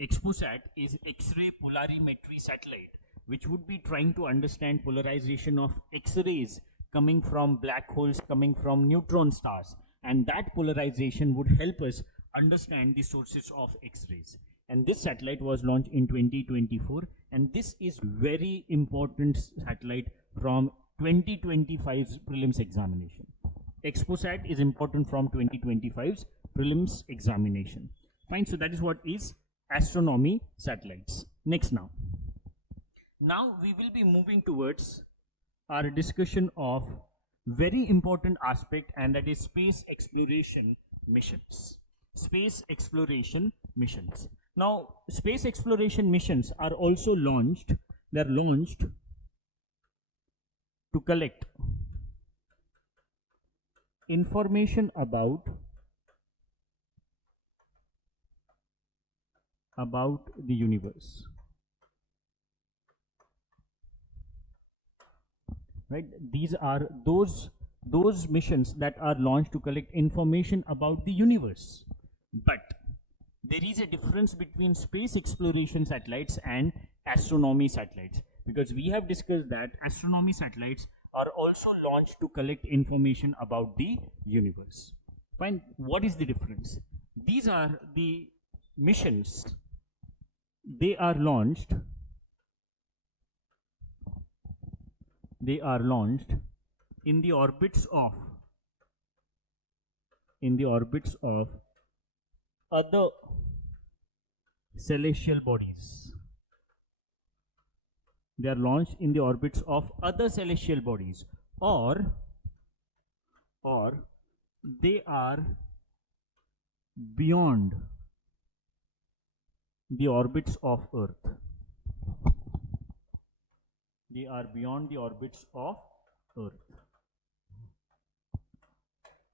ExpoSat is X-ray polarimetry satellite, which would be trying to understand polarization of X-rays coming from black holes, coming from neutron stars, and that polarization would help us understand the sources of X-rays. And this satellite was launched in 2024, and this is very important satellite from 2025's prelims examination. ExpoSat is important from 2025's prelims examination. Fine, so that is what is astronomy satellites. Next now we will be moving towards our discussion of very important aspect, and that is space exploration missions. Space exploration missions. Now, space exploration missions are also launched. They are launched to collect information about the universe. Right? These are those missions that are launched to collect information about the universe. But there is a difference between space exploration satellites and astronomy satellites, because we have discussed that astronomy satellites are also launched to collect information about the universe. Fine. What is the difference? These are the missions. They are launched in the orbits of other celestial bodies. They are launched in the orbits of other celestial bodies, or they are beyond the orbits of Earth. They are beyond the orbits of Earth.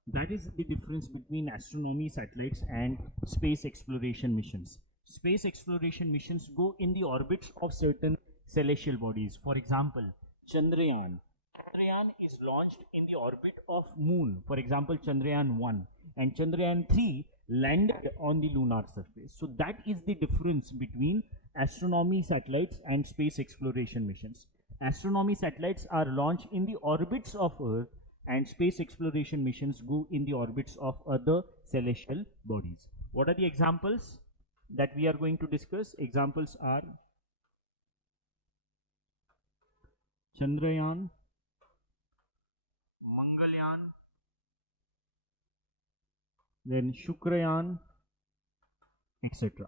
That is the difference between astronomy satellites and space exploration missions. Space exploration missions go in the orbits of certain celestial bodies. For example, Chandrayaan. Chandrayaan is launched in the orbit of Moon. For example, Chandrayaan 1 and Chandrayaan 3 landed on the lunar surface. So that is the difference between astronomy satellites and space exploration missions. Astronomy satellites are launched in the orbits of Earth, and space exploration missions go in the orbits of other celestial bodies. What are the examples that we are going to discuss? Examples are Chandrayaan, Mangalyaan, then Shukrayaan, etc.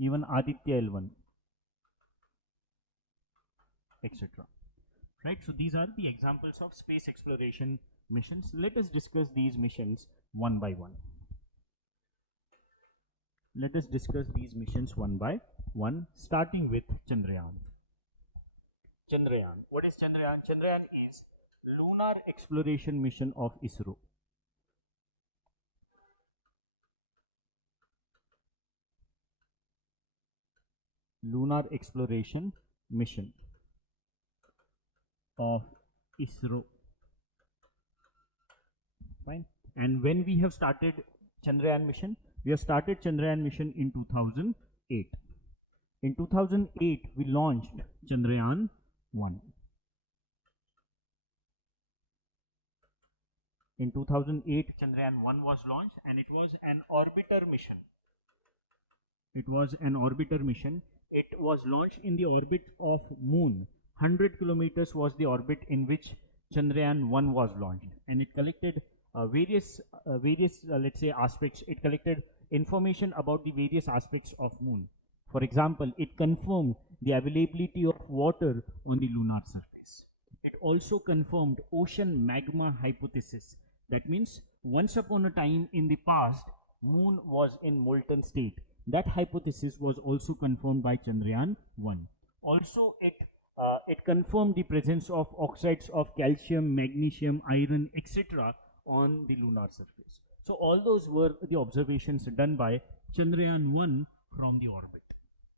Even Aditya L1, etc. Right, so these are the examples of space exploration missions. Let us discuss these missions one by one. Let us discuss these missions one by one, starting with Chandrayaan. Chandrayaan. What is Chandrayaan? Chandrayaan is lunar exploration mission of ISRO. Lunar exploration mission of ISRO. Fine. And when we have started Chandrayaan mission? We have started Chandrayaan mission in 2008. In 2008, we launched Chandrayaan 1. In 2008, Chandrayaan 1 was launched, and it was an orbiter mission. It was an orbiter mission. It was launched in the orbit of Moon. 100 kilometers was the orbit in which Chandrayaan 1 was launched, and it collected various let's say aspects. It collected information about the various aspects of Moon. For example, it confirmed the availability of water on the lunar surface. It also confirmed ocean magma hypothesis. That means once upon a time in the past, Moon was in molten state. That hypothesis was also confirmed by Chandrayaan 1. Also, it confirmed the presence of oxides of calcium, magnesium, iron, etc. on the lunar surface. So all those were the observations done by Chandrayaan 1 from the orbit.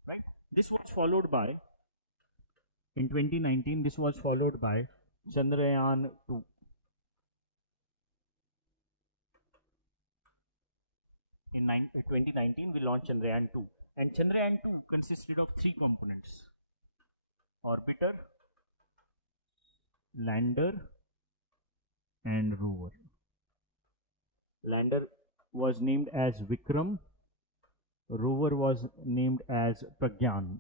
Right? This was followed by, in 2019, this was followed by Chandrayaan 2. In 2019, we launched Chandrayaan 2. And Chandrayaan 2 consisted of 3 components: orbiter, lander, and rover. Lander was named as Vikram. Rover was named as Pragyan.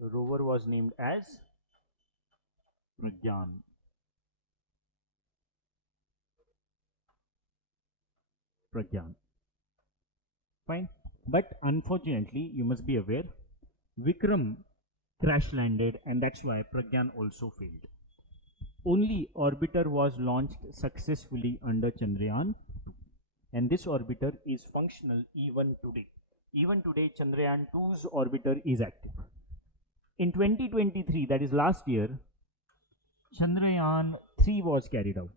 Rover was named as Pragyan. Pragyan. Fine. But unfortunately, you must be aware, Vikram crash landed, and that's why Pragyan also failed. Only orbiter was launched successfully under Chandrayaan 2. And this orbiter is functional even today. Even today, Chandrayaan 2's orbiter is active. In 2023, that is last year, Chandrayaan 3 was carried out.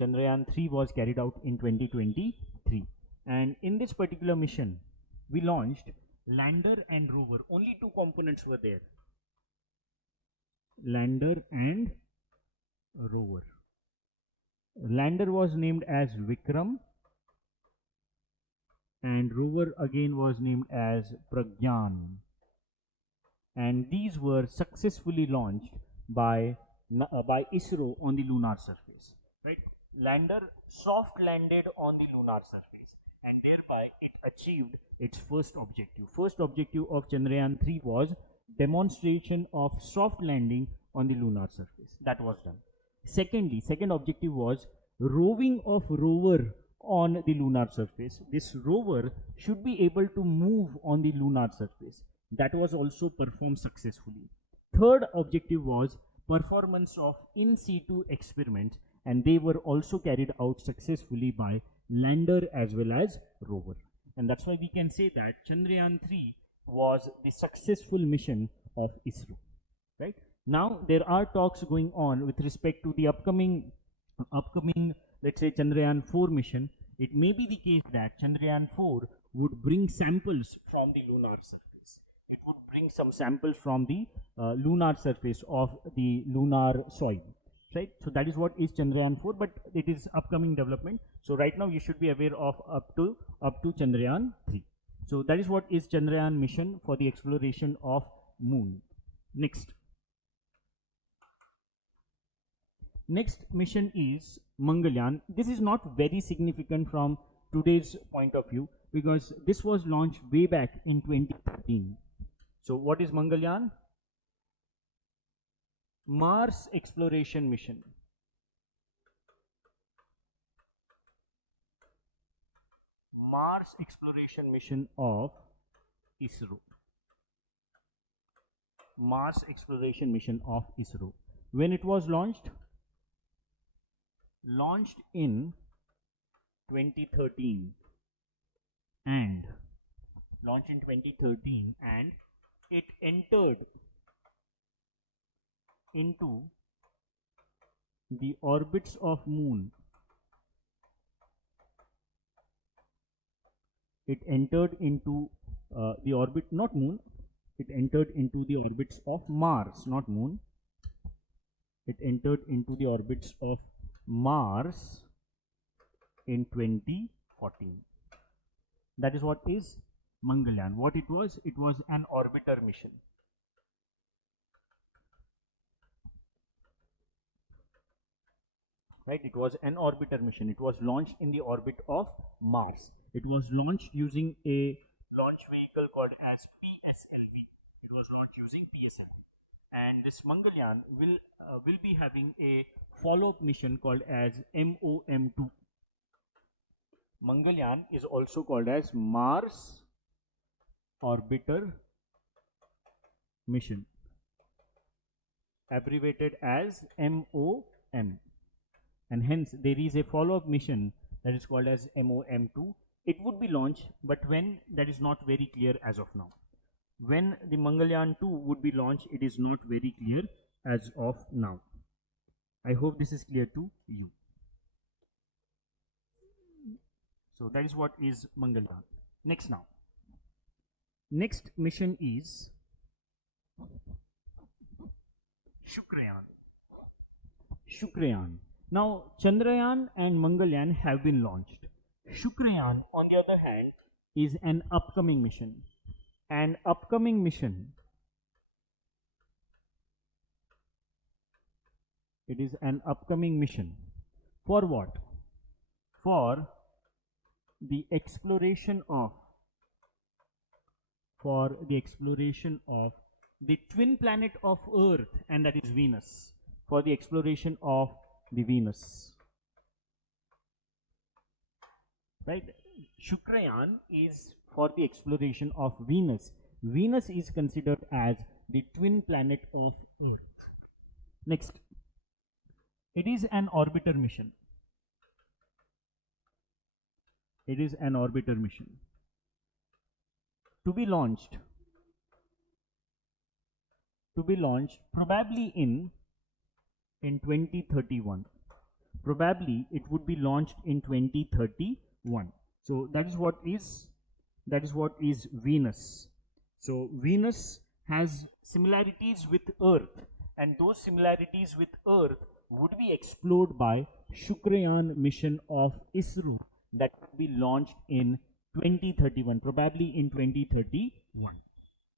Chandrayaan 3 was carried out in 2023. And in this particular mission, we launched lander and rover. Only 2 components were there: lander and rover. Lander was named as Vikram, and rover again was named as Pragyan. And these were successfully launched by ISRO on the lunar surface. Right? Lander soft landed on the lunar surface, and thereby it achieved its first objective. First objective of Chandrayaan 3 was demonstration of soft landing on the lunar surface. That was done. Second objective was roving of rover on the lunar surface. This rover should be able to move on the lunar surface. That was also performed successfully. Third objective was performance of in situ experiments, and they were also carried out successfully by lander as well as rover. And that's why we can say that Chandrayaan 3 was the successful mission of ISRO. Right? Now there are talks going on with respect to the upcoming let's say Chandrayaan 4 mission. It may be the case that Chandrayaan 4 would bring samples from the lunar surface. It would bring some samples from the lunar surface of the lunar soil. Right? So that is what is Chandrayaan 4, but it is upcoming development. So right now you should be aware of up to Chandrayaan 3. So that is what is Chandrayaan mission for the exploration of moon. Next mission is Mangalyaan. This is not very significant from today's point of view because this was launched way back in 2013. So what is Mangalyaan? Mars exploration mission. Mars exploration mission of ISRO. Mars exploration mission of ISRO. When it was launched? Launched in 2013 and it entered into the orbits of moon. It entered into the orbit, not moon. It entered into the orbits of Mars, not moon. It entered into the orbits of Mars in 2014. That is what is Mangalyaan. What it was an orbiter mission. Right, it was an orbiter mission. It was launched in the orbit of Mars. It was launched using a launch vehicle called as PSLV. It was launched using PSLV. And this Mangalyaan will be having a follow-up mission called as MOM2. Mangalyaan is also called as Mars Orbiter Mission, abbreviated as MOM, and hence there is a follow-up mission that is called as MOM2. It would be launched, but when, that is not very clear as of now. When the Mangalyaan 2 would be launched, it is not very clear as of now. I hope this is clear to you. So that is what is Mangalyaan. Next mission is Shukrayaan. Now Chandrayaan and Mangalyaan have been launched. Shukrayaan, on the other hand, is an upcoming mission. An upcoming mission. It is an upcoming mission. For what? For the exploration of the twin planet of Earth, and that is Venus. For the exploration of the Venus. Right? Shukrayaan is for the exploration of Venus. Venus is considered as the twin planet of Earth. Next, it is an orbiter mission. It is an orbiter mission to be launched probably in 2031. Probably it would be launched in 2031. So that is what is Venus. So Venus has similarities with Earth, and those similarities with Earth would be explored by Shukrayaan mission of ISRO that will be launched in 2031, probably in 2031.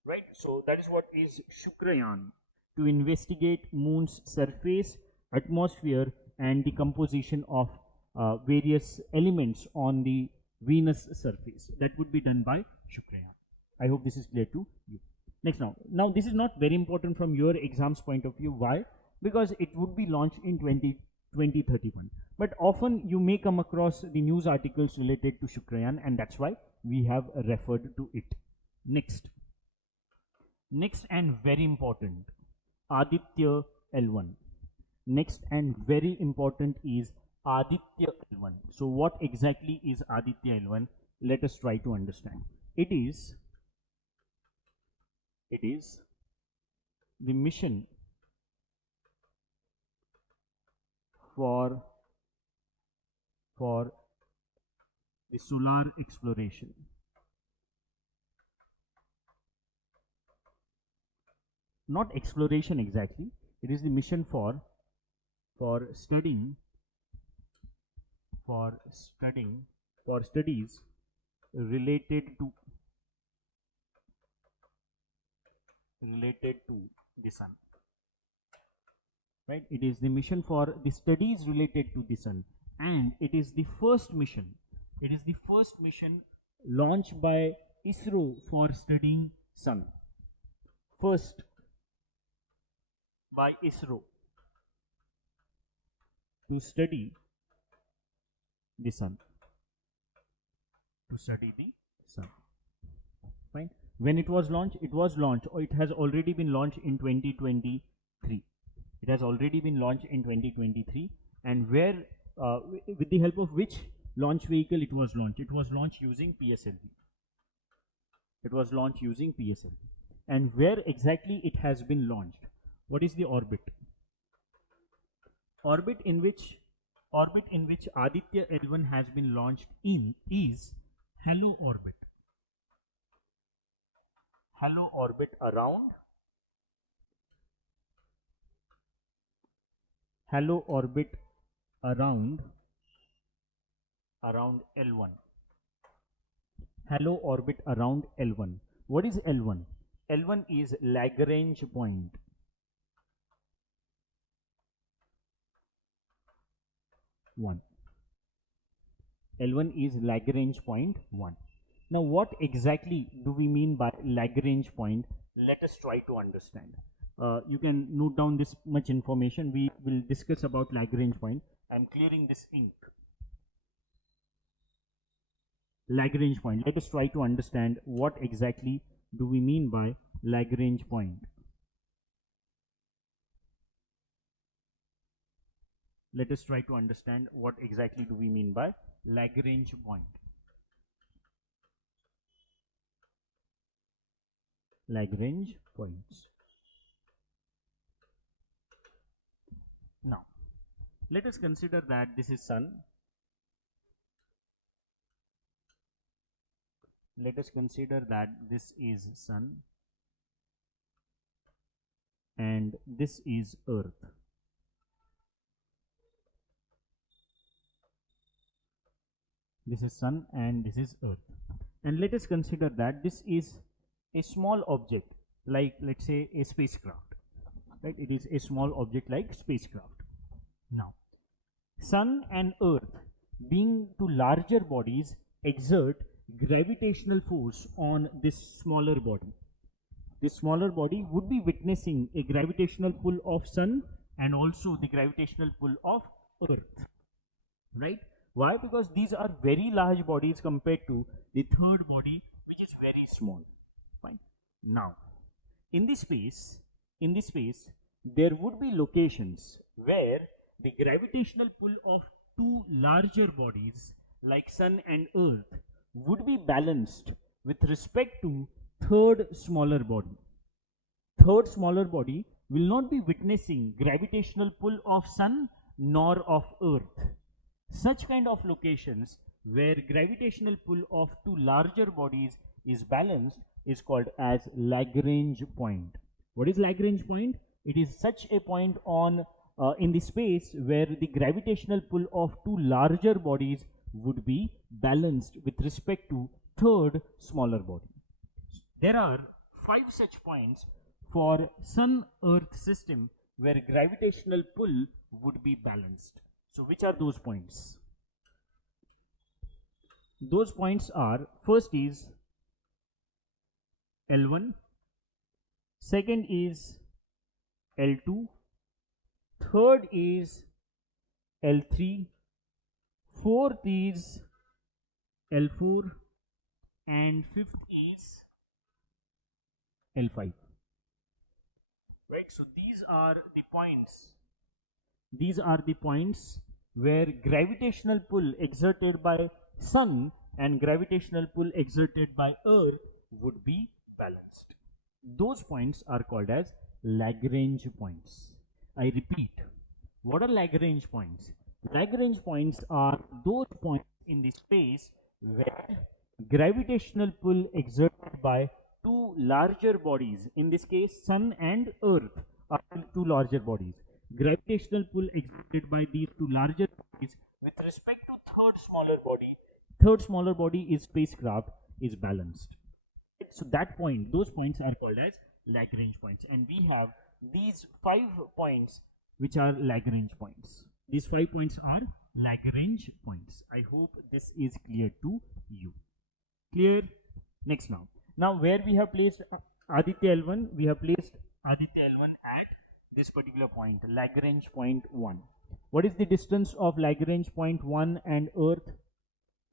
Right? So that is what is Shukrayaan, to investigate moon's surface, atmosphere, and the composition of various elements on the Venus surface. That would be done by Shukrayaan. I hope this is clear to you. Next, now this is not very important from your exams point of view. Why? Because it would be launched in 2031. But often you may come across the news articles related to Shukrayaan, and that's why we have referred to it. Next and very important, Aditya L1. Next and very important is Aditya L1. So what exactly is Aditya L1? Let us try to understand. It is the mission for the solar exploration. Not exploration exactly. It is the mission for studies related related to the sun. Right? It is the mission for the studies related to the sun, and it is the first mission. It is the first mission launched by ISRO for studying sun. First by ISRO to study the sun. To study the sun. Fine. When it was launched, or it has already been launched in 2023. It has already been launched in 2023, and where, with the help of which launch vehicle it was launched? It was launched using PSLV. It was launched using PSLV. And where exactly it has been launched? What is the orbit? Orbit in which Aditya L1 has been launched in is halo orbit. Halo orbit around L1. Halo orbit around L1. What is L1? L1 is Lagrange point. L1 is Lagrange point 1. Now, what exactly do we mean by Lagrange point? Let us try to understand. You can note down this much information. We will discuss about Lagrange point. I am clearing this ink. Lagrange point. Let us try to understand what exactly do we mean by Lagrange point. Let us try to understand what exactly do we mean by Lagrange point. Lagrange points. Now, let us consider that this is sun. Let us consider that this is sun and this is earth. This is sun and this is earth. And let us consider that this is a small object, like let's say a spacecraft. Right? It is a small object like spacecraft. Now, sun and earth, being two larger bodies, exert gravitational force on this smaller body. This smaller body would be witnessing a gravitational pull of sun and also the gravitational pull of earth. Right? Why? Because these are very large bodies compared to the third body, which is very small. Fine. Now, in this space, there would be locations where the gravitational pull of two larger bodies like sun and earth would be balanced with respect to third smaller body. Third smaller body will not be witnessing gravitational pull of sun nor of earth. Such kind of locations where gravitational pull of two larger bodies is balanced is called as Lagrange point. What is Lagrange point? It is such a point on in the space where the gravitational pull of two larger bodies would be balanced with respect to third smaller body. There are 5 such points for Sun-Earth system where gravitational pull would be balanced. So which are those points? Those points are, first is L1, second is L2, third is L3, fourth is L4, and fifth is L5. Right, so these are the points. These are the points where gravitational pull exerted by sun and gravitational pull exerted by earth would be balanced. Those points are called as Lagrange points. I repeat, what are Lagrange points? Lagrange points are those points in the space where gravitational pull exerted by two larger bodies, in this case sun and earth are two larger bodies. Gravitational pull exerted by these two larger bodies with respect to third smaller body is spacecraft, is balanced. So that point, those points are called as Lagrange points, and we have these 5 points which are Lagrange points. These 5 points are Lagrange points. I hope this is clear to you. Clear? Next now where we have placed Aditya L1, we have placed Aditya L1 at this particular point, Lagrange point 1. What is the distance of Lagrange point 1 and Earth?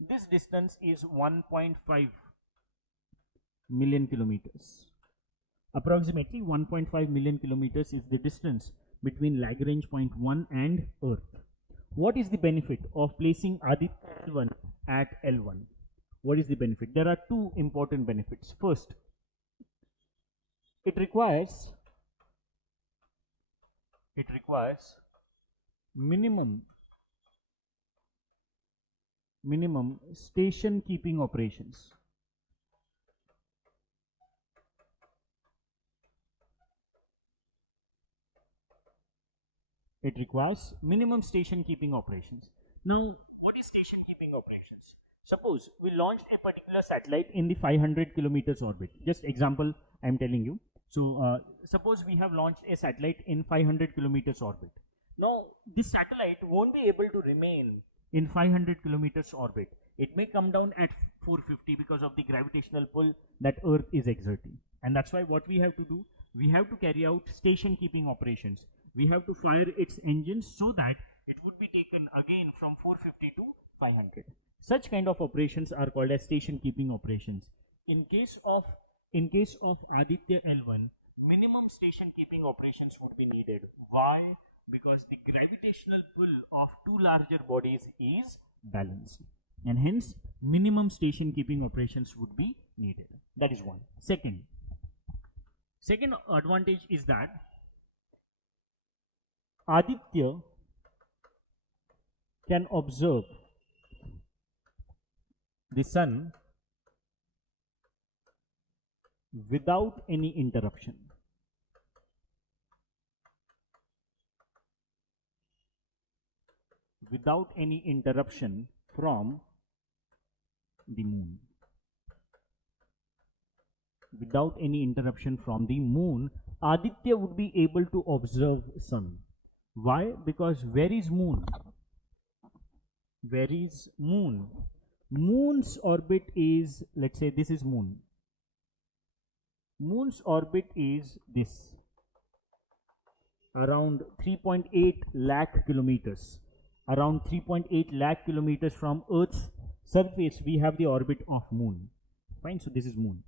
This distance is 1.5 million kilometers. Approximately 1.5 million kilometers is the distance between Lagrange point 1 and Earth. What is the benefit of placing Aditya L1 at L1? What is the benefit? There are two important benefits. First, it requires minimum station keeping operations. It requires minimum station keeping operations. Now, what is station keeping operations? Suppose we launched a particular satellite in the 500 kilometers orbit. Just example I am telling you. So, suppose we have launched a satellite in 500 kilometers orbit. Now, this satellite won't be able to remain in 500 kilometers orbit. It may come down at 450 because of the gravitational pull that Earth is exerting. And that's why what we have to do, we have to carry out station keeping operations. We have to fire its engines so that it would be taken again from 450 to 500. Such kind of operations are called as station keeping operations. In case of Aditya L1, minimum station keeping operations would be needed. Why? Because the gravitational pull of two larger bodies is balanced, and hence minimum station keeping operations would be needed. That is one. Second advantage is that Aditya can observe the sun without any interruption. Without any interruption from the moon. Without any interruption from the moon, Aditya would be able to observe sun. Why? Because where is moon? Where is moon? Moon's orbit is, let's say this is moon. Moon's orbit is this, around 3.8 lakh kilometers. Around 3.8 lakh kilometers from Earth's surface, we have the orbit of moon. Fine, so this is moon.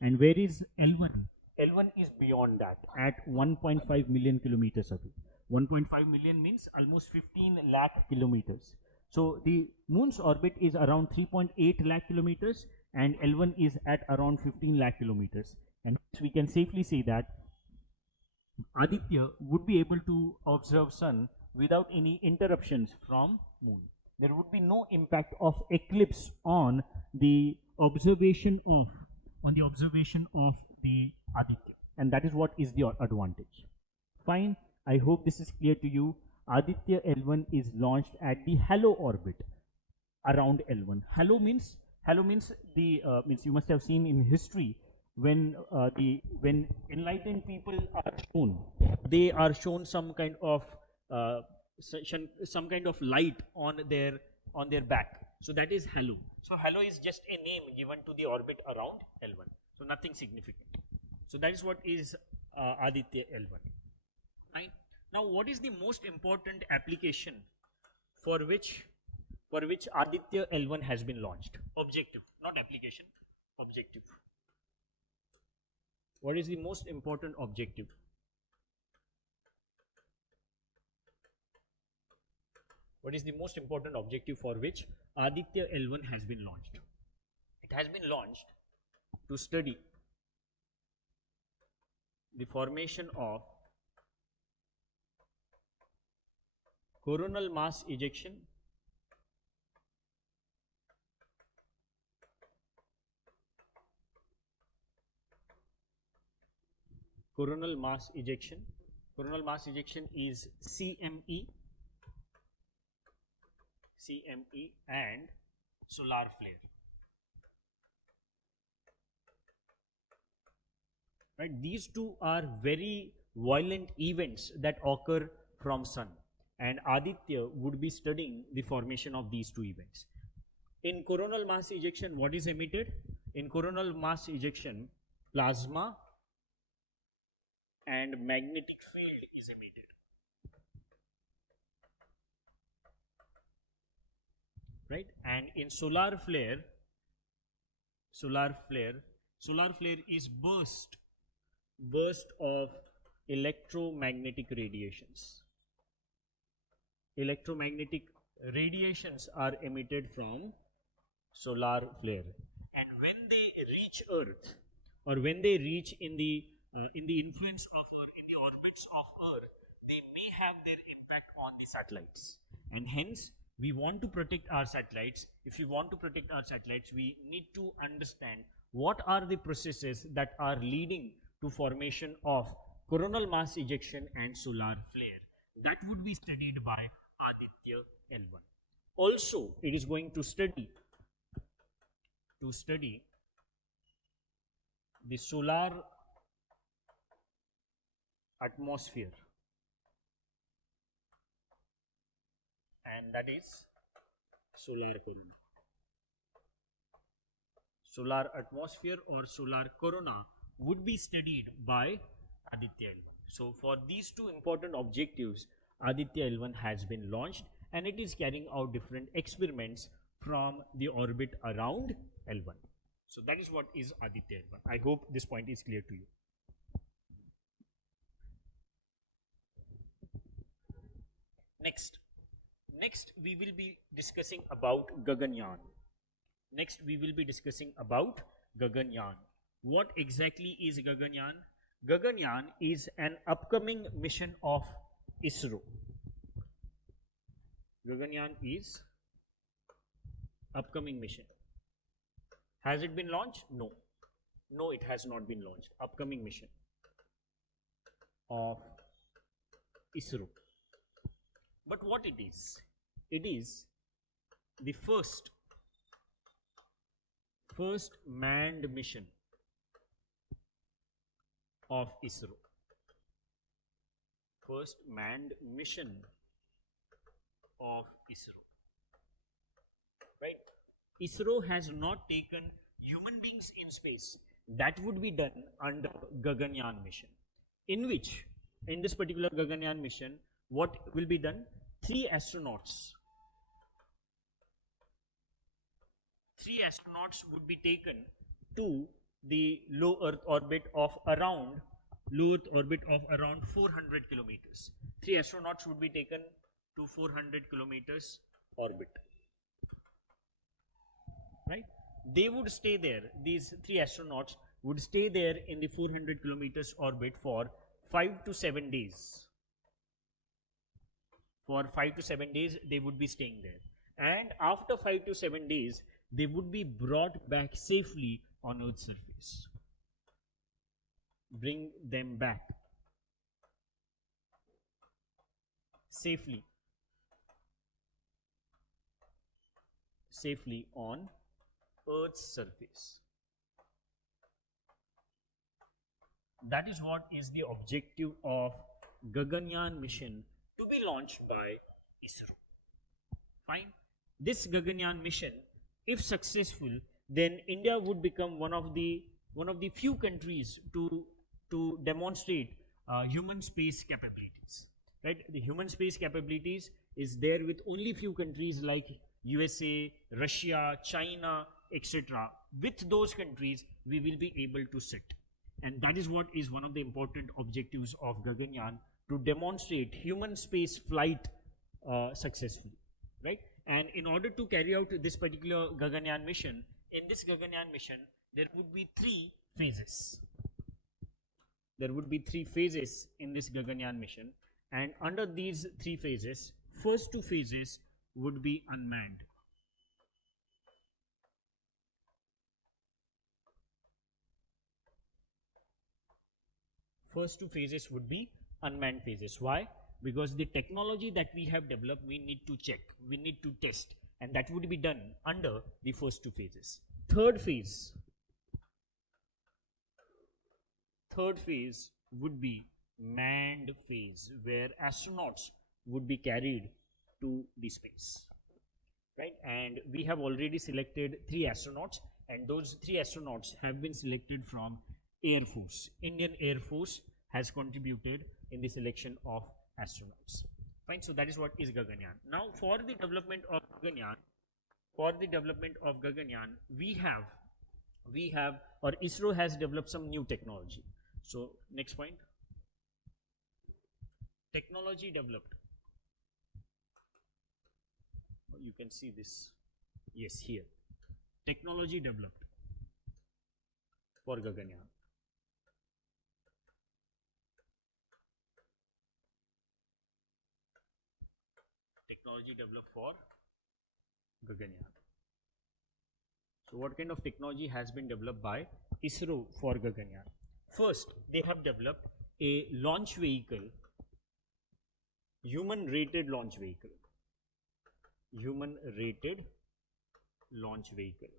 And where is L1? L1 is beyond that, at 1.5 million kilometers away. 1.5 million means almost 15 lakh kilometers. So the moon's orbit is around 3.8 lakh kilometers and L1 is at around 15 lakh kilometers. And we can safely say that Aditya would be able to observe sun without any interruptions from moon. There would be no impact of eclipse on the observation of the Aditya, and that is what is the advantage. Fine, I hope this is clear to you. Aditya L1 is launched at the halo orbit around L1. Halo means the means you must have seen in history when enlightened people are shown, they are shown some kind of light on their back. So that is halo. So halo is just a name given to the orbit around L1. So nothing significant. So that is what is Aditya L1. Right? Now, what is the most important application for which Aditya L1 has been launched? Objective, not application, objective. What is the most important objective? What is the most important objective for which Aditya L1 has been launched? It has been launched to study the formation of coronal mass ejection, coronal mass ejection. Coronal mass ejection is CME, and solar flare. right? These two are very violent events that occur from sun, and Aditya would be studying the formation of these two events. In coronal mass ejection, what is emitted? In coronal mass ejection, plasma and magnetic field is emitted. Right? And in solar flare is burst of electromagnetic radiations. Electromagnetic radiations are emitted from solar flare, and when they reach Earth, or when they reach in the influence of, or in the orbits of Earth, they may have their impact on the satellites, and hence we want to protect our satellites. If we want to protect our satellites, we need to understand what are the processes that are leading to formation of coronal mass ejection and solar flare. That would be studied by Aditya L1. Also, it is going to study the solar atmosphere, and that is solar corona. Solar atmosphere or solar corona would be studied by Aditya L1. So for these two important objectives, Aditya L1 has been launched, and it is carrying out different experiments from the orbit around L1. So that is what is Aditya L1. I hope this point is clear to you. Next we will be discussing about Gaganyaan. What exactly is Gaganyaan? Gaganyaan is an upcoming mission of ISRO. Gaganyaan is upcoming mission. Has it been launched? No. No, it has not been launched. Upcoming mission of ISRO. But what it is? It is the first manned mission of ISRO. First manned mission of ISRO. Right? ISRO has not taken human beings in space. That would be done under Gaganyaan mission. In this particular Gaganyaan mission, what will be done? 3 astronauts would be taken to the low Earth orbit of around 400 kilometers. 3 astronauts would be taken to 400 kilometers orbit. Right? They would stay there. These 3 astronauts would stay there in the 400 kilometers orbit for 5 to 7 days. For 5 to 7 days, they would be staying there. And after 5 to 7 days, they would be brought back safely on Earth's surface. Bring them back safely on Earth's surface. That is what is the objective of Gaganyaan mission to be launched by ISRO. Fine. This Gaganyaan mission, if successful, then India would become one of the few countries to demonstrate human space capabilities. Right? The human space capabilities is there with only few countries like USA, Russia, China, etc. With those countries, we will be able to sit. And that is what is one of the important objectives of Gaganyaan, to demonstrate human space flight successfully. Right? And in order to carry out this particular Gaganyaan mission, in this Gaganyaan mission, there would be 3 phases. There would be 3 phases in this Gaganyaan mission, and under these 3 phases, first 2 phases would be unmanned. First 2 phases would be unmanned phases. Why? Because the technology that we have developed, we need to check, we need to test, and that would be done under the first 2 phases. Third phase third phase would be manned phase, where astronauts would be carried to the space, right? And we have already selected 3 astronauts, and those 3 astronauts have been selected from Air Force. Indian Air Force has contributed in the selection of astronauts. Fine, so that is what is Gaganyaan. Now, for the development of Gaganyaan, we have, or ISRO has developed some new technology. So, next point, technology developed. You can see this, yes, here. Technology developed for Gaganyaan. Technology developed for Gaganyaan. So what kind of technology has been developed by ISRO for Gaganyaan? First, they have developed a launch vehicle, human-rated launch vehicle. Human-rated launch vehicle.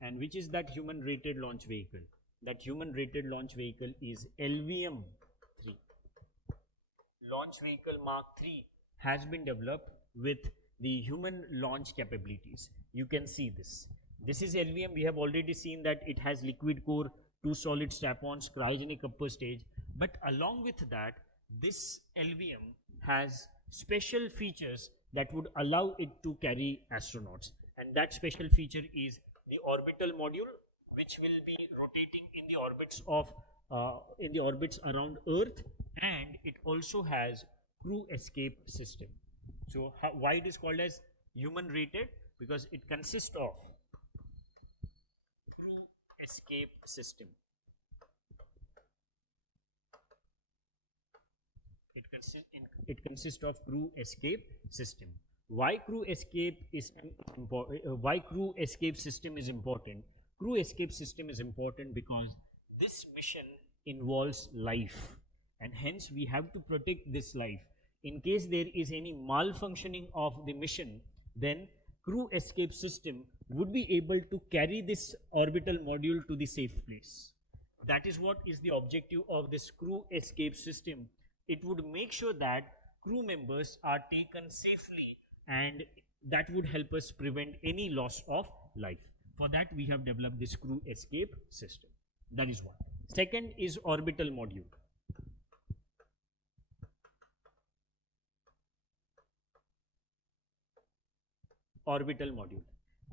And which is that human-rated launch vehicle? That human-rated launch vehicle is LVM-3. Launch vehicle Mark III has been developed with the human launch capabilities. You can see this. This is LVM. We have already seen that it has liquid core, 2 solid strap-ons, cryogenic upper stage. But along with that, this LVM has special features that would allow it to carry astronauts. And that special feature is the orbital module, which will be rotating in the orbits around Earth, and it also has crew escape system. So why it is called as human rated? Because it consists of crew escape system. It consists of crew escape system. Why crew escape is why crew escape system is important? Crew escape system is important because this mission involves life, and hence we have to protect this life. In case there is any malfunctioning of the mission, then crew escape system would be able to carry this orbital module to the safe place. That is what is the objective of this crew escape system. It would make sure that crew members are taken safely, and that would help us prevent any loss of life. For that, we have developed this crew escape system. That is one. Second is orbital module. Orbital module.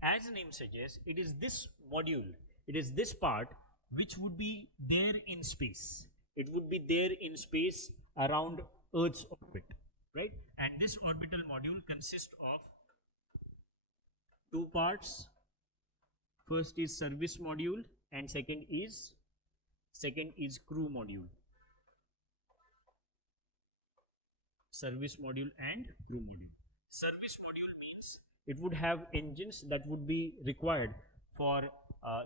As the name suggests, it is this module, it is this part which would be there in space. It would be there in space around Earth's orbit, right? And this orbital module consists of 2 parts. First is service module, and second is crew module. Service module and crew module. Service module means it would have engines that would be required for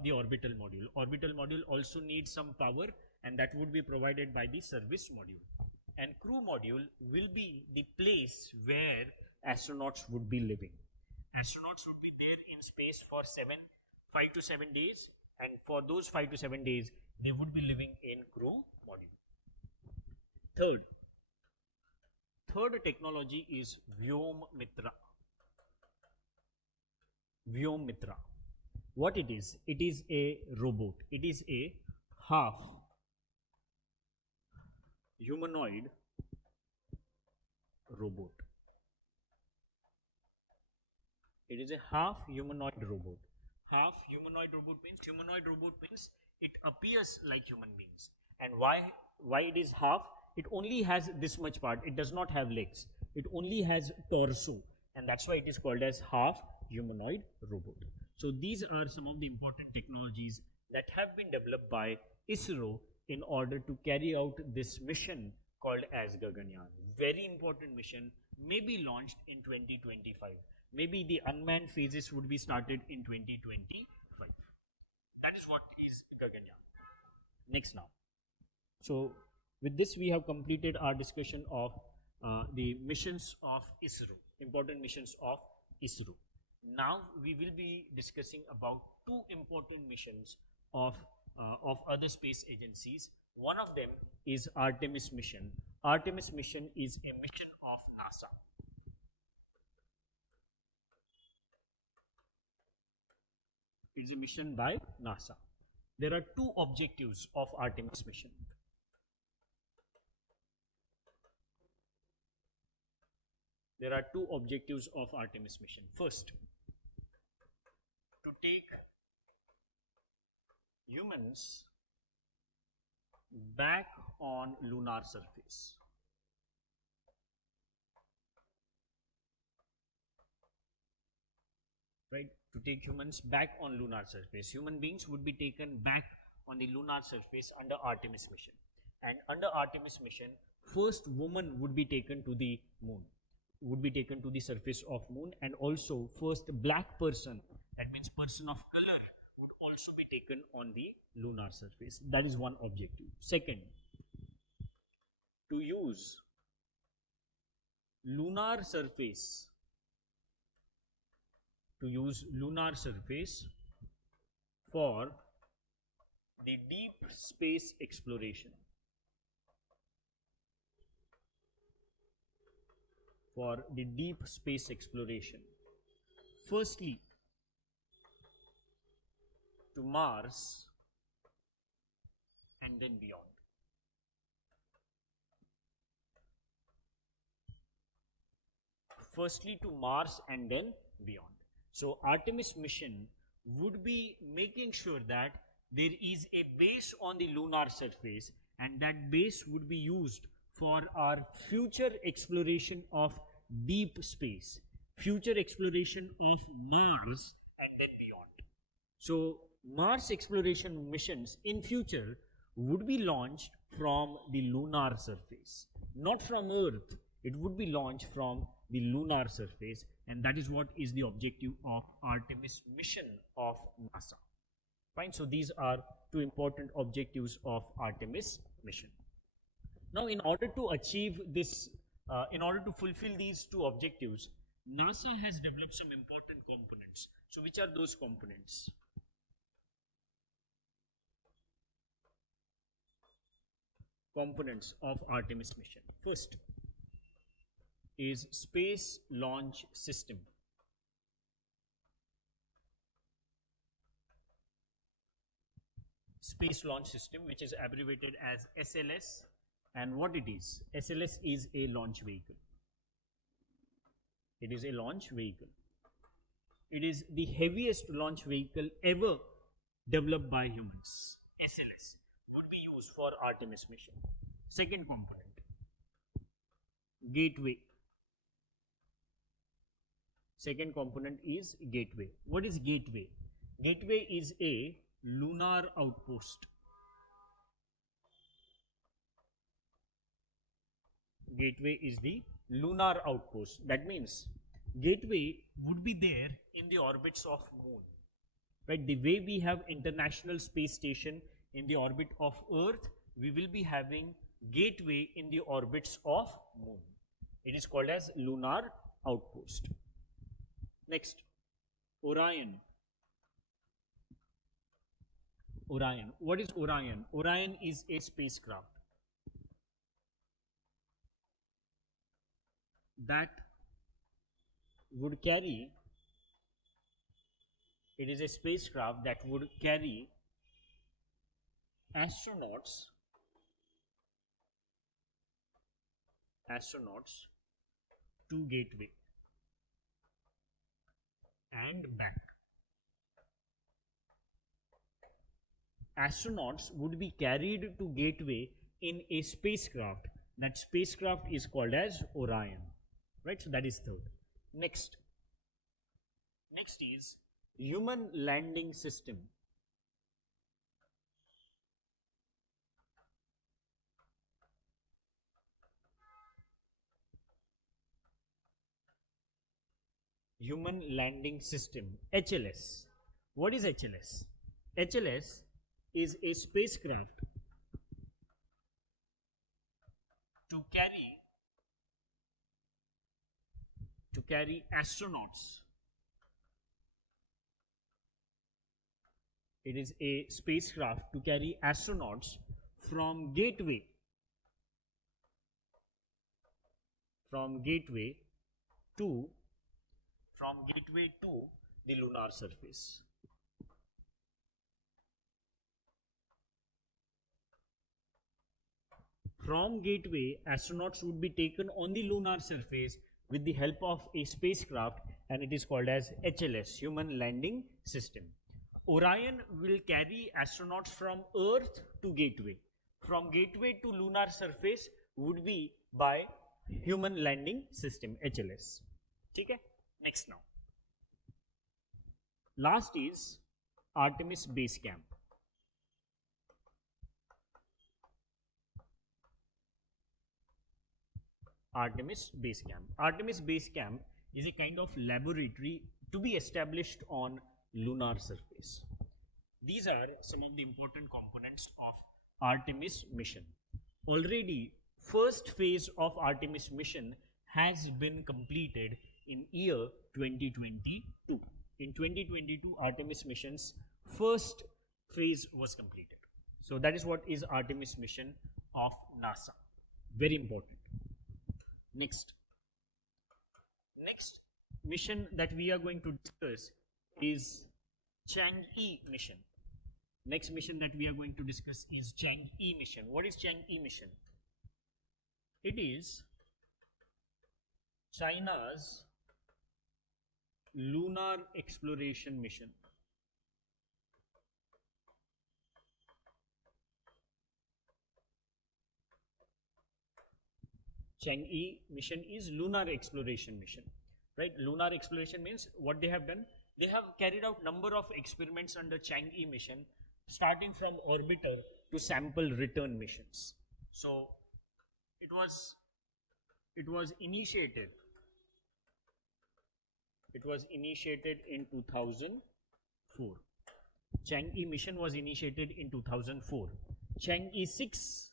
the orbital module. Orbital module also needs some power, and that would be provided by the service module. And crew module will be the place where astronauts would be living. Astronauts would be there in space for 5 to 7 days, and for those 5 to 7 days, they would be living in crew module. Third technology is Vyom-Mitra. Vyom-Mitra. What it is? It is a robot. It is a half humanoid robot. It is a half humanoid robot. Half humanoid robot means it appears like human beings. And why it is half? It only has this much part. It does not have legs. It only has torso, and that's why it is called as half humanoid robot. So these are some of the important technologies that have been developed by ISRO in order to carry out this mission called as Gaganyaan. Very important mission, may be launched in 2025. Maybe the unmanned phases would be started in 2025. That is what is Gaganyaan. Next now. So with this, we have completed our discussion of the missions of ISRO, important missions of ISRO. Now we will be discussing about 2 important missions of other space agencies. One of them is Artemis mission. Artemis mission is a mission of NASA. It's a mission by NASA. There are two objectives of Artemis mission. There are two objectives of Artemis mission. First, to take humans back on lunar surface. Right? To take humans back on lunar surface. Human beings would be taken back on the lunar surface under Artemis mission. And under Artemis mission, first woman would be taken to the moon, would be taken to the surface of moon, and also first black person, that means person of color, would also be taken on the lunar surface. That is one objective. Second, to use lunar surface, for the deep space exploration. For the deep space exploration. Firstly, to Mars and then beyond. Firstly to Mars and then beyond. So Artemis mission would be making sure that there is a base on the lunar surface, and that base would be used for our future exploration of deep space, future exploration of Mars and then beyond. So Mars exploration missions in future would be launched from the lunar surface, not from Earth. It would be launched from the lunar surface, and that is what is the objective of Artemis mission of NASA. Fine. So these are two important objectives of Artemis mission. Now, in order to achieve this, in order to fulfill these two objectives, NASA has developed some important components. So which are those components? Components of Artemis mission. First is Space Launch System. Space Launch System, which is abbreviated as SLS. And what it is? SLS is a launch vehicle. It is a launch vehicle. It is the heaviest launch vehicle ever developed by humans. SLS would be used for Artemis mission. Second component, gateway. Second component is gateway. What is gateway? Gateway is a lunar outpost. Gateway is the lunar outpost. That means gateway would be there in the orbits of moon. Right? The way we have International Space Station in the orbit of Earth, we will be having gateway in the orbits of moon. It is called as lunar outpost. Next, Orion. Orion. What is Orion? Orion is a spacecraft that would carry, it is a spacecraft that would carry astronauts to gateway and back. Astronauts would be carried to gateway in a spacecraft. That spacecraft is called as Orion. Right? So that is third. Next is Human Landing System. Human Landing System, HLS. What is HLS? HLS is a spacecraft to carry astronauts It is a spacecraft to carry astronauts from Gateway to the lunar surface. From Gateway, astronauts would be taken on the lunar surface with the help of a spacecraft, and it is called as HLS, Human Landing System. Orion will carry astronauts from Earth to Gateway. From Gateway to lunar surface would be by Human Landing System, HLS. Okay? Next now. Last is Artemis Base Camp. Artemis Base Camp. Artemis Base Camp is a kind of laboratory to be established on lunar surface. These are some of the important components of Artemis mission. Already, first phase of Artemis mission has been completed in year 2022. In 2022, Artemis mission's first phase was completed. So that is what is Artemis mission of NASA. Very important. Next mission that we are going to discuss is Chang'e mission. Next mission that we are going to discuss is Chang'e mission. What is Chang'e mission? It is China's lunar exploration mission. Chang'e mission is lunar exploration mission, right? Lunar exploration means what they have done. They have carried out number of experiments under Chang'e mission, starting from orbiter to sample return missions. So it was initiated. It was initiated in 2004. Chang'e mission was initiated in 2004. Chang'e 6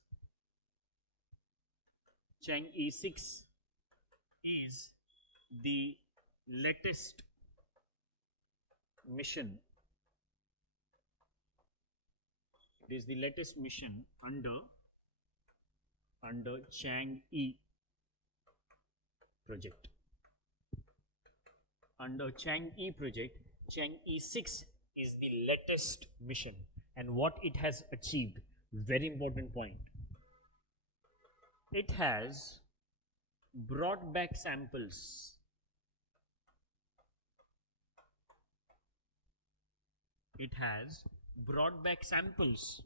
is the latest mission. It is the latest mission under Chang'e project. Under Chang'e project, Chang'e 6 is the latest mission, and what it has achieved, very important point. It has brought back samples. It has brought back samples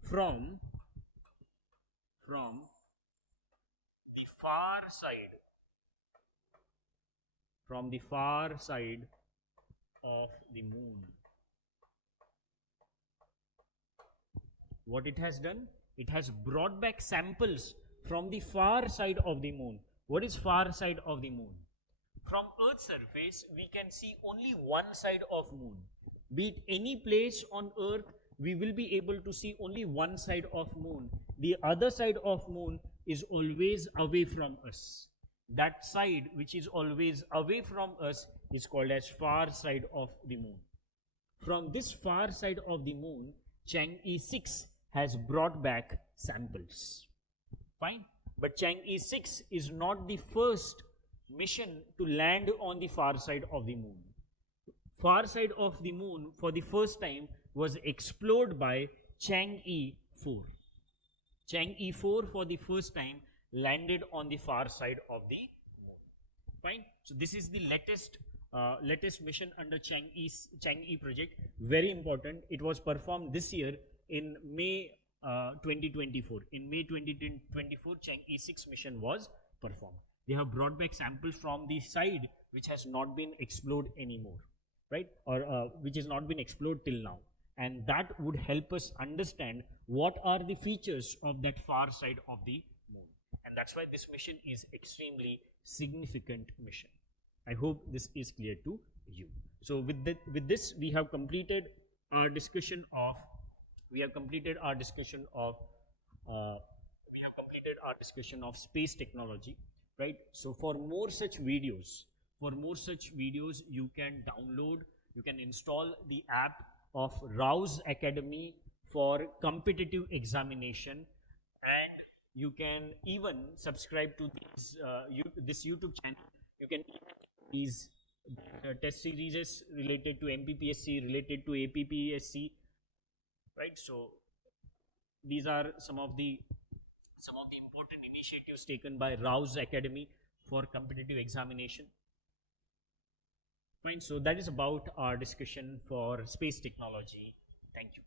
from the far side, of the moon. What it has done? It has brought back samples from the far side of the moon. What is far side of the moon? From Earth's surface, we can see only one side of moon. Be it any place on Earth, we will be able to see only one side of moon. The other side of moon is always away from us. That side which is always away from us is called as far side of the moon. From this far side of the moon, Chang'e 6 has brought back samples. Fine. But Chang'e 6 is not the first mission to land on the far side of the moon. Far side of the moon for the first time was explored by Chang'e 4. Chang'e 4 for the first time landed on the far side of the moon. Fine. So this is the latest mission under Chang'e project. Very important. It was performed this year in May 2024. In May 2024, Chang'e 6 mission was performed. They have brought back samples from the side which has not been explored anymore, right? Or which has not been explored till now. And that would help us understand what are the features of that far side of the moon. And that's why this mission is extremely significant mission. I hope this is clear to you. So with this, we have completed our discussion of space technology, right? So for more such videos, you can install the app of RAO'S Academy for competitive examination, and you can even subscribe to this YouTube channel. You can these test series related to MPPSC, related to APPSC, right? So these are some of the important initiatives taken by RAO'S Academy for competitive examination. Fine. So that is about our discussion for space technology. Thank you.